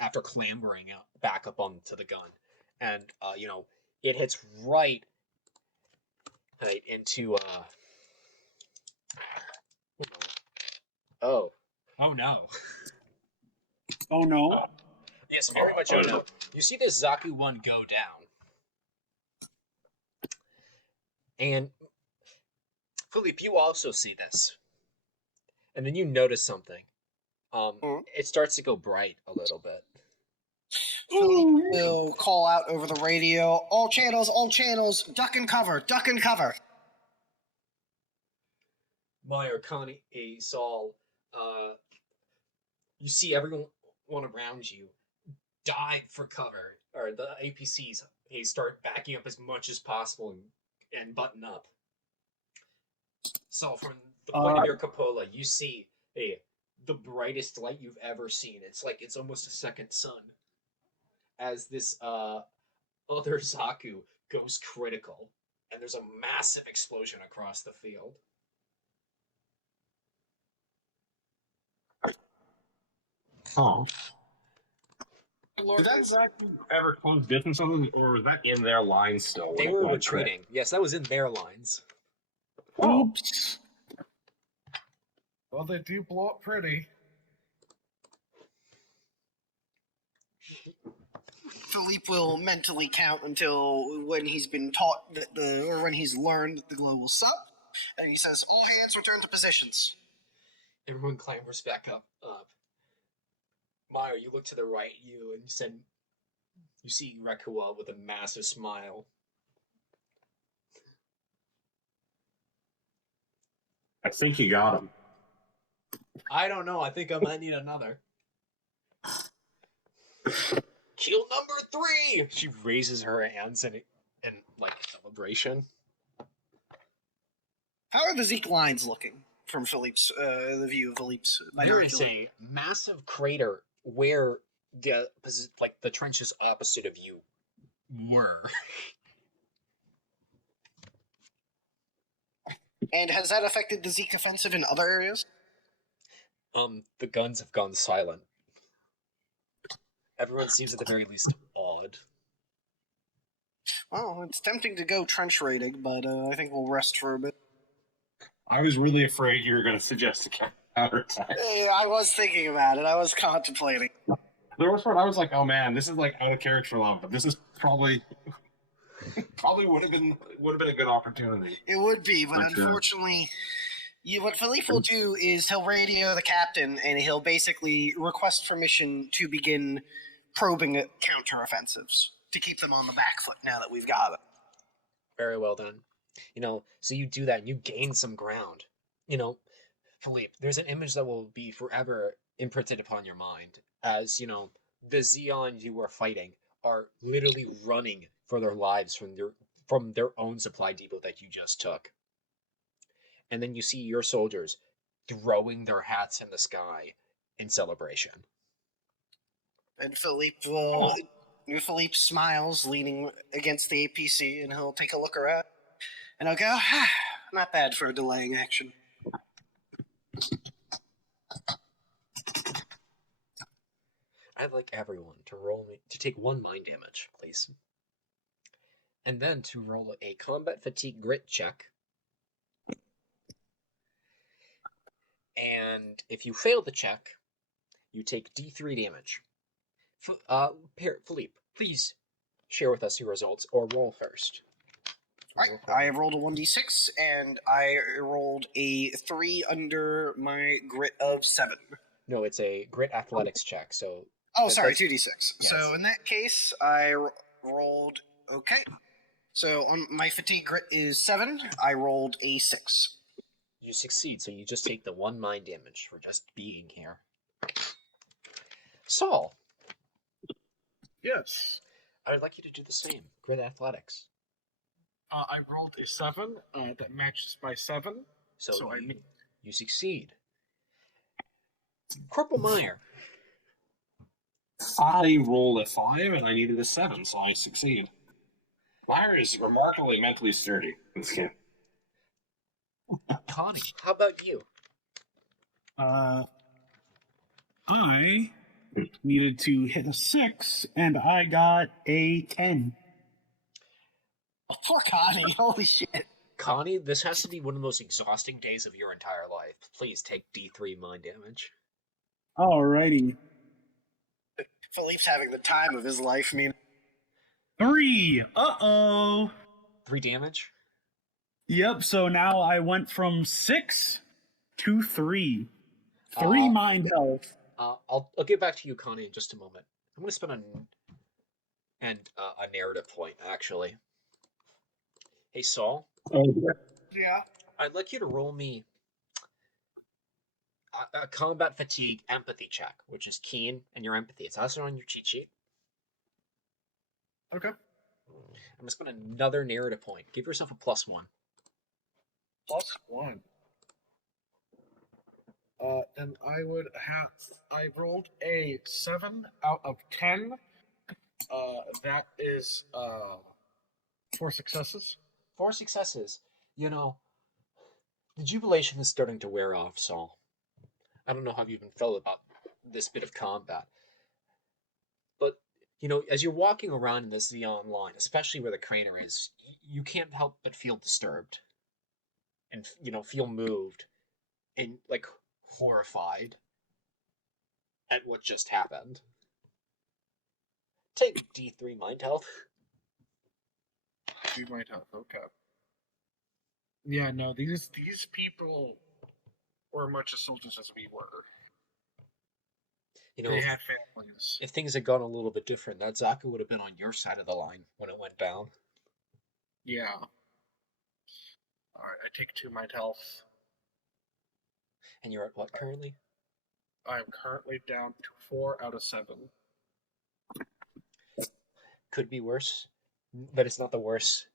After clambering back up onto the gun. And, it hits right into, Oh no. Oh no. Yes, very much oh no. You see this Zaku 1 go down. And, Philippe, you also see this. And then you notice something. It starts to go bright a little bit. Philippe will call out over the radio, all channels, duck and cover. Meyer, Connie, Saul, you see everyone around you dive for cover, or the APCs, they start backing up as much as possible and button up. So from the point of your cupola, you see the brightest light you've ever seen. It's like it's almost a second sun. As this other Zaku goes critical, and there's a massive explosion across the field. Oh. Did that Zaku ever close business on them, or was that in their line still? They were retreating. Yes, that was in their lines. Oops. Well, they do blow up pretty. Philippe will mentally count until when he's been taught that or when he's learned that the glow will stop, and he says, "All hands return to positions." Everyone clambers back up. Meyer, you look to the right, and you see Rekoa with a massive smile. I think you got him. I don't know. I think I might need another. Kill number 3! She raises her hands in like celebration. How are the Zeke lines looking from Philippe's the view of Philippe's? There is a massive crater where the trenches opposite of you were. And has that affected the Zeke offensive in other areas? The guns have gone silent. Everyone seems at the very least awed. Well, it's tempting to go trench raiding, but I think we'll rest for a bit. I was really afraid you were going to suggest a counterattack. Hey, I was thinking about it. I was contemplating. There was part I was like, oh man, this is like out of character long, but this is probably would have been a good opportunity. It would be, but unfortunately, what Philippe will do is he'll radio the captain and he'll basically request permission to begin probing counteroffensives to keep them on the back foot now that we've got it. Very well done. So you do that and you gain some ground. Philippe, there's an image that will be forever imprinted upon your mind as, the Zeon you were fighting are literally running for their lives from their own supply depot that you just took. And then you see your soldiers throwing their hats in the sky in celebration. And Philippe Philippe smiles, leaning against the APC, and he'll take a look around. And I'll go, not bad for a delaying action. I'd like everyone to take 1 mind damage, please. And then to roll a combat fatigue grit check. And if you fail the check, you take D3 damage. Philippe, please share with us your results, or roll first. All right, I rolled a 1d6, and I rolled a 3 under my grit of 7. No, it's a grit athletics check, so... Oh, sorry, 2d6. Yes. So in that case, I rolled... Okay. So on my fatigue grit is 7. I rolled a 6. You succeed, so you just take the 1 mind damage for just being here. Saul, Yes. I would like you to do the same. Grit athletics. I rolled a 7 that matches my 7. So I you succeed. Corporal Meyer, I rolled a 5 and I needed a 7, so I succeed. Meyer is remarkably mentally sturdy in this game. Connie, how about you? I needed to hit a 6, and I got a 10. Oh, poor Connie. Holy shit. Connie, this has to be one of the most exhausting days of your entire life. Please take D3 mind damage. Alrighty. Philippe's having the time of his life, 3. Uh-oh. 3 damage? Yep, so now I went from 6 to 3. 3 mind health. I'll get back to you, Connie, in just a moment. I'm going to spend a narrative point, actually. Hey, Saul, Yeah. I'd like you to roll me a combat fatigue empathy check, which is keen and your empathy. It's also on your cheat sheet. Okay. I'm going to spend another narrative point. Give yourself a +1. +1. Then I would have. I rolled a 7 out of 10. That is 4 successes. 4 successes. You know, the jubilation is starting to wear off, Saul. I don't know how you even felt about this bit of combat. But, you know, as you're walking around in the Zeon line, especially where the crater is, you can't help but feel disturbed. And, you know, feel moved. And, like, horrified at what just happened. Take D3 mind health. You might have. Okay. Yeah, no, these people were much as soldiers as we were. You know, They had families. if things had gone a little bit different, that Zaka would have been on your side of the line when it went down. Yeah. Alright, I take 2 mind health. And you're at what currently? I'm currently down to 4 out of 7. Could be worse, but it's not the worst.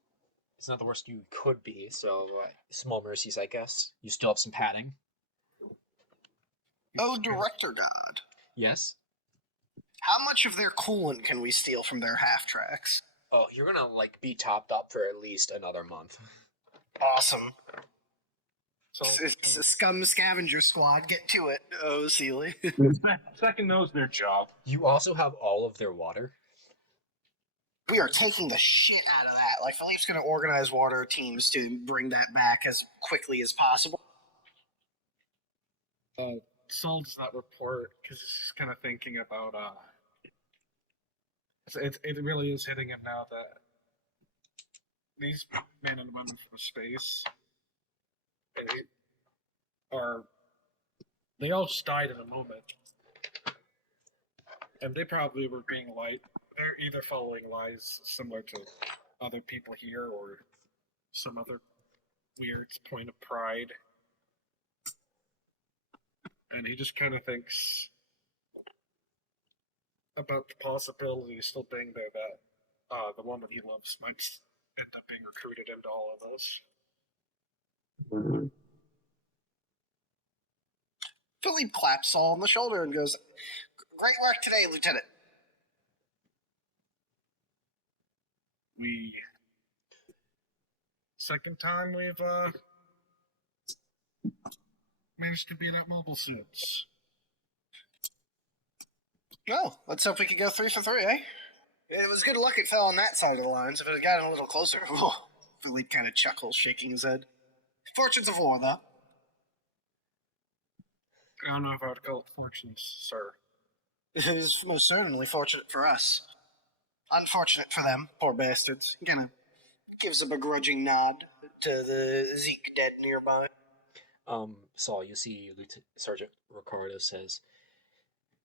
It's not the worst you could be, so small mercies, I guess. You still have some padding. Oh, Director God. Yes? How much of their coolant can we steal from their half-tracks? Oh, you're gonna, like, be topped up for at least another month. Awesome. So, It's a scum scavenger squad. Get to it. Oh, Sealy. Second knows their job. You also have all of their water. We are taking the shit out of that. Like, Philippe's going to organize water teams to bring that back as quickly as possible. Saul does not report because he's kind of thinking about it really is hitting him now that these men and women from space they all just died in a moment, and they probably were being lied. They're either following lies similar to other people here or some other weird point of pride. And he just kind of thinks about the possibility of still being there that the woman he loves might end up being recruited into all of this. Philippe claps Saul on the shoulder and goes, "Great work today, Lieutenant." second time we've managed to be that mobile suits. Well, let's hope we could go 3 for 3, eh? It was good luck it fell on that side of the lines. If it had gotten a little closer, Philippe kind of chuckles, shaking his head. Fortunes of war, though. I don't know if I would call it fortunes, sir. It is most certainly fortunate for us. Unfortunate for them, poor bastards. He kind of gives a begrudging nod to the Zeke dead nearby. Saul, you see Sergeant Ricardo says,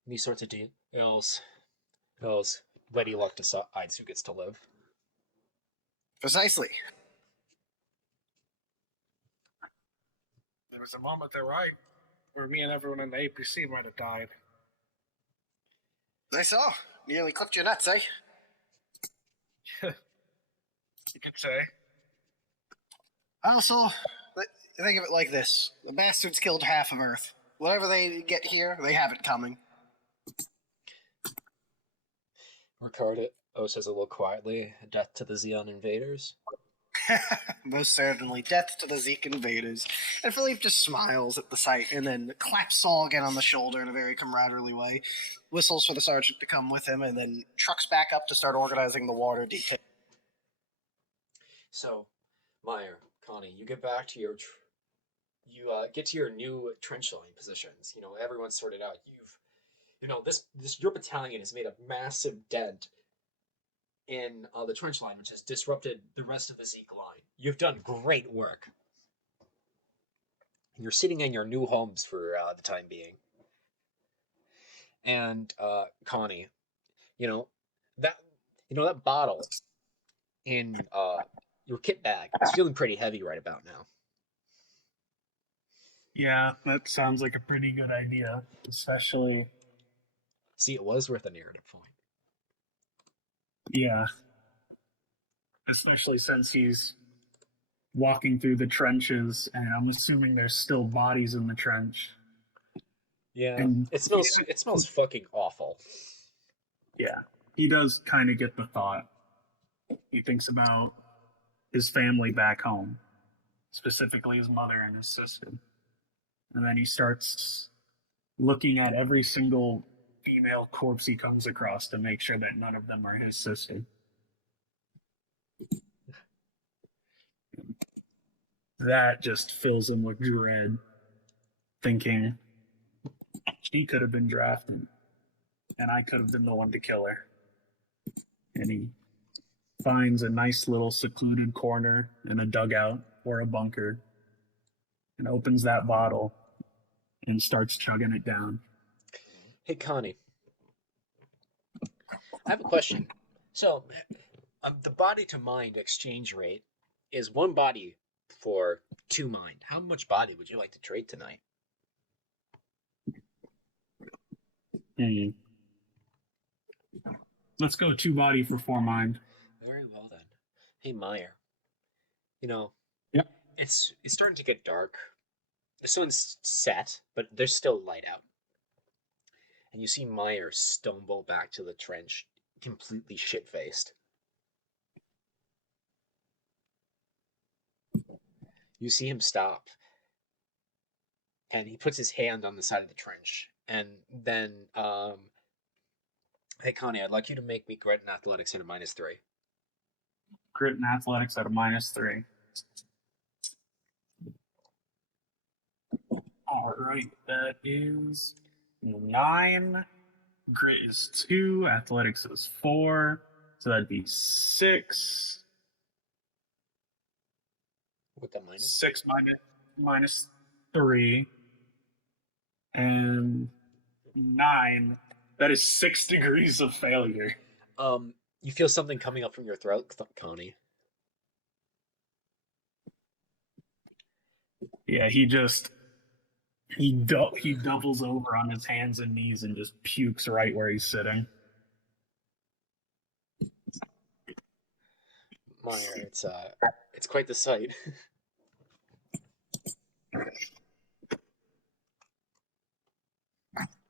these sorts of deals, Lady luck decides who gets to live. Precisely. There was a moment there where me and everyone in the APC might have died. I saw. Nearly clipped your nuts, eh? You could say. Also, think of it like this. The bastards killed half of Earth. Whatever they get here, they have it coming. Ricardo says a little quietly, death to the Zeon invaders. Most certainly. Death to the Zeke invaders. And Philippe just smiles at the sight and then claps Saul again on the shoulder in a very camaraderie way, whistles for the sergeant to come with him, and then trucks back up to start organizing the water detail. So, Meyer, Connie, you get back to your... get to your new trench line positions. You know, everyone's sorted out. Your battalion has made a massive dent in the trench line, which has disrupted the rest of the Zeke line. You've done great work. You're sitting in your new homes for the time being. And Connie, that bottle in your kit bag is feeling pretty heavy right about now. Yeah, that sounds like a pretty good idea, especially... See, it was worth a narrative point. Yeah. Especially since he's walking through the trenches, and I'm assuming there's still bodies in the trench. Yeah, and it smells fucking awful. Yeah, he does kind of get the thought. He thinks about his family back home, specifically his mother and his sister. And then he starts looking at every single female corpse he comes across to make sure that none of them are his sister. That just fills him with dread, thinking, she could have been drafted, and I could have been the one to kill her. And he finds a nice little secluded corner in a dugout or a bunker and opens that bottle and starts chugging it down. Hey, Connie, I have a question. So, the body to mind exchange rate is 1 body for 2 mind. How much body would you like to trade tonight? Let's go 2 body for 4 mind. Very well then. Hey, Meyer. Yep. It's starting to get dark. The sun's set, but there's still light out. And you see Meyer stumble back to the trench, completely shit-faced. You see him stop, and he puts his hand on the side of the trench, and then, hey, Connie, I'd like you to make me grit and athletics at a -3. Grit and athletics at a -3. All right, that is 9. Grit is 2. Athletics is 4. So that'd be 6. With the minus? 6 minus 3. And 9. That is 6 degrees of failure. You feel something coming up from your throat, Connie. Yeah, he doubles over on his hands and knees and just pukes right where he's sitting. Meyer, it's quite the sight.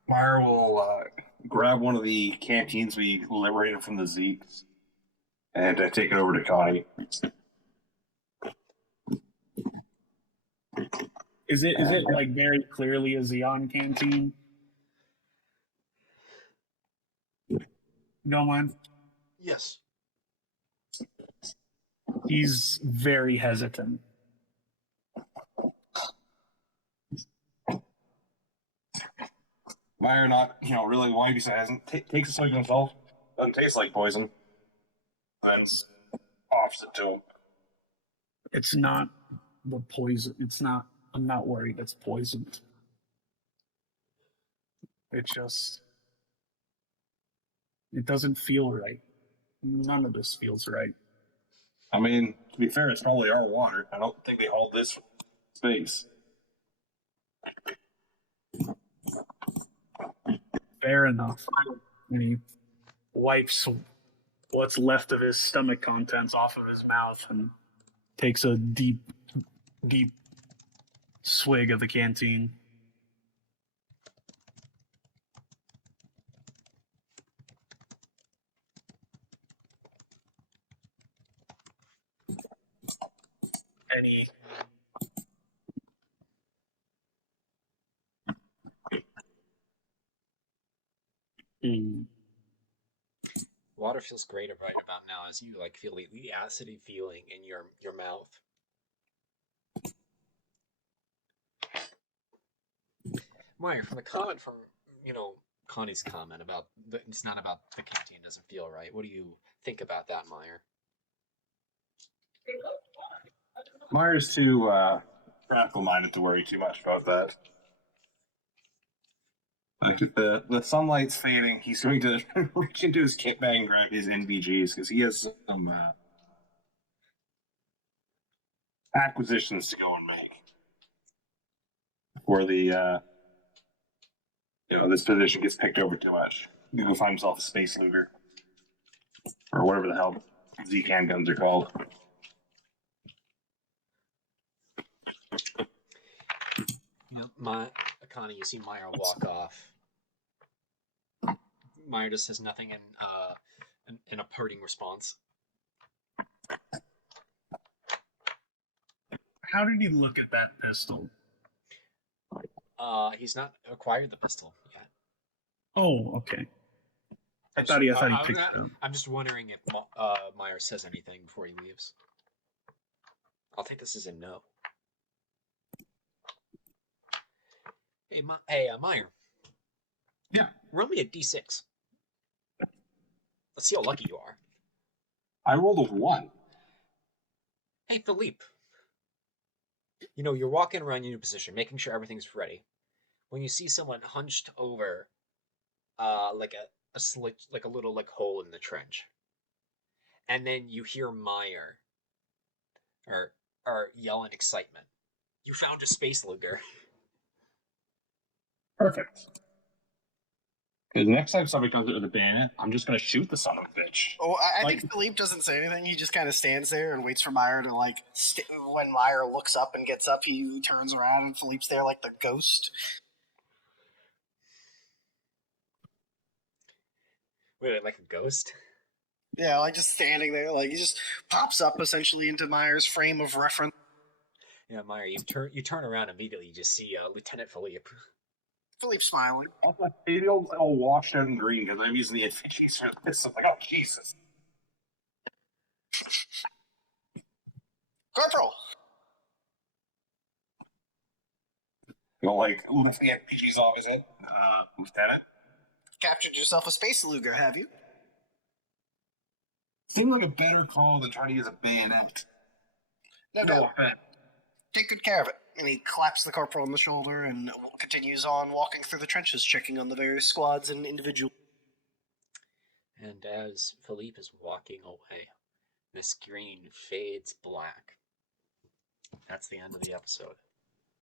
Meyer will grab one of the canteens we liberated from the Zeeks and take it over to Connie. Is it like very clearly a Xeon canteen? Don't mind. Yes. He's very hesitant. Meyer not, really why he hasn't takes a swig himself. Doesn't taste like poison. Then offs it to him. It's not the poison. It's not. I'm not worried it's poisoned. It just. It doesn't feel right. None of this feels right. I mean, to be fair, it's probably our water. I don't think they hauled this space. Fair enough. And he wipes what's left of his stomach contents off of his mouth and takes a deep swig of the canteen. Any Water feels great right about now as you like feel the acidy feeling in your mouth. Meyer, from the comment from Connie's comment about it's not about the canteen doesn't feel right. What do you think about that, Meyer? Meyer's too practical minded to worry too much about that. The sunlight's fading. He's going to reach into his kit bag and grab his NVGs because he has some acquisitions to go and make before the this position gets picked over too much. He's gonna go find himself a space Luger or whatever the hell Z-can guns are called. Connie, you see Meyer walk off. Meyer just says nothing in a parting response. How did he look at that pistol? He's not acquired the pistol yet. Oh, okay. I thought he picked it up. I'm just wondering if Meyer says anything before he leaves. I'll take this as a no. Hey, Meyer. Yeah. Roll me a d6. Let's see how lucky you are. I rolled a 1. Hey, Philippe. You're walking around your new position, making sure everything's ready. When you see someone hunched over, like a slit, like a little hole in the trench, and then you hear Meyer, or yell in excitement. You found a space Luger. Perfect. Because next time somebody comes with a bayonet, I'm just going to shoot the son of a bitch. Oh, I think Philippe doesn't say anything. He just kind of stands there and waits for Meyer to, when Meyer looks up and gets up, he turns around and Philippe's there like the ghost. Wait, like a ghost? Yeah, just standing there. He just pops up essentially into Meyer's frame of reference. Yeah, Meyer, you turn around immediately, you just see Lieutenant Philippe. Philippe's smiling. Maybe I'll wash out in green because I'm using the efficiencies for this. I'm like, oh, Jesus. Corporal! Lift the FPGs off his head. Lieutenant? Captured yourself a space Luger, have you? Seemed like a better call than trying to use a bayonet. No doubt. Take good care of it. And he claps the corporal on the shoulder and continues on walking through the trenches, checking on the various squads and individuals. And as Philippe is walking away, the screen fades black. That's the end of the episode.